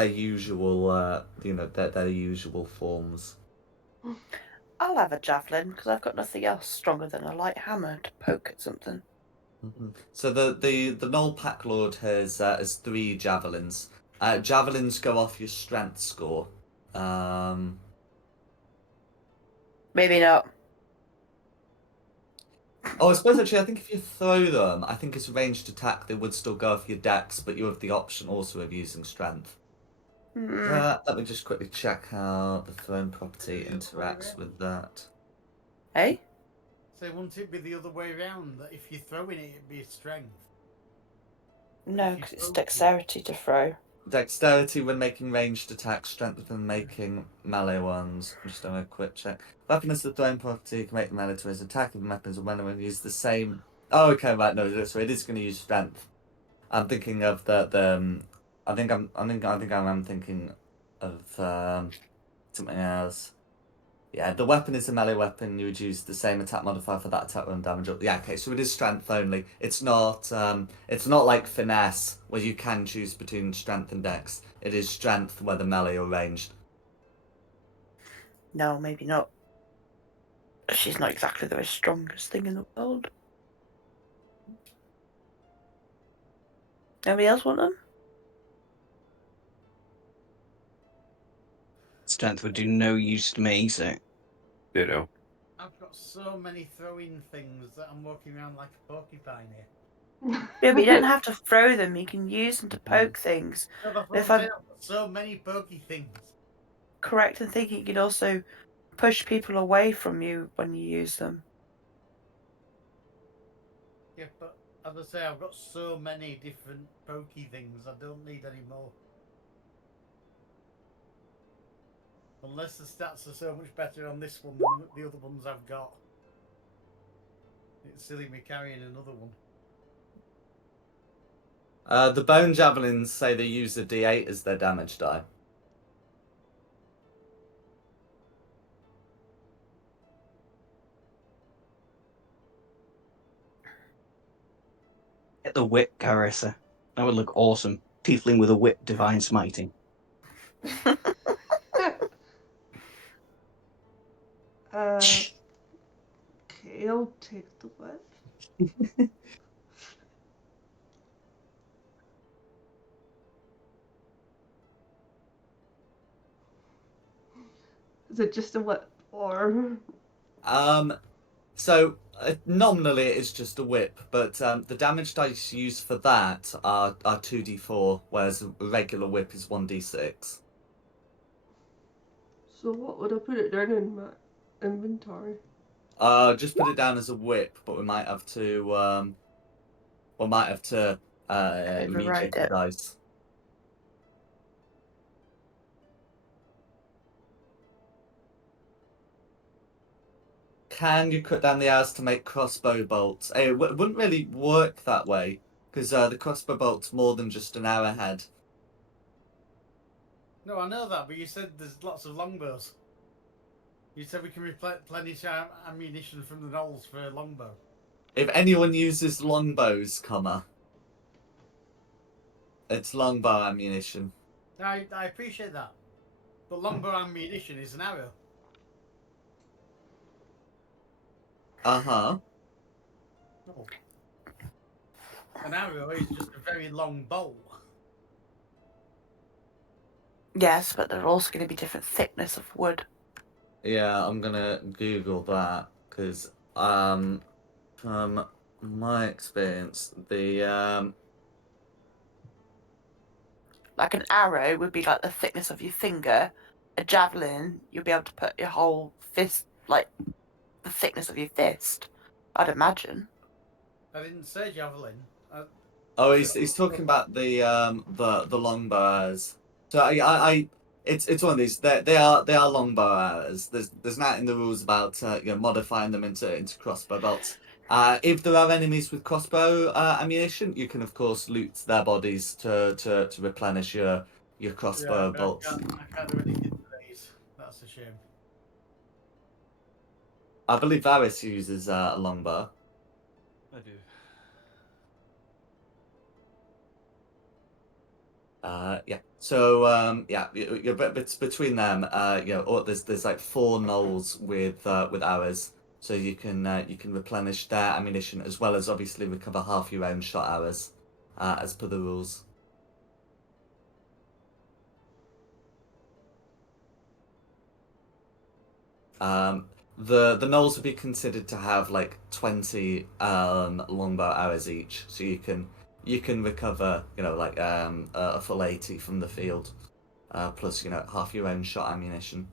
usual their usual forms. I'll have a javelin because I've got nothing else stronger than a light hammer to poke at something. Mm-hmm. So the Knoll Pack Lord has 3 javelins. Javelins go off your strength score. Maybe not. Oh, I suppose actually, I think if you throw them, I think it's a ranged attack. They would still go off your dex, but you have the option also of using strength. Let me just quickly check how the thrown property interacts with that. Hey? So wouldn't it be the other way around? That if you're throwing it, it'd be a strength. No, because it's dexterity to throw. Dexterity when making ranged attacks, strength when making melee ones. I'm just doing a quick check. Weapon is the thrown property, can make the melee to his attack if the weapons are when use the same. Oh, okay, right. No, so it is going to use strength. I'm thinking of the. I think I'm thinking of something else. Yeah, the weapon is a melee weapon. You would use the same attack modifier for that attack run damage. Yeah, okay. So it is strength only. It's not. It's not like finesse where you can choose between strength and dex. It is strength whether melee or ranged. No, maybe not. She's not exactly the most strongest thing in the world. Anybody else want them? Strength would do no use to me, so. Ditto. I've got so many throwing things that I'm walking around like a porcupine here. Yeah, but you don't have to throw them. You can use them to poke things. No, that's what If I'm I'm saying. I've got so many pokey things. correct in thinking, you can also push people away from you when you use them. Yeah, but as I say, I've got so many different pokey things. I don't need any more. Unless the stats are so much better on this one than the other ones I've got. It's silly me carrying another one. The bone javelins say they use a D8 as their damage die. Get the whip, Carissa. That would look awesome. Tiefling with a whip, divine smiting. Okay, I'll take the whip. Is it just a whip or? So nominally it is just a whip, but the damage dice used for that are 2d4, whereas a regular whip is 1d6. So what would I put it down in my inventory? Just put it down as a whip, but we might have to rejig Override the it. dice. Can you cut down the arrows to make crossbow bolts? It wouldn't really work that way, because the crossbow bolt's more than just an arrowhead. No, I know that, but you said there's lots of longbows. You said we can replenish our ammunition from the knolls for a longbow. If anyone uses longbows, it's longbow ammunition. I appreciate that. But longbow ammunition is an arrow. Uh-huh. No. An arrow is just a very long bolt. Yes, but they're also going to be different thickness of wood. Yeah, I'm gonna Google that, because from my experience, Like an arrow would be like the thickness of your finger. A javelin, you'll be able to put your whole fist, like the thickness of your fist, I'd imagine. I didn't say javelin. Oh, he's talking about the longbow arrows. So it's one of these. They are longbow arrows. There's nothing in the rules about modifying them into crossbow bolts. If there are enemies with crossbow ammunition, you can of course loot their bodies to replenish your crossbow but bolts. I can't do anything to these. That's a shame. I believe Varys uses a longbow. I do. Yeah. So it's between them. There's like 4 knolls with arrows, so you can replenish their ammunition as well as obviously recover half your own shot arrows, as per the rules. The knolls would be considered to have like 20 longbow arrows each, so you can recover like a full 80 from the field, plus half your own shot ammunition.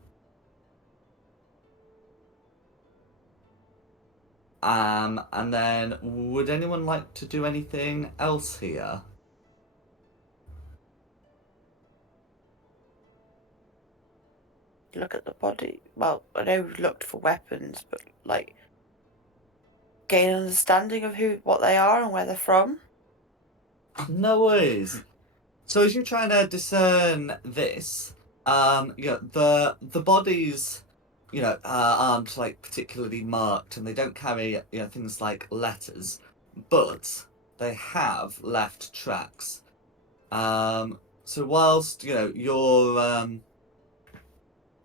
And then would anyone like to do anything else here? Look at the body. Well, I know we've looked for weapons, but like gain an understanding of what they are and where they're from. No worries. So as you're trying to discern this, the bodies, aren't like particularly marked, and they don't carry things like letters, but they have left tracks. So whilst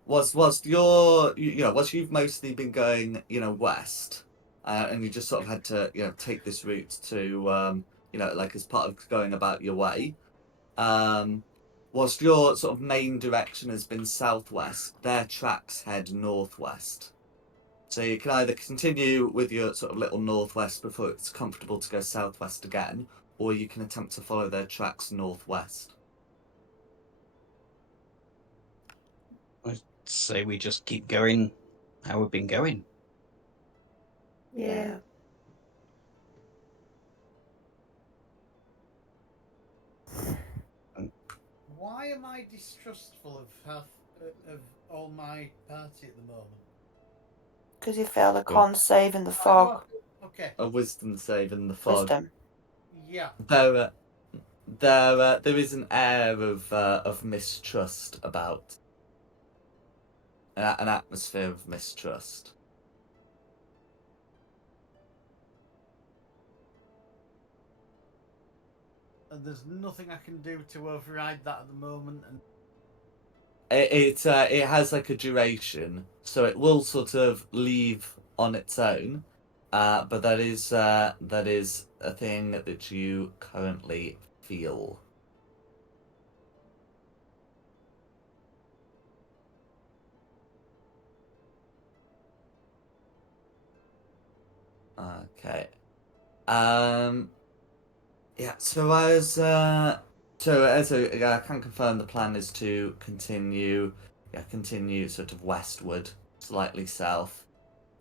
whilst you've mostly been going west, and you just sort of had to take this route to like as part of going about your way. Whilst your sort of main direction has been southwest, their tracks head northwest. So you can either continue with your sort of little northwest before it's comfortable to go southwest again, or you can attempt to follow their tracks northwest. I'd say we just keep going how we've been going. Yeah. Why am I distrustful of all my party at the moment? Because you failed a con save in the fog. Oh, okay. A wisdom save in the fog. Wisdom. Yeah. There is an air of mistrust about. An atmosphere of mistrust. And there's nothing I can do to override that at the moment. And It has like a duration, so it will sort of leave on its own, but that is a thing that you currently feel. Okay. Yeah. So I can confirm the plan is to continue sort of westward, slightly south,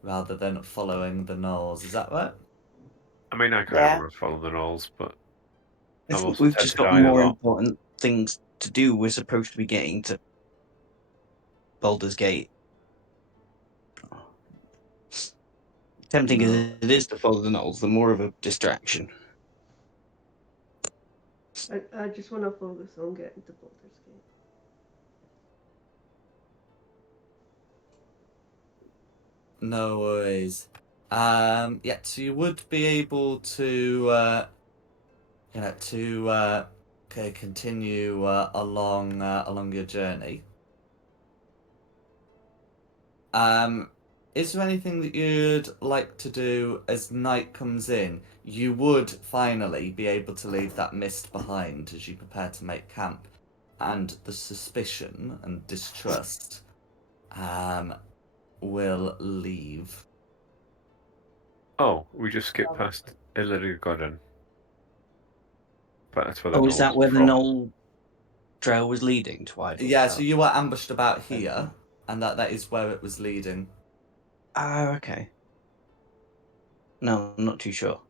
rather than following the Knolls. Is that right? I mean, I kind Yeah. of want to follow the Knolls, but I I'm think also we've tend just to got die a more lot. important things to do. We're supposed to be getting to Baldur's Gate. Tempting as No. it is to follow the Knolls, the more of a distraction. I just want to focus on getting to Baldur's Gate. No worries. Yeah, so you would be able to, continue along your journey. Is there anything that you'd like to do as night comes in? You would finally be able to leave that mist behind as you prepare to make camp, and the suspicion and distrust, will leave. Oh, we just skipped past Illyria Garden. But that's where the Oh, is Knolls that are where the from. Knoll trail was leading to Idle? Yeah, so you were ambushed about here, and that is where it was leading. Ah, okay. No, I'm not too sure.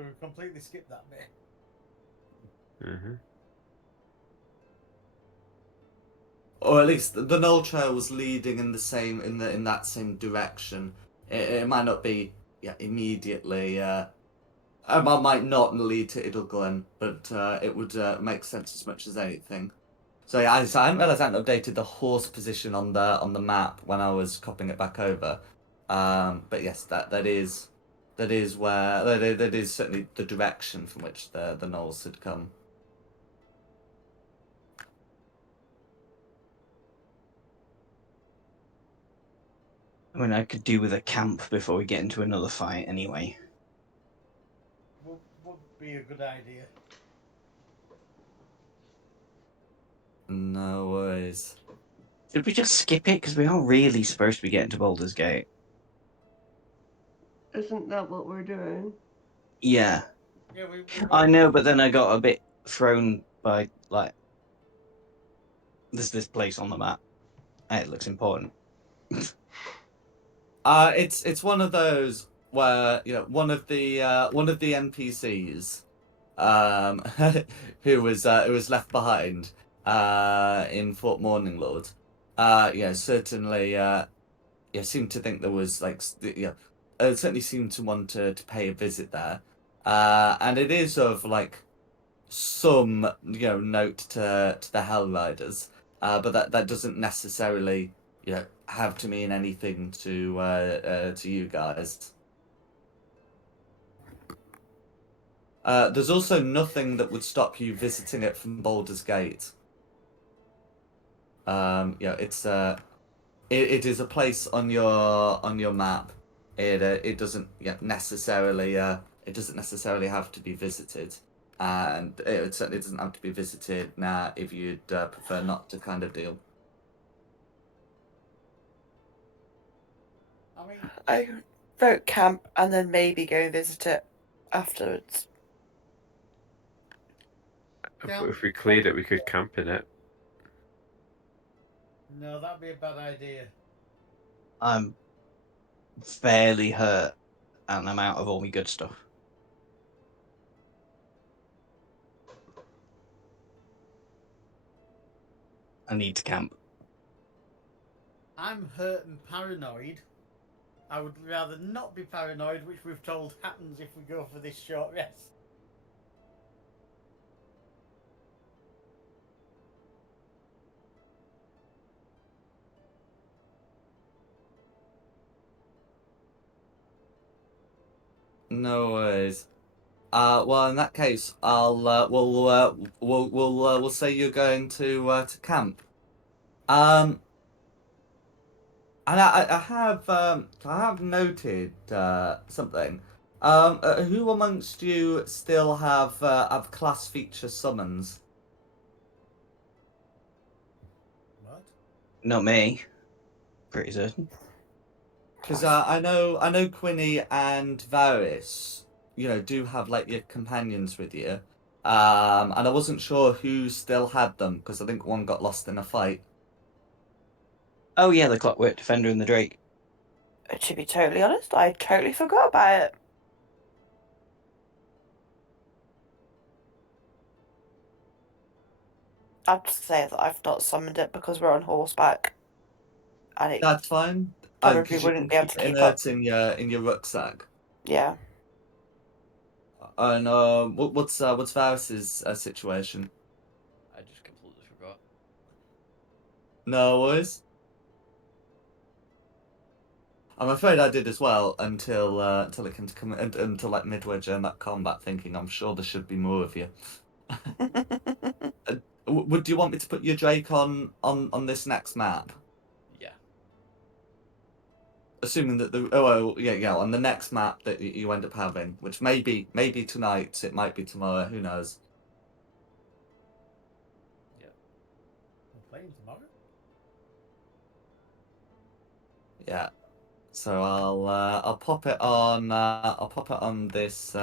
so we completely skipped that bit. Mm-hmm. Or at least the Knoll Trail was leading in that same direction. It might not be immediately. I might not lead to Idleglen, but it would make sense as much as anything. So yeah, I hadn't realised I hadn't updated the horse position on the map when I was copying it back over. But yes, that is where that is certainly the direction from which the Knolls had come. I mean, I could do with a camp before we get into another fight anyway. Would be a good idea. No worries. Should we just skip it? Because we are really supposed to be getting to Baldur's Gate. Isn't that what we're doing? Yeah. Yeah, we I know, but then I got a bit thrown by, like, there's this place on the map. It looks important. It's one of those where one of the NPCs who was left behind in Fort Morninglord certainly seemed to think there was like certainly seem to want to pay a visit there, and it is of like some note to the Hell Riders, but that doesn't necessarily have to mean anything to you guys. There's also nothing that would stop you visiting it from Baldur's Gate. It's it is a place on your map. It doesn't necessarily have to be visited, and it certainly doesn't have to be visited now if you'd prefer not to kind of deal. I mean, I vote camp and then maybe go and visit it afterwards. But if we cleared it, we could camp in it. no, that'd be a bad idea. I'm fairly hurt, and I'm out of all my good stuff. I need to camp. I'm hurt and paranoid. I would rather not be paranoid, which we've told happens if we go for this short rest. No worries. Well, in that case, we'll say you're going to camp. And I have noted something. Who amongst you still have class feature summons? What? Not me. Pretty certain. Because I know Quinny and Varys, do have like your companions with you. And I wasn't sure who still had them because I think one got lost in a fight. Oh yeah, the Clockwork Defender and the Drake. To be totally honest, I totally forgot about it. I'd say that I've not summoned it because we're on horseback, and it That's fine. probably Because you can wouldn't be able keep to it keep up. in your rucksack. Yeah. And what's Varys's situation? I just completely forgot. No worries. I'm afraid I did as well until it came to until like midway during that combat, thinking I'm sure there should be more of you. Would you want me to put your Drake on this next map? Yeah. Assuming that on the next map that you end up having, which maybe tonight, it might be tomorrow, who knows? We're playing tomorrow? Yeah. So I'll pop it on this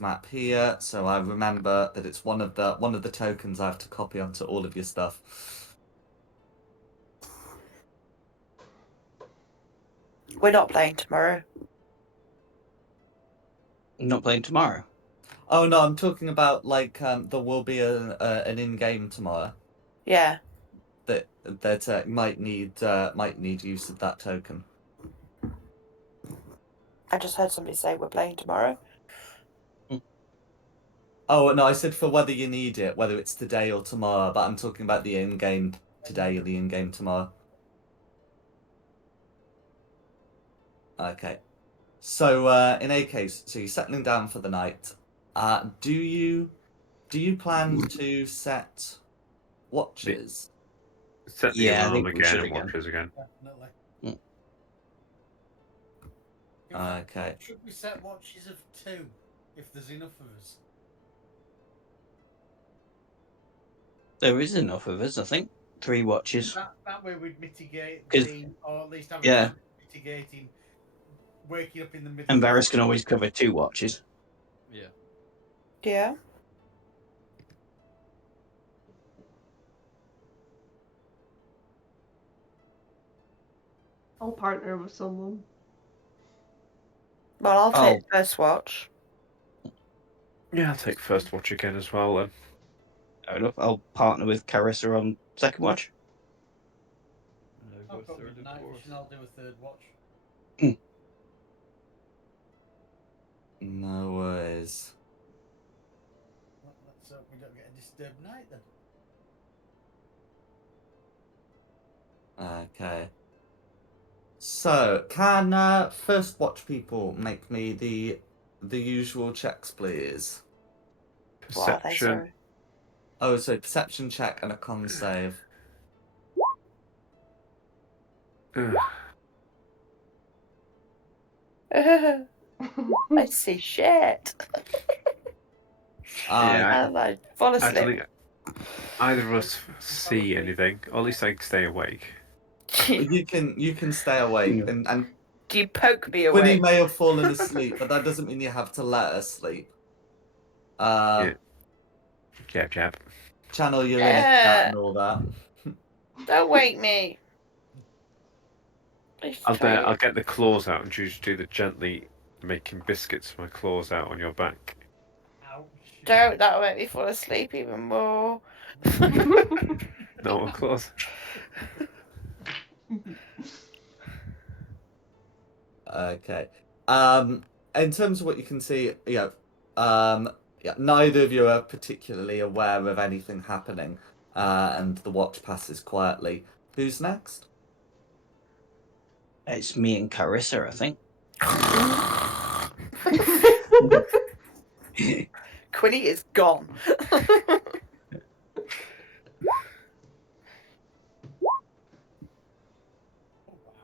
map here, so I remember that it's one of the tokens I have to copy onto all of your stuff. We're not playing tomorrow. Not playing tomorrow. Oh no, I'm talking about like there will be an in-game tomorrow Yeah. that might need use of that token. I just heard somebody say we're playing tomorrow. Oh no, I said for whether you need it, whether it's today or tomorrow, but I'm talking about the in-game today or the in-game tomorrow. Okay. So in any case, so you're settling down for the night. Do you plan to set watches? Set the Yeah, I alarm think we again should and again. watches again. Definitely. Mm. In fact, Okay. should we set watches of 2 if there's enough of us? There is enough of us, I think. 3 watches. That way we'd mitigate 'Cause- or at least have a yeah. chance of mitigating waking up in the middle And of the Varys can always cover 2 watches. Yeah. Yeah. I'll partner with someone. Well, I'll take Oh. first watch. Yeah, I'll take first watch again as well then. Fair enough. I'll partner with Carissa on second watch. And I've I've got got third and midnight fourth. vision, I'll do a third watch. No worries. Well, let's hope we don't get a disturbed night then. Okay. So, can first watch people make me the usual checks, please? What are they, Perception. sorry? Oh, so perception check and a con save. Ugh. I see shit. Yeah, And I fall I don't asleep. think either of us see anything. Or at least I can stay awake. You can stay awake, and Do you poke me Winnie awake? may have fallen asleep, but that doesn't mean you have to let her sleep. Yeah. Jab jab. Channel your inner cat and all that. Don't wake me. I'll get the claws out and just do the gently making biscuits with my claws out on your back. Ouch. Don't, that'll make me fall asleep even more. No more claws. Okay. In terms of what you can see, yeah, neither of you are particularly aware of anything happening, and the watch passes quietly. Who's next? It's me and Carissa, I think. Quinny is gone.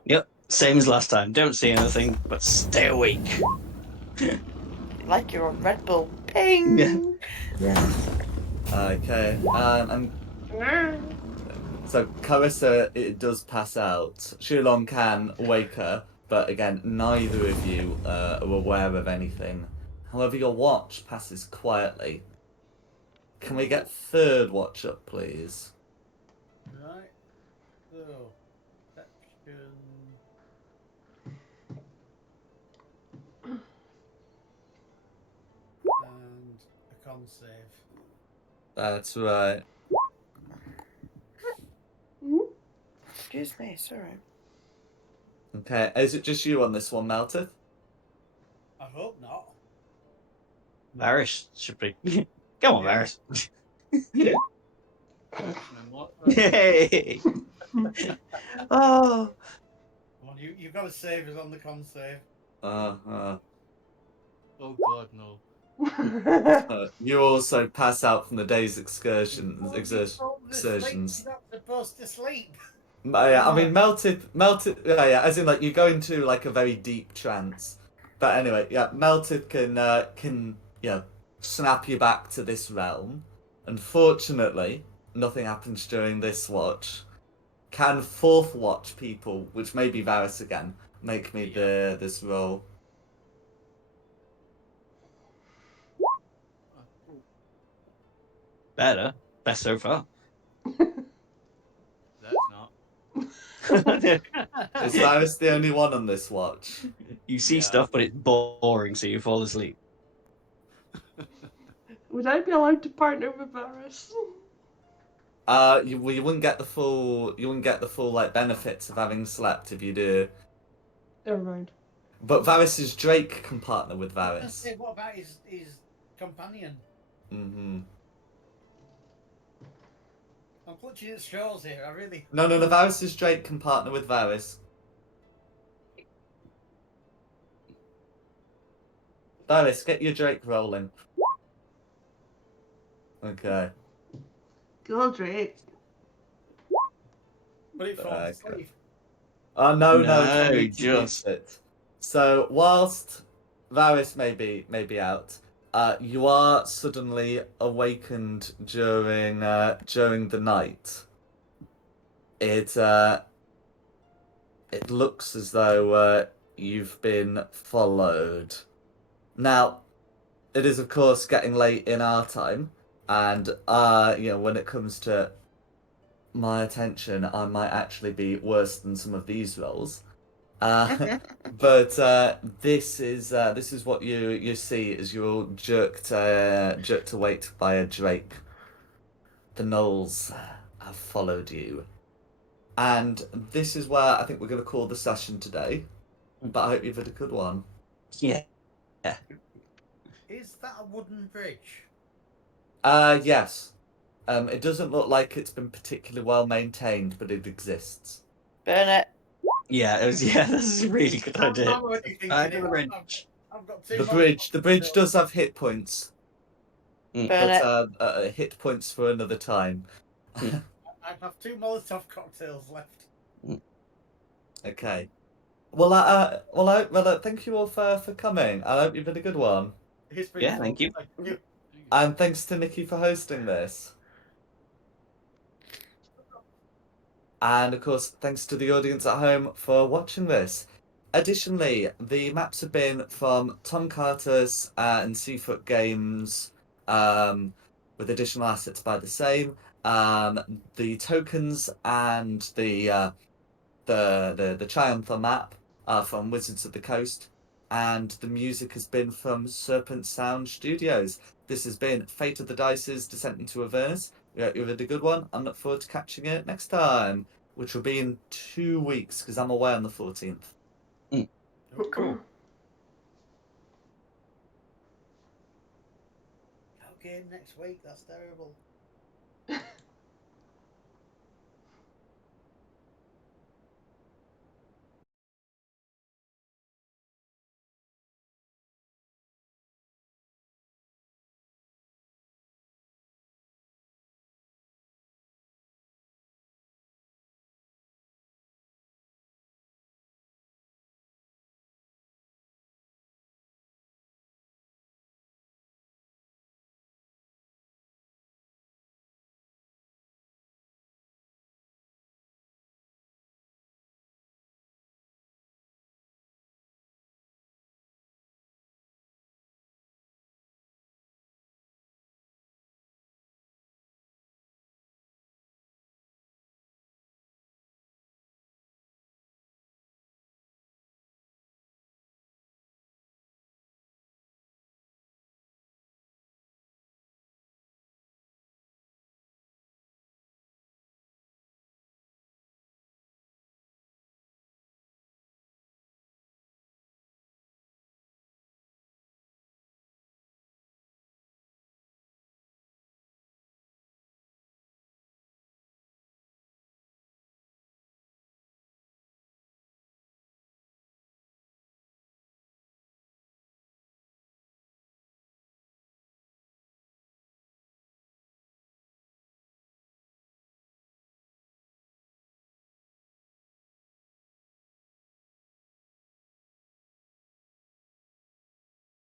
Yep, same as last time. Don't see anything, but stay awake. Like you're on Red Bull. Ping! Yeah. Okay. And so Carissa, it does pass out. Shulong can wake her, but again, neither of you are aware of anything. However, your watch passes quietly. Can we get third watch up, please? Right. So, perception. And a con save. That's right. Excuse me, sorry. Okay, is it just you on this one, Melted? I hope not. Varys should be. Come on, Yeah. Varys. And what? Hey! Oh! Come on, you've got to save us on the con save. Oh God, no. You also pass out from the day's excursions. You're Exertions. not supposed to sleep. Yeah, I mean, melted. Yeah, as in like you go into like a very deep trance. But anyway, yeah, melted can snap you back to this realm. Unfortunately, nothing happens during this watch. Can fourth watch people, which may be Varys again, make me this roll? Better. Best so far. That's not. Is Varys the only one on this watch? You see Yeah. stuff, but it's boring, so you fall asleep. Would I be allowed to partner with Varys? You wouldn't get the full like benefits of having slept if you do. Never mind. But Varys's Drake can partner with I was gonna Varys. say, what about his companion? Mm-hmm. I'm clutching at straws here. I really. No, Varys's Drake can partner with Varys. Varys, get your Drake rolling. Okay. Go Drake. But it falls Okay. asleep. Oh no, No, you need to just- use it. So whilst Varys may be out, you are suddenly awakened during the night. It looks as though you've been followed. Now, it is of course getting late in our time, and when it comes to my attention, I might actually be worse than some of these roles. But this is what you see as you're all jerked awake by a drake. The gnolls have followed you, and this is where I think we're going to call the session today. But I hope you've had a good one. Yeah. Is that a wooden bridge? Yes. It doesn't look like it's been particularly well maintained, but it exists. Burn it. Yeah, it was. Yeah, this is a really good idea. I'm already thinking Back it. of the bridge. I've got two The Molotov bridge cocktails. does have hit points, Burn but it. hit points for another time. I have 2 Molotov cocktails left. Okay. Well, thank you all for coming. I hope you've had a good one. It's been Yeah, fun. thank you. Thank you. And thanks to Nikki for hosting this. And of course, thanks to the audience at home for watching this. Additionally, the maps have been from Tom Carter's and Seafoot Games, with additional assets by the same. The tokens and the Triumpher map are from Wizards of the Coast, and the music has been from Serpent Sound Studios. This has been Fate of the Dice's Descent into Avernus. We hope you've had a good one, and look forward to catching it next time, which will be in 2 weeks because I'm away on the 14th. Oh, cool. Okay, next week. That's terrible.